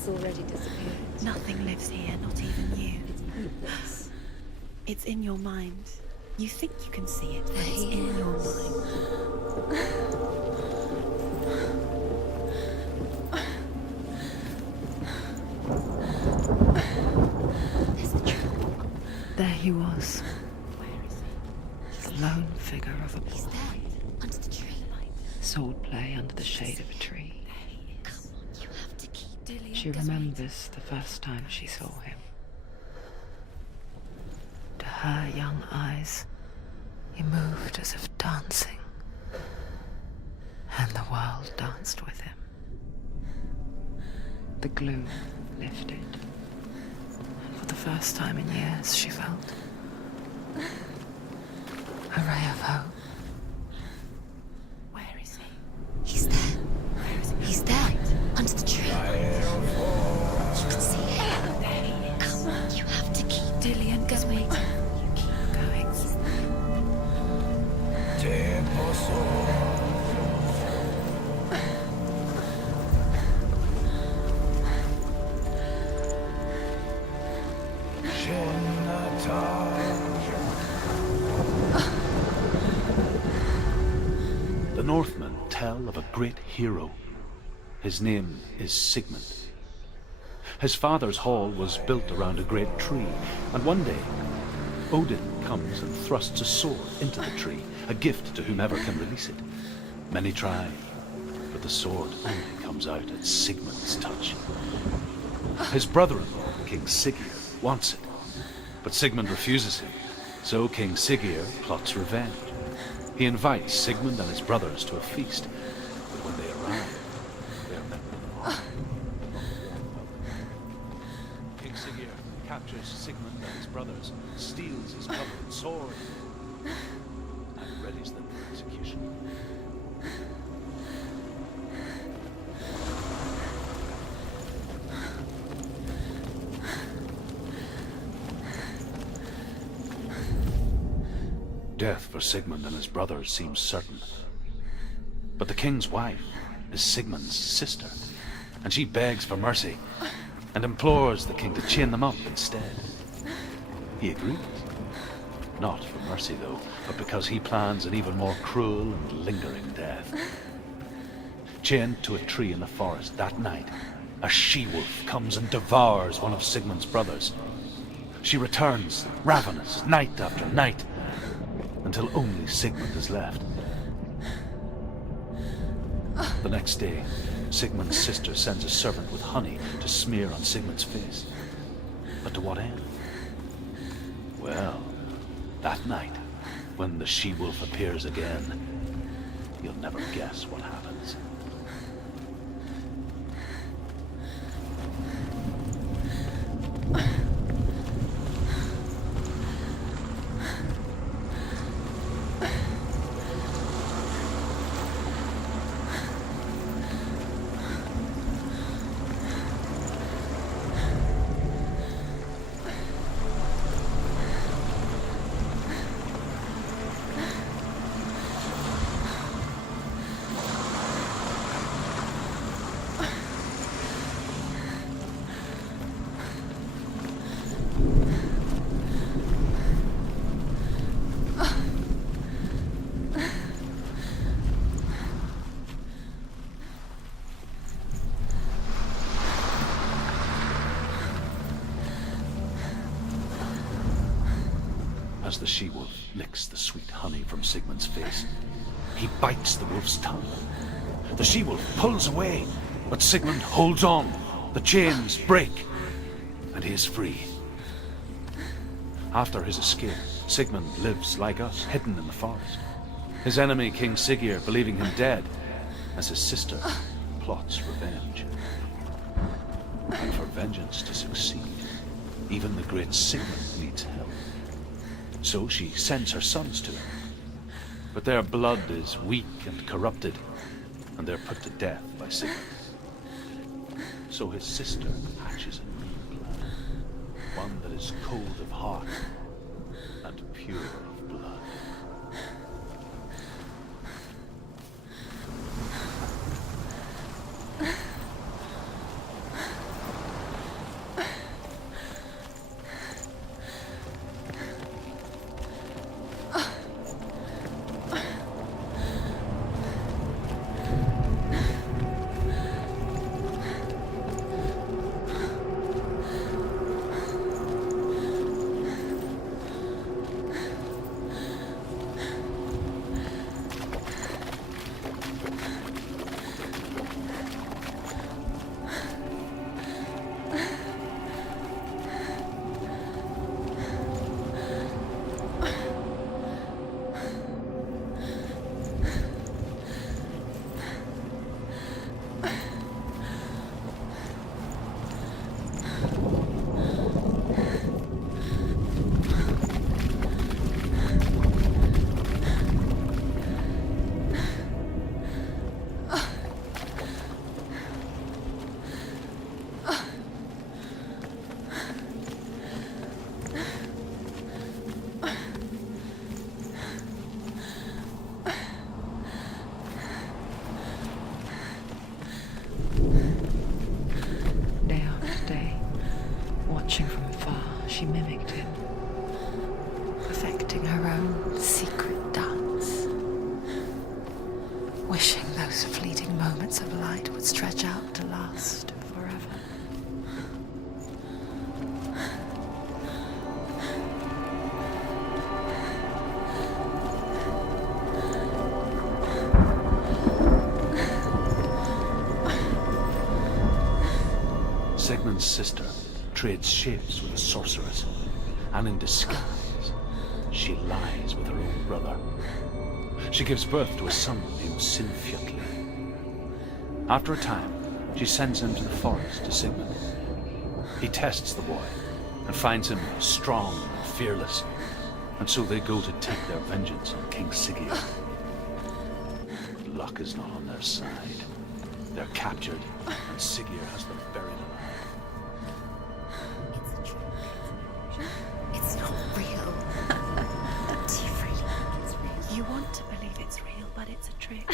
Already disappeared. Nothing lives here, not even you. It's in your mind. You think you can see it, but it's in your mind. There's the tree. There he was, Where is he? the lone figure of a He's boy. there, under the tree. Swordplay under the shade of a tree. Come on, you have to keep Dilly. She remembers the first time she saw him. To her young eyes, he moved as if dancing, and the world danced with him. The gloom lifted, and for the first time in years she felt a ray of hope. Where is he? He's there. Where is he? He's there, under the tree. You can see him. There he is. Come on, you have to keep Dillian going. You keep going. The Northmen tell of a great hero. His name is Sigmund. His father's hall was built around a great tree, and one day Odin comes and thrusts a sword into the tree, a gift to whomever can release it. Many try, but the sword only comes out at Sigmund's touch. His brother-in-law, King Siggeir, wants it, but Sigmund refuses him, so King Siggeir plots revenge. He invites Sigmund and his brothers to a feast, but when they arrive, they are met with horror. King Siggeir captures Sigmund and his brothers, steals his covered sword, and readies them for execution. Death for Sigmund and his brothers seems certain. But the king's wife is Sigmund's sister, and she begs for mercy and implores the king to chain them up instead. He agrees. Not for mercy, though, but because he plans an even more cruel and lingering death. Chained to a tree in the forest that night, a she-wolf comes and devours one of Sigmund's brothers. She returns, ravenous, night after night, until only Sigmund is left. The next day, Sigmund's sister sends a servant with honey to smear on Sigmund's face. But to what end? Well, that night, when the she-wolf appears again, you'll never guess what happens. As the she-wolf licks the sweet honey from Sigmund's face, he bites the wolf's tongue. The she-wolf pulls away, but Sigmund holds on. The chains break, and he is free. After his escape, Sigmund lives like us, hidden in the forest. His enemy, King Siggeir, believing him dead, as his sister plots revenge. And for vengeance to succeed, even the great Sigmund needs help. So she sends her sons to him. But their blood is weak and corrupted, and they're put to death by Sigmund. So his sister hatches a new plan, one that is cold of heart and pure of blood. moments of light would stretch out to last forever. Sigmund's sister trades shapes with a sorceress, and in disguise, she lies with her own brother. She gives birth to a son named Sinfjotli. After a time, she sends him to the forest to Sigmund. He tests the boy and finds him strong and fearless, and so they go to take their vengeance on King Sigurd. But luck is not on their side. They're captured, and Sigurd has them buried alive. It's not real. Do you really think it's real? You want to believe it's real, but it's a trick.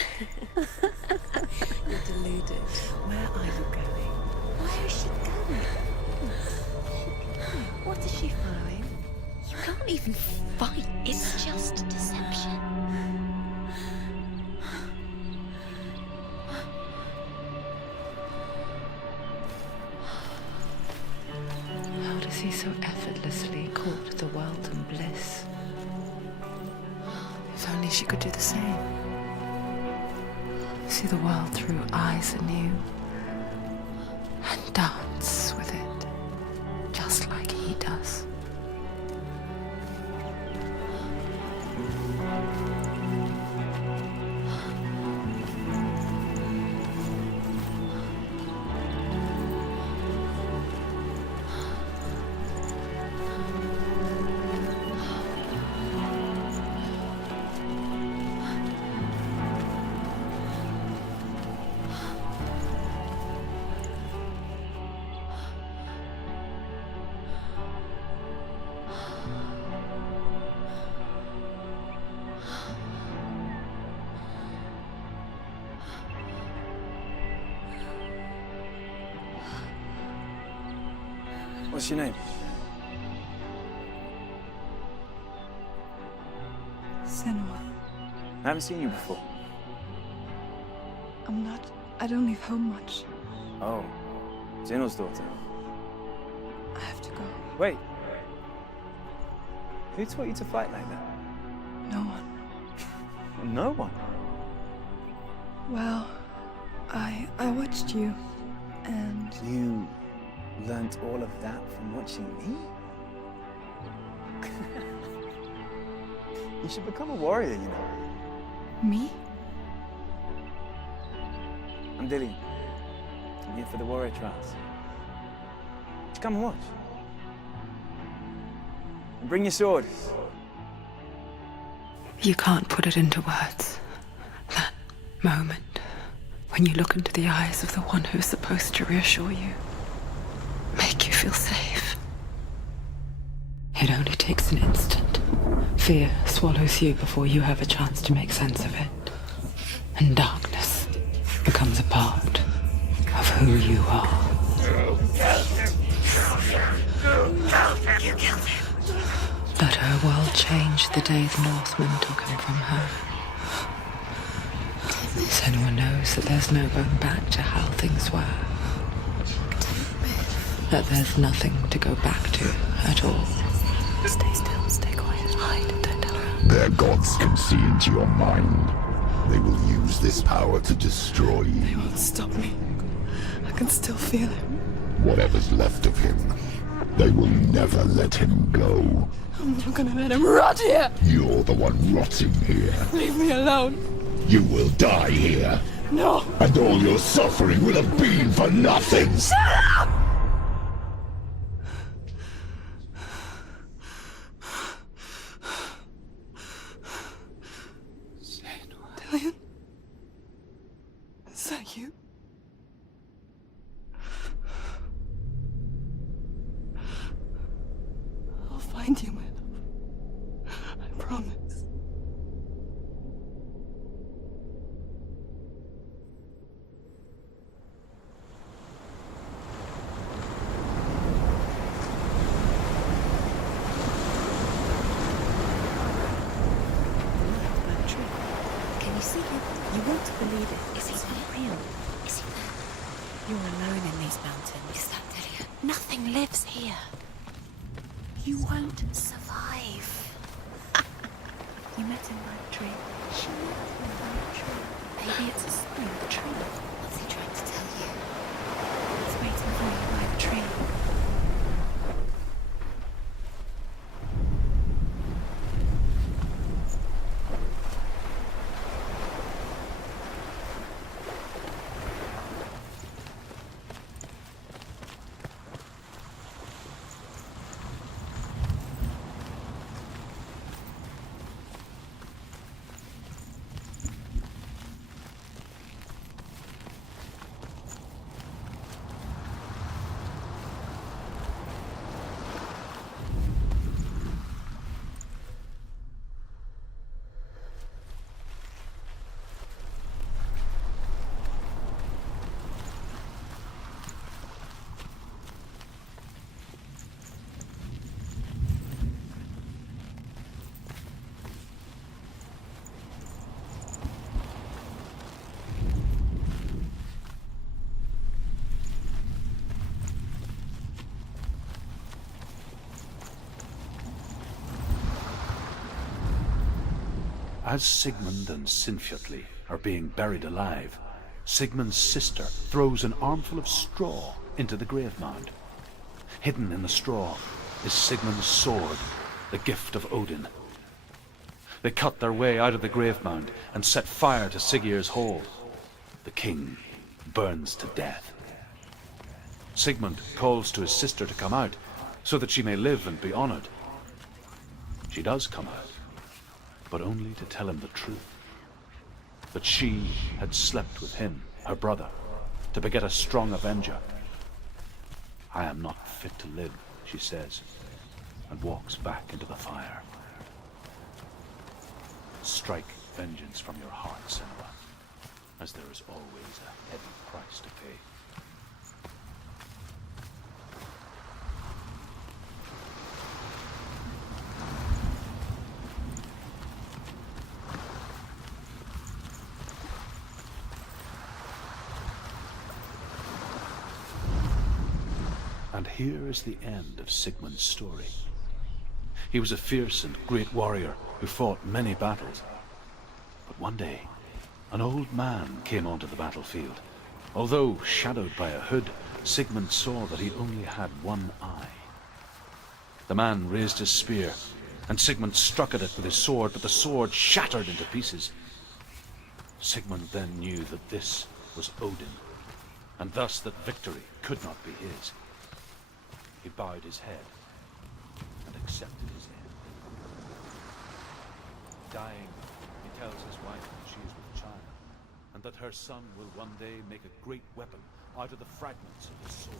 You're deluded. Where are you going? Where is she going? What is she following? You can't even fight. It's just deception. How does he so effortlessly court the world and bliss? If only she could do the same. See the world through eyes anew and dance with it, just like he does. What's your name? Senua. I haven't seen you before. I don't leave home much. Oh, Zeno's daughter. I have to go. Wait. Who taught you to fight like that? No one. No one. Well, I watched you, and You learnt all of that from watching me? You should become a warrior, you know. me? I'm Dillian. I'm here for the warrior trials. Come and watch. And bring your sword. You can't put it into words. That moment when you look into the eyes of the one who's supposed to reassure you, make you feel safe. It only takes an instant. Fear swallows you before you have a chance to make sense of it. And darkness becomes a part of who you are. Let her world change the day the Northmen took him from her. Senua knows that there's no going back to how things were. That there's nothing to go back to at all. Stay still, stay quiet, hide, don't tell her. Their gods can see into your mind. They will use this power to destroy They you. won't stop me. I can still feel him. Whatever's left of him, they will never let him go. I'm not gonna let him rot here. You're the one rotting here. Leave me alone. You will die here. No. And all your suffering will have been for nothing. Shut up! Dillian? Is that you? I'll find you, my love. I promise. Can you see him? You want to believe it. Is he not real? You're alone in these mountains. Is that Delia? Nothing lives here. You won't survive. You met him by a tree. She met him by a tree. Maybe it's a sign of the tree. What's he trying to tell you? He's waiting for you by the tree. As Sigmund and Sinfjotli are being buried alive, Sigmund's sister throws an armful of straw into the grave mound. Hidden in the straw is Sigmund's sword, the gift of Odin. They cut their way out of the grave mound and set fire to Siggeir's hole. The king burns to death. Sigmund calls to his sister to come out so that she may live and be honored. She does come out, but only to tell him the truth. That she had slept with him, her brother, to beget a strong avenger. I am not fit to live, she says, and walks back into the fire. Strike vengeance from your heart, Senua, as there is always a heavy price to pay. And here is the end of Sigmund's story. He was a fierce and great warrior who fought many battles. But one day, an old man came onto the battlefield. Although shadowed by a hood, Sigmund saw that he only had one eye. The man raised his spear, and Sigmund struck at it with his sword, but the sword shattered into pieces. Sigmund then knew that this was Odin, and thus that victory could not be his. He bowed his head and accepted his end. Dying, he tells his wife that she is with child, and that her son will one day make a great weapon out of the fragments of his sword.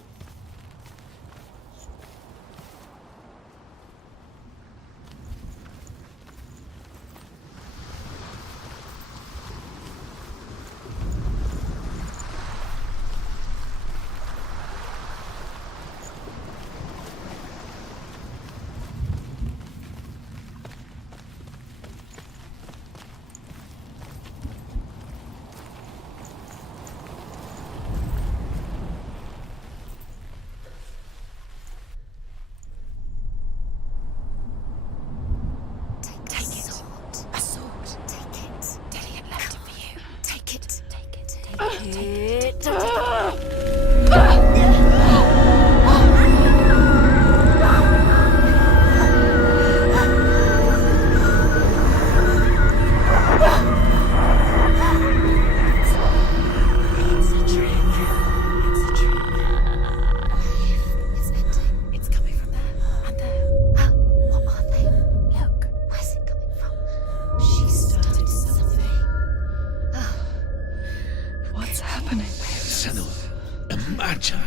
Imagine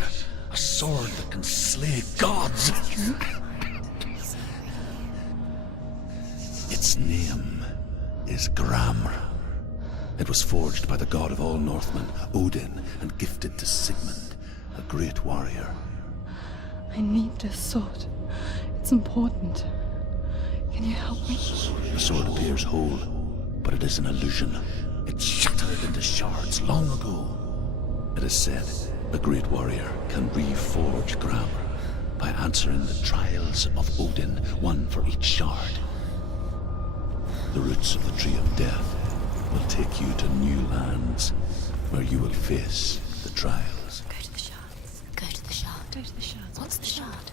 a sword that can slay gods. Its name is Gramr. It was forged by the god of all Northmen, Odin, and gifted to Sigmund, a great warrior. I need this sword. It's important. Can you help me? The sword appears whole, but it is an illusion. It shattered into shards long ago. It is said A great warrior can reforge ground by answering the trials of Odin, one for each shard. The roots of the Tree of Death will take you to new lands where you will face the trials. Go to the shards. Go to the shard. Go to the shards. What's the shard?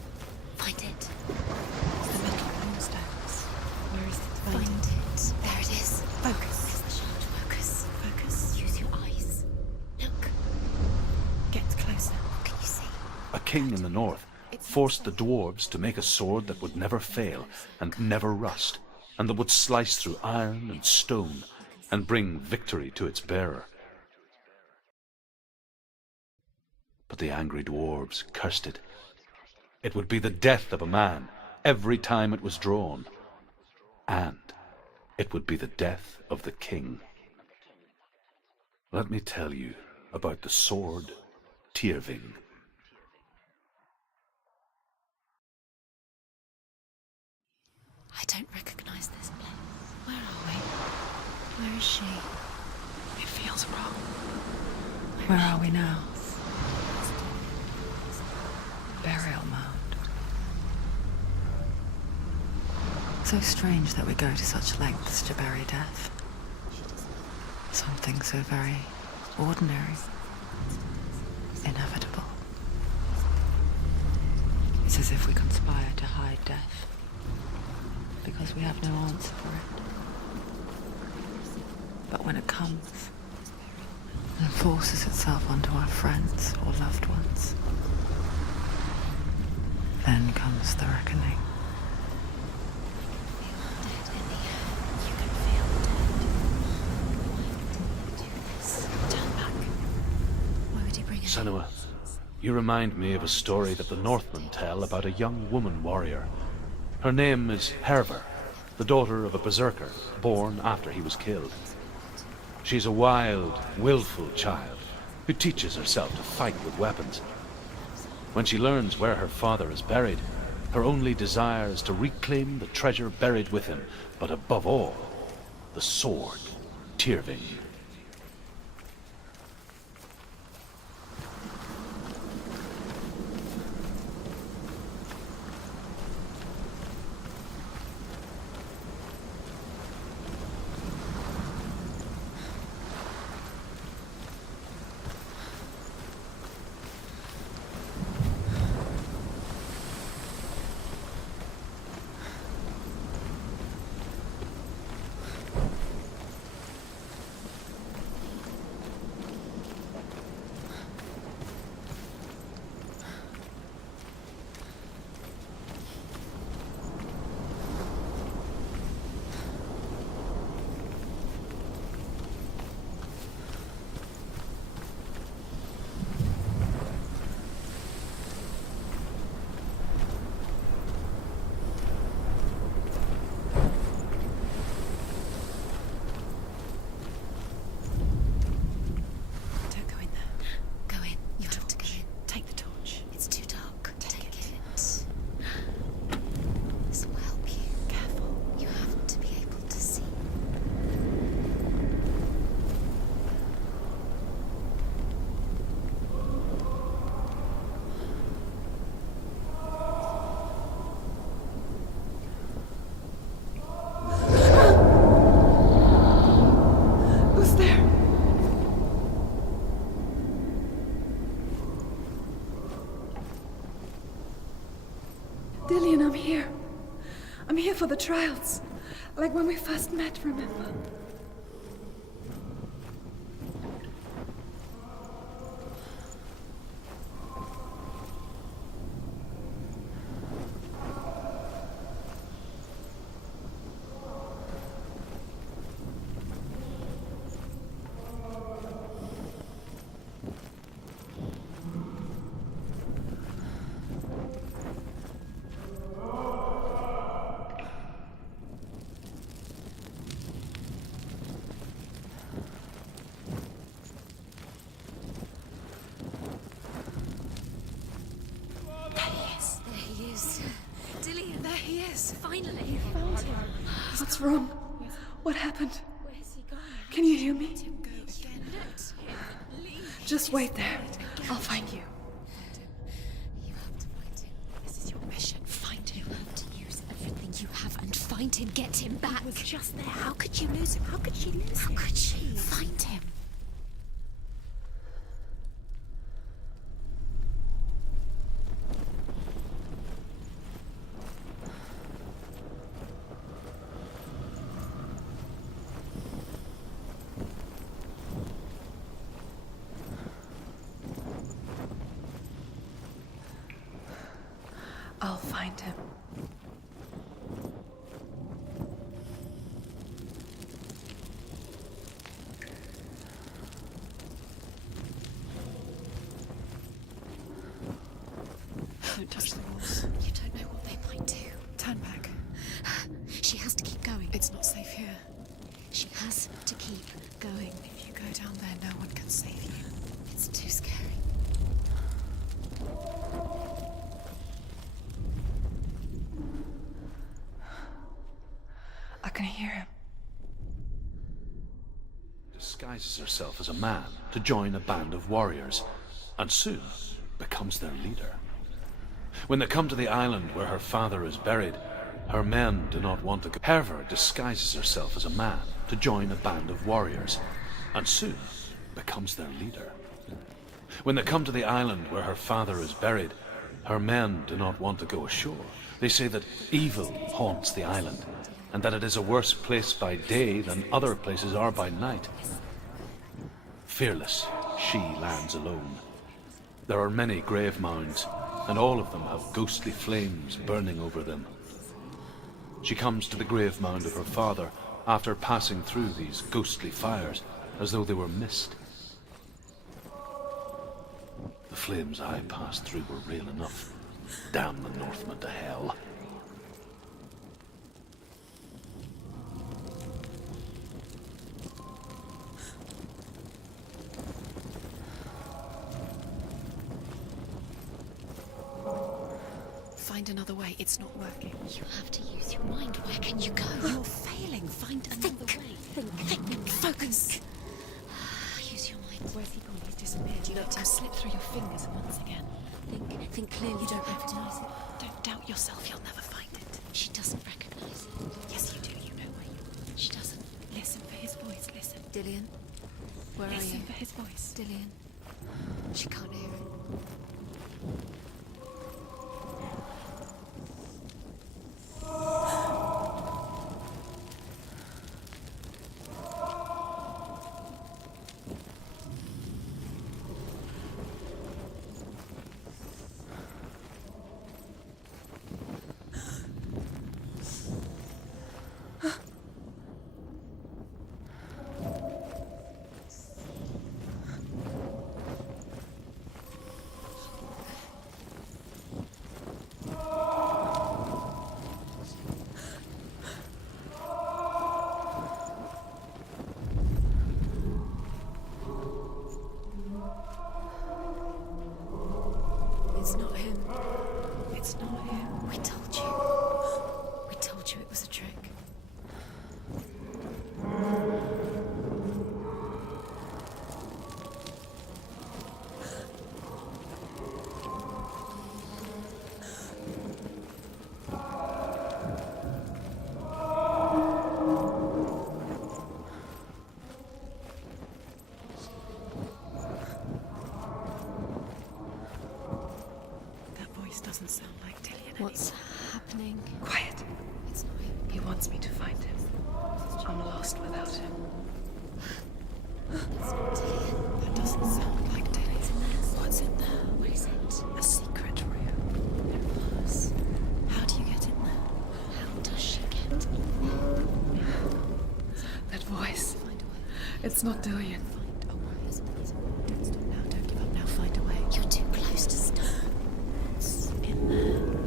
Find it. It's the metal moonstones. Where is it? Find it. There it is. Focus. Where's the shard? Focus. Focus. Use your eyes. Look. Get closer. What can you see? A king in the north forced the dwarves to make a sword that would never fail and never rust, and that would slice through iron and stone and bring victory to its bearer. But the angry dwarves cursed it. It would be the death of a man every time it was drawn, and it would be the death of the king. Let me tell you about the sword Tyrving. I don't recognize this place. Where are we? Where is she? It feels wrong. Where are we now? Burial mound. So strange that we go to such lengths to bury death. Something so very ordinary, inevitable. It's as if we conspire to hide death, because we have no answer for it. But when it comes and forces itself onto our friends or loved ones, then comes the reckoning. Dead in the air. You can feel dead. Do this. Turn back. Why would he bring it? Senua, you remind me of a story that the Northmen tell about a young woman warrior. Her name is Hervor, the daughter of a berserker born after he was killed. She's a wild, willful child who teaches herself to fight with weapons. When she learns where her father is buried, her only desire is to reclaim the treasure buried with him, but above all, the sword Tyrving. Don't go in there. Go in. You have to go in. Take the torch. It's too dark. Take it. This will help you. Careful. You have to be able to see. Who's there? Dillian, I'm here. I'm here for the trials. Like when we first met, remember? There he is. Dillian, there he is. Finally. Found him. What's wrong? What happened? Can you hear me? Just wait there. I'll find you. You have to find him. This is your mission. Find him. You have to use everything you have and find him. Get him back. He was just there. How could you lose him? How could she lose him? How could she? Find him. I'll find him. Don't touch the walls. You don't know what they might do. Turn back. She has to keep going. It's not safe here. She has to keep going. If you go down there, no one can save you. It's too scary. I can hear him. Disguises herself as a man to join a band of warriors, and soon becomes their leader. When they come to the island where her father is buried, her men do not want to go. Herver disguises herself as a man to join a band of warriors, and soon becomes their leader. When they come to the island where her father is buried, her men do not want to go ashore. They say that evil haunts the island, and that it is a worse place by day than other places are by night. Fearless, she lands alone. There are many grave mounds, and all of them have ghostly flames burning over them. She comes to the grave mound of her father after passing through these ghostly fires as though they were mist. The flames I passed through were real enough. Damn the Northmen to hell. Find another way. It's not working. You have to use your mind. Where can you go? You're failing. Find another way. Think. Focus. Use your mind. Where's he gone? He's disappeared. You let him slip through your fingers once again. Think clearly. You don't recognize it. Don't doubt yourself. You'll never find it. She doesn't recognize it. Yes, you do. You know where you are. She doesn't. Listen for his voice. Listen. Dillian, where are you? Listen for his voice. Dillian. She can't hear it. It's not him. It's not him. We told you. We told you it was a trick. Doesn't sound like Dillian. What's happening? Quiet. It's not him. He wants me to find him. I'm lost without him. It's not Dillian. That doesn't sound like Dillian. It's in there. What's in there? What is it? A secret room. It was. How do you get in there? How does she get in there? That voice. Find a way. It's not Dillian. Find a way. Don't stop now. Don't give up now. Find a way. You're too close to stop. What's in there?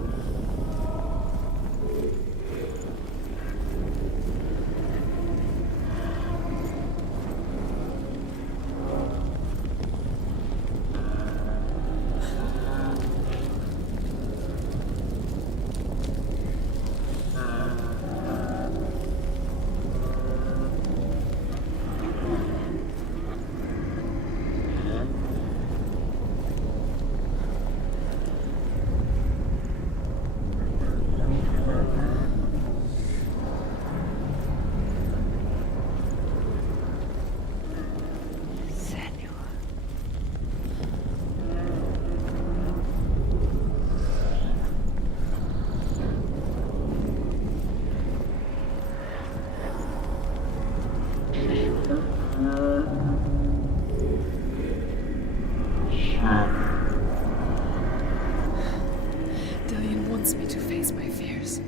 Dillion wants me to face my fears.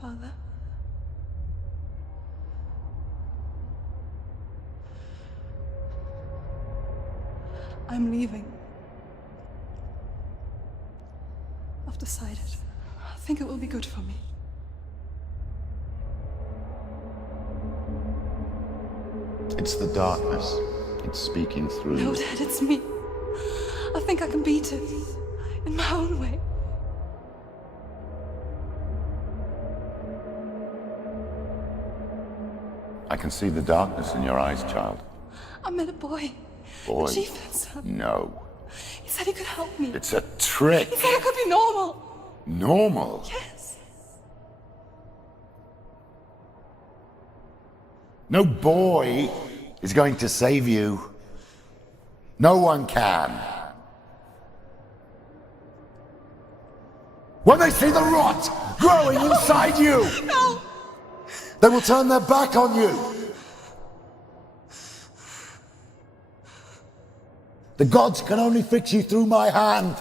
Father? I'm leaving. I've decided. I think it will be good for me. It's the darkness. It's speaking through No, you. Dad, it's me. I think I can beat it. In my own way. I can see the darkness in your eyes, child. I met a boy. Boy. A chieftain's son. No. He said he could help me. It's a trick. He said I could be normal. Normal? Yes. No boy is going to save you. No one can. When they see the rot growing inside you, No! they will turn their back on you. The gods can only fix you through my hand.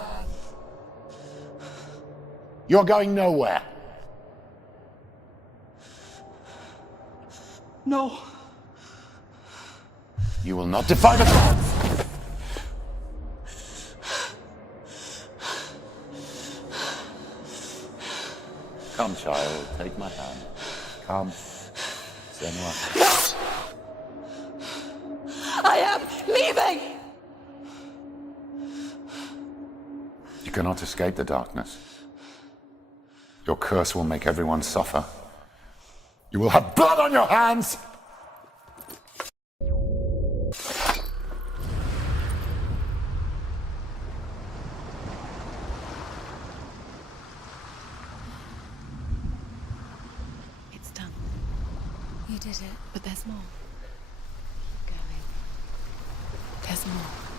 You're going nowhere. No. You will not defy the gods. Come, child, take my hand. Come, Senua. I am leaving! You cannot escape the darkness. Your curse will make everyone suffer. You will have blood on your hands! It's done. You did it. But there's more. Keep going. There's more.